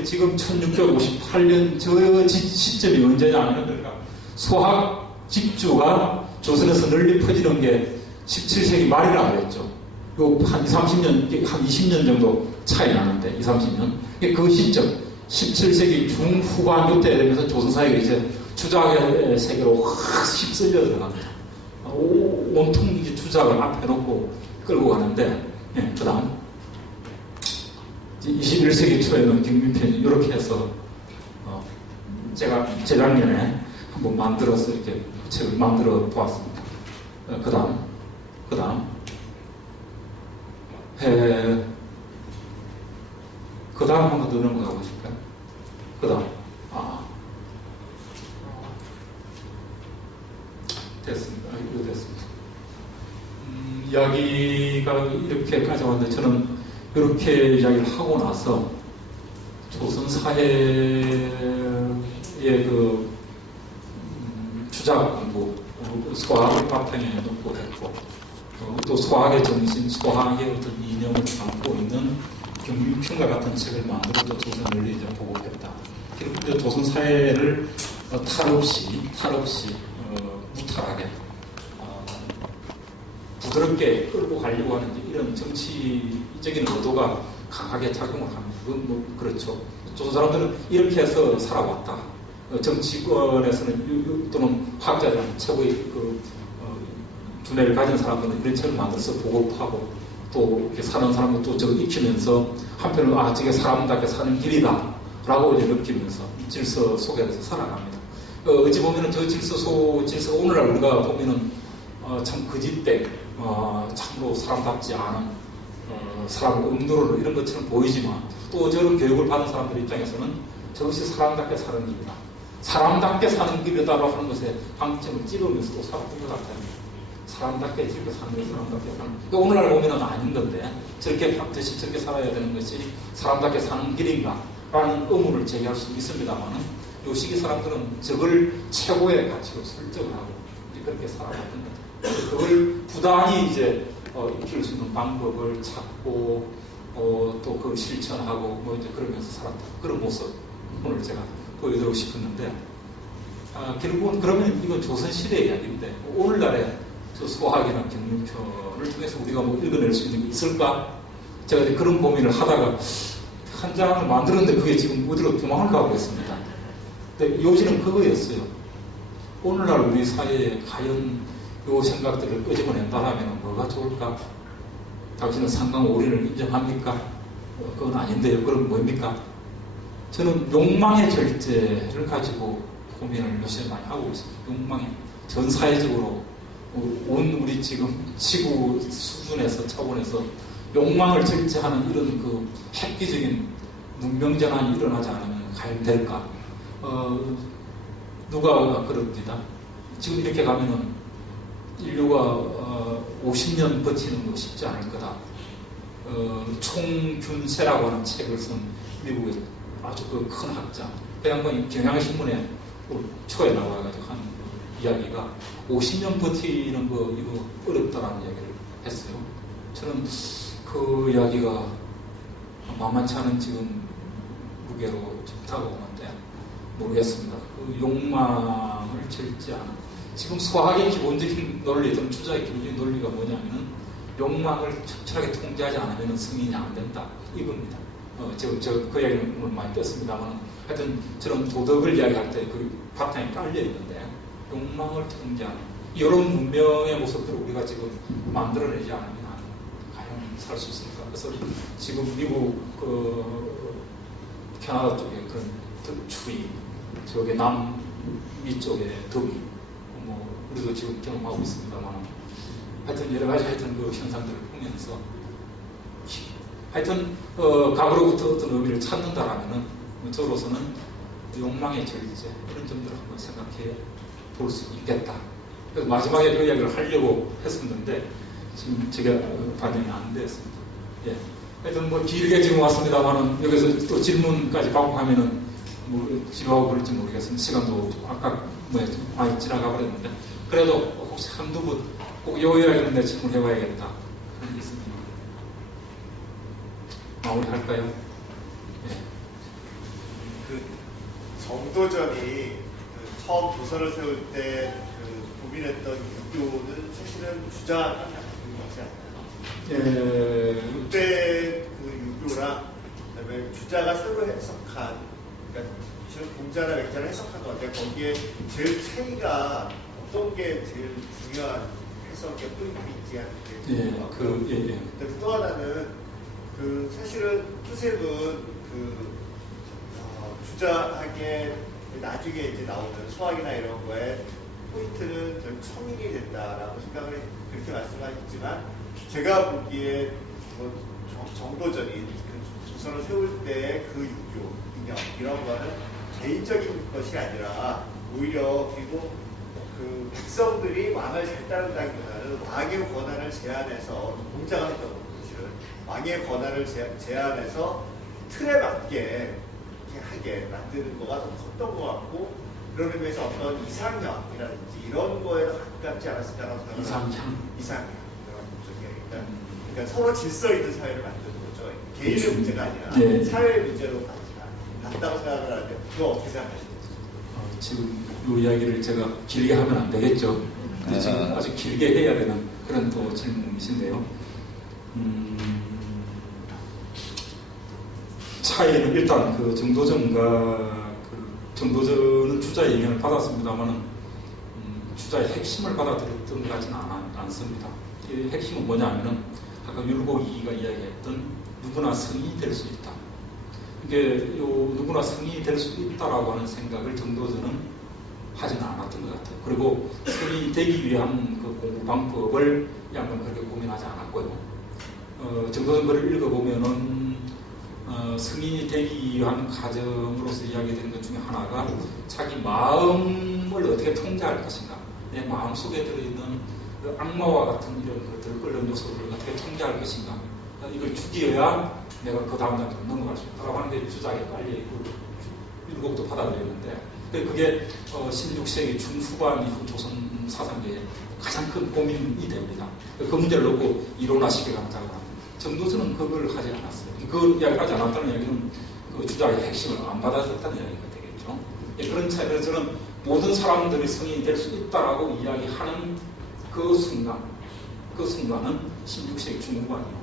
지금 1658년 저 시점이 언제냐 하면, 그러니까 소학 집주가 조선에서 널리 퍼지는 게 17세기 말이라고 그랬죠. 한 30년, 한 20년 정도 차이 나는데, 30년. 그 시점, 17세기 중후반 요때 되면서 조선사회가 이제 주작의 세계로 확 휩쓸려 들어갑니다. 온통 이제 주작을 앞에 놓고 끌고 가는데, 그 다음. 21세기 초에는 경민편이 이렇게 해서, 제가 재작년에 한번 만들어서 이렇게 책을 만들어 보았습니다. 그 다음. 그 다음 한번 더 넘어가 보실까요? 그 다음. 됐습니다. 이거 됐습니다. 이야기가 이렇게까지 왔는데, 저는 이렇게 이야기를 하고 나서 조선 사회의 그 주작 공부, 소학을 바탕에 놓고 했고, 또 소학의 정신, 소학의 어떤 이념을 담고 있는 경민편과 같은 책을 만들어서 조선을 이제 보급했다. 그리고 조선 사회를 탈 없이 무탈하게 부드럽게 끌고 가려고 하는 이런 정치적인 의도가 강하게 작용을 합니다. 그건 그렇죠. 조선 사람들은 이렇게 해서 살아왔다. 정치권에서는 또는 학자들은 최고의 두뇌를 가진 사람들은 이런 책을 만들어서 보급하고, 또 이렇게 사는 사람도 또 저걸 익히면서 한편으로 저게 사람답게 사는 길이다 라고 이제 느끼면서 질서 속에서 살아갑니다. 어찌 보면은 저 질서가 오늘날 우리가 보면은 참 거짓된, 참으로 사람답지 않은, 사람을 억누르는 이런 것처럼 보이지만, 또 저런 교육을 받은 사람들 입장에서는 저것이 사람답게 사는 길이다, 사람답게 사는 길이다라고 하는 것에 방점을 찌르면서 또 살아온 것 같아요. 사람답게 저렇게 사는 게 사람답게 사는, 그러니까 오늘날 보면은 아닌 건데, 저렇게 반드시 저렇게 살아야 되는 것이 사람답게 사는 길인가 라는 의문을 제기할 수 있습니다만은, 요 시기 사람들은 저걸 최고의 가치로 설정을 하고 이제 그렇게 살아갔던 거죠. 그걸 부단히 이제 익힐 수 있는 방법을 찾고, 또 그걸 실천하고 이제 그러면서 살았다, 그런 모습 오늘 제가 보여드리고 싶었는데, 결국은 그러면 이건 조선시대의 이야기인데, 오늘날에 저 소학이나 경민편을 통해서 우리가 읽어낼 수 있는 게 있을까? 제가 이제 그런 고민을 하다가 한 장을 만들었는데 그게 지금 어디로 도망을 가고 있습니다. 근데 요지는 그거였어요. 오늘날 우리 사회에 과연 요 생각들을 끄집어낸다라면 뭐가 좋을까? 당신은 상강오륜을 인정합니까? 그건 아닌데요. 그럼 뭡니까? 저는 욕망의 절제를 가지고 고민을 요새 많이 하고 있습니다. 욕망의, 전 사회적으로 온 우리 지금 지구 수준에서 차원에서 욕망을 절제하는 이런 그 획기적인 문명전환이 일어나지 않으면 과연 될까? 누가 그럽니다. 지금 이렇게 가면은 인류가 50년 버티는 거 쉽지 않을 거다. 총균세라고 하는 책을 쓴 미국의 아주 큰 학자, 그 양반이 경향신문에 초에 나와가지고 한 이야기가 50년 버티는 거 이거 어렵다라는 이야기를 했어요. 저는 그 이야기가 만만치 않은 지금 무게로 좀 다가오는데, 모르겠습니다. 그 욕망을 절제하는 지금 수학의 기본적인 논리든 주자의 기본적인 논리가 뭐냐면은 욕망을 철저하게 통제하지 않으면 승인이 안 된다 이겁니다. 지금 그 이야기는 오늘 많이 떴습니다만 하여튼 저런 도덕을 이야기할 때 그 바탕에 깔려 있는데 욕망을 통제하는 이런 문명의 모습들을 우리가 지금 만들어내지 않으면 과연 살 수 있을까? 그래서 지금 미국 캐나다 쪽에 그런 추위, 저게 남미 쪽에 더위, 우리도 지금 경험하고 있습니다만 하여튼 여러 가지 그 현상들을 보면서 하여튼 과거로부터 어떤 의미를 찾는다라면은 저로서는 욕망의 절제 이런 점들을 한번 생각해 볼 수 있겠다. 그래서 마지막에 그 이야기를 하려고 했었는데 지금 제가 반영이 안 됐습니다. 예. 하여튼 길게 지금 왔습니다만은 여기서 또 질문까지 받고 하면은 지루하고 그럴지 모르겠습니다. 시간도 아까 많이 지나가 버렸는데 그래도 혹시 한두 분 꼭 요 이야기는 내 질문해 봐야겠다. 그런 게 있습니다. 마무리할까요? 네. 그 정도전이 처음 도서를 세울 때 고민했던 유교는 사실은 주자가 같은 것이 아니라 그때 그 유교랑 그다음에 주자가 새로 해석한 그러니까 공자나 맥자를 해석한 것 같아요. 거기에 제일 차이가 어떤 게 제일 중요한 해석의 포인트가 있지 않을까. 또 하나는 사실은 투셉은 주자하게 나중에 이제 나오는 수학이나 이런 거에 포인트는 전 청인이 된다라고 생각을 그렇게 말씀하셨지만 제가 보기에 정도전이 조선을 세울 때의 그 유교, 인형 이런 거는 개인적인 것이 아니라 오히려 그리고 그 백성들이 왕을 잘 따른다기보다는 왕의 권한을 제한해서 공자가 했던 것을 왕의 권한을 제한해서 틀에 맞게 하게 만드는 거가 너무 컸던 것 같고 그런 의미에서 어떤 이상형이라든지 이런 거에 가깝지 않았을까라고 생각합니다. 이상형 그러니까 서로 질서 있는 사회를 만드는 거죠. 개인의 문제가 아니라 사회의 문제로 간다고 생각을 하는데 그거 어떻게 생각하십니까? 지금 이 이야기를 제가 길게 하면 안 되겠죠. 지금 아주 길게 해야 되는 그런 또 질문이신데요. 차이는 일단 그 정도전과 정도전은 주자의 영향을 받았습니다만은 주자의 핵심을 받아들였던 것 같지는 않습니다. 이 핵심은 뭐냐면은 아까 율곡이가 이야기했던 누구나 성인이 될 수 있다. 이게 누구나 성인이 될 수 있다라고 하는 생각을 정도전은 하지는 않았던 것 같아요. 그리고 성인이 되기 위한 그 공부 방법을 양반 그렇게 고민하지 않았고요. 정도전 글을 읽어보면은 성인이 되기 위한 과정으로서 이야기되는 것 중에 하나가 자기 마음을 어떻게 통제할 것인가, 내 마음 속에 들어있는 그 악마와 같은 이런 것들 끓는 요소를 어떻게 통제할 것인가, 이걸 죽여야 내가 그 다음 단계로 넘어갈 수 있다고 하는데 주작에 빨리 율곡도 받아들였는데 그게 16세기 중후반 이후 조선 사상계의 가장 큰 고민이 됩니다. 그 문제를 놓고 이론화시켜가는 작업을 합니다. 정도전은 그걸 하지 않았어요. 그 이야기를 하지 않았다는 이야기는 그 주작의 핵심을 안 받아들였다는 이야기가 되겠죠. 그런 차이에서 저는 모든 사람들이 성인이 될 수 있다라고 이야기하는 그 순간은 16세기 중후반이고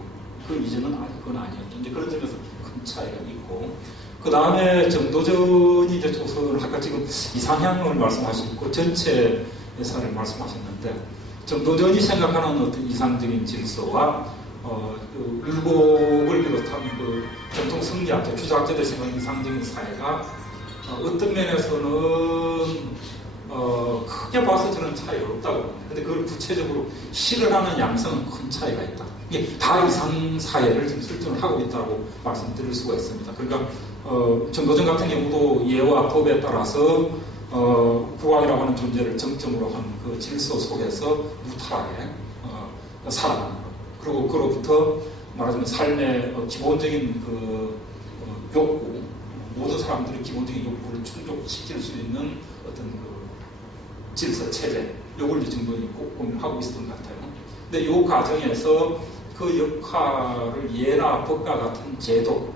그 이전은 그건 아니었죠. 이제 그런 점에서 큰 차이가 있고 그 다음에 정도전이 이제 조선을 아까 지금 이상향을 말씀하시고 전체 예산을 말씀하셨는데 정도전이 생각하는 어떤 이상적인 질서와 율곡을 비롯한 그 전통 성리학자, 주자학자들이 생각하는 이상적인 사회가 어떤 면에서는 크게 봐서 저는 차이가 없다고 봅니다. 근데 그걸 구체적으로 실현하는 양성은 큰 차이가 있다. 이게 다 이상 사회를 지금 설정을 하고 있다고 말씀드릴 수가 있습니다. 그러니까 정도전 같은 경우도 예와 법에 따라서 국왕이라고 하는 존재를 정점으로 한 그 질서 속에서 무탈하게 살아가는 것. 그리고 그로부터 말하자면 삶의 기본적인 그 욕구, 모든 사람들의 기본적인 욕구를 충족시킬 수 있는 어떤 그 질서, 체제, 요걸 이제 정도전이 꼭 고민하고 있었던 것 같아요. 근데 이 과정에서 그 역할을 예나 법과 같은 제도,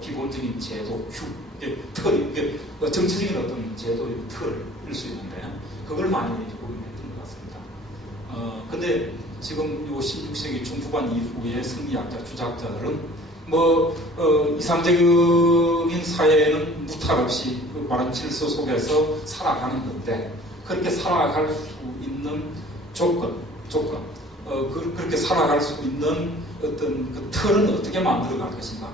기본적인 제도, 이게 틀이, 이게 정치적인 어떤 제도의 틀일 수 있는데, 그걸 많이 고민했던 것 같습니다. 근데 지금 요 16세기 중후반 이후의 승리학자, 주자학자들은 이상적인 사회는 무탈 없이 그 바른 질서 속에서 살아가는 건데, 그렇게 살아갈 수 있는 조건, 그렇게 살아갈 수 있는 어떤 그 틀은 어떻게 만들어갈 것인가.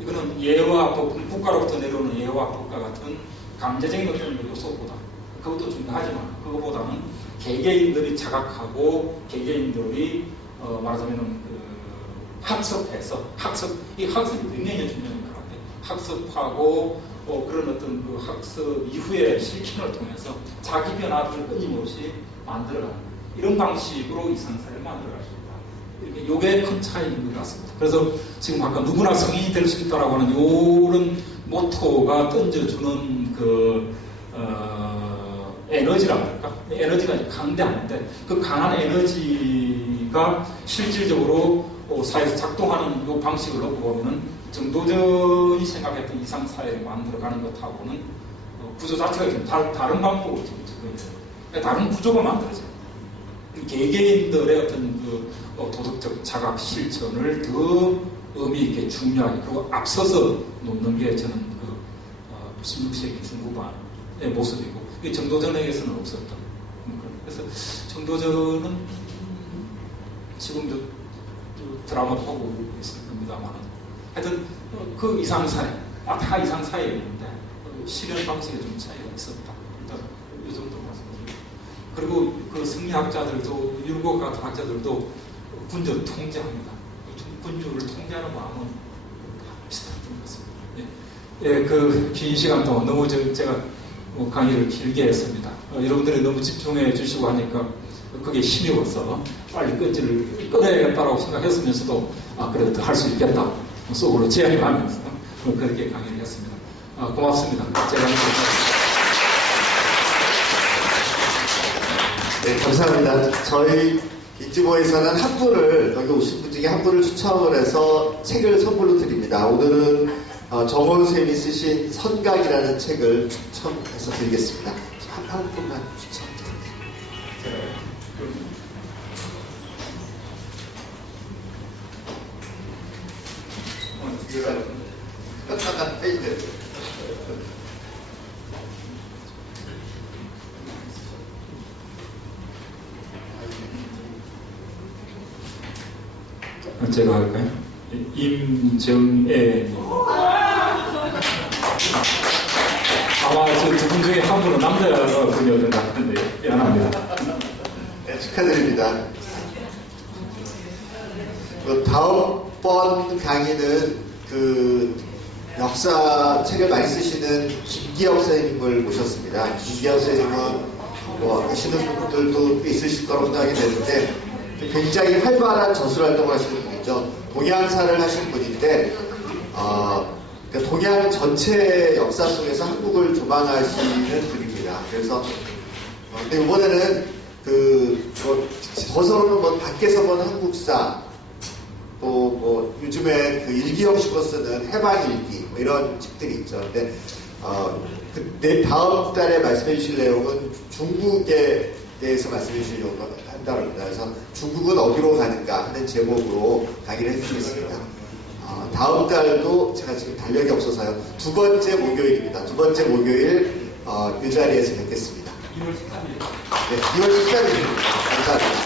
이거는 예와 법, 국가로부터 내려오는 예와 법과 같은 강제적인 어떤 요소보다, 그것도 중요하지만, 그것보다는 개개인들이 자각하고, 개개인들이, 말하자면, 학습해서, 이 학습이 굉장히 중요한 거라는데, 학습하고, 그런 어떤 그 학습 이후의 실천을 통해서 자기 변화를 끊임없이 만들어가는, 이런 방식으로 이상사회를 만들어갈 수 있다. 이게 큰 차이인 것 같습니다. 그래서 지금 아까 누구나 성인이 될 수 있다라고 하는 이런 모토가 던져주는 에너지라고 할까? 에너지가 강대한데, 그 강한 에너지가 실질적으로 사회에서 작동하는 이 방식을 놓고 보면은 정도전이 생각했던 이상사회를 만들어가는 것하고는 구조 자체가 좀 다른 방법으로 지금 접근해요. 다른 구조가 만들어져요. 개개인들의 어떤 그 도덕적 자각 실천을 더 의미 있게 중요하게, 그리고 앞서서 놓는 게 저는 16세기 중후반의 모습이고, 이 정도전에게서는 없었던. 그래서 정도전은 지금도 드라마도 하고 있을 겁니다만, 하여튼 그 이상사회, 다 이상사회였는데 실현 방식에 좀 차이가 있었다. 일단 이 정도 말씀드립니다. 그리고 그 승리학자들도, 율곡 같은 학자들도 군주를 통제합니다. 군주를 통제하는 마음은 비슷한 것 같습니다. 긴 시간 동안 너무 제가 강의를 길게 했습니다. 여러분들이 너무 집중해 주시고 하니까 그게 힘이어서 빨리 끊어야겠다라고 생각했으면서도, 그래도 더 할 수 있겠다. 속으로 제안하면서 그렇게 강의를 했습니다. 고맙습니다. 제가 네, 감사합니다. 저희 이지모에서는 한 분을, 여기 오신 분 중에 한 분을 추첨을 해서 책을 선물로 드립니다. 오늘은 정원 선생님이 쓰신 선각이라는 책을 추첨해서 드리겠습니다. 한 분만 추첨드립니다. 제가 할까요? 임정애. 아마 저 두 분 중에 한 분은 남자분이었던 것 같은데, 미안합니다. 네, 축하드립니다. 다음번 강의는 역사 책을 많이 쓰시는 김기혁 선생님을 모셨습니다. 김기혁 선생님은 아시는 분들도 있으실 거라고 생각이 되는데, 굉장히 활발한 저술활동을 하시는 분이죠. 동양사를 하신 분인데, 동양 전체 역사 속에서 한국을 조망하시는 분입니다. 그래서, 근데 이번에는 저서로는 밖에서 본 한국사, 또 요즘에 일기 형식으로 쓰는 해방일기, 이런 책들이 있죠. 근데, 다음 달에 말씀해 주실 내용은 중국에 대해서 말씀해 주시려고 한다고 합니다. 그래서 중국은 어디로 가는가 하는 제목으로 강의를 해주시겠습니다. 다음 달도 제가 지금 달력이 없어서요. 두 번째 목요일입니다. 두 번째 목요일 이 자리에서 뵙겠습니다. 2월 13일. 네, 2월 13일입니다. 감사합니다.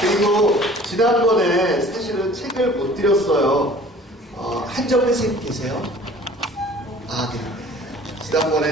그리고 지난번에 사실은 책을 못 드렸어요. 한정민 선생님 계세요? 네. 지난번에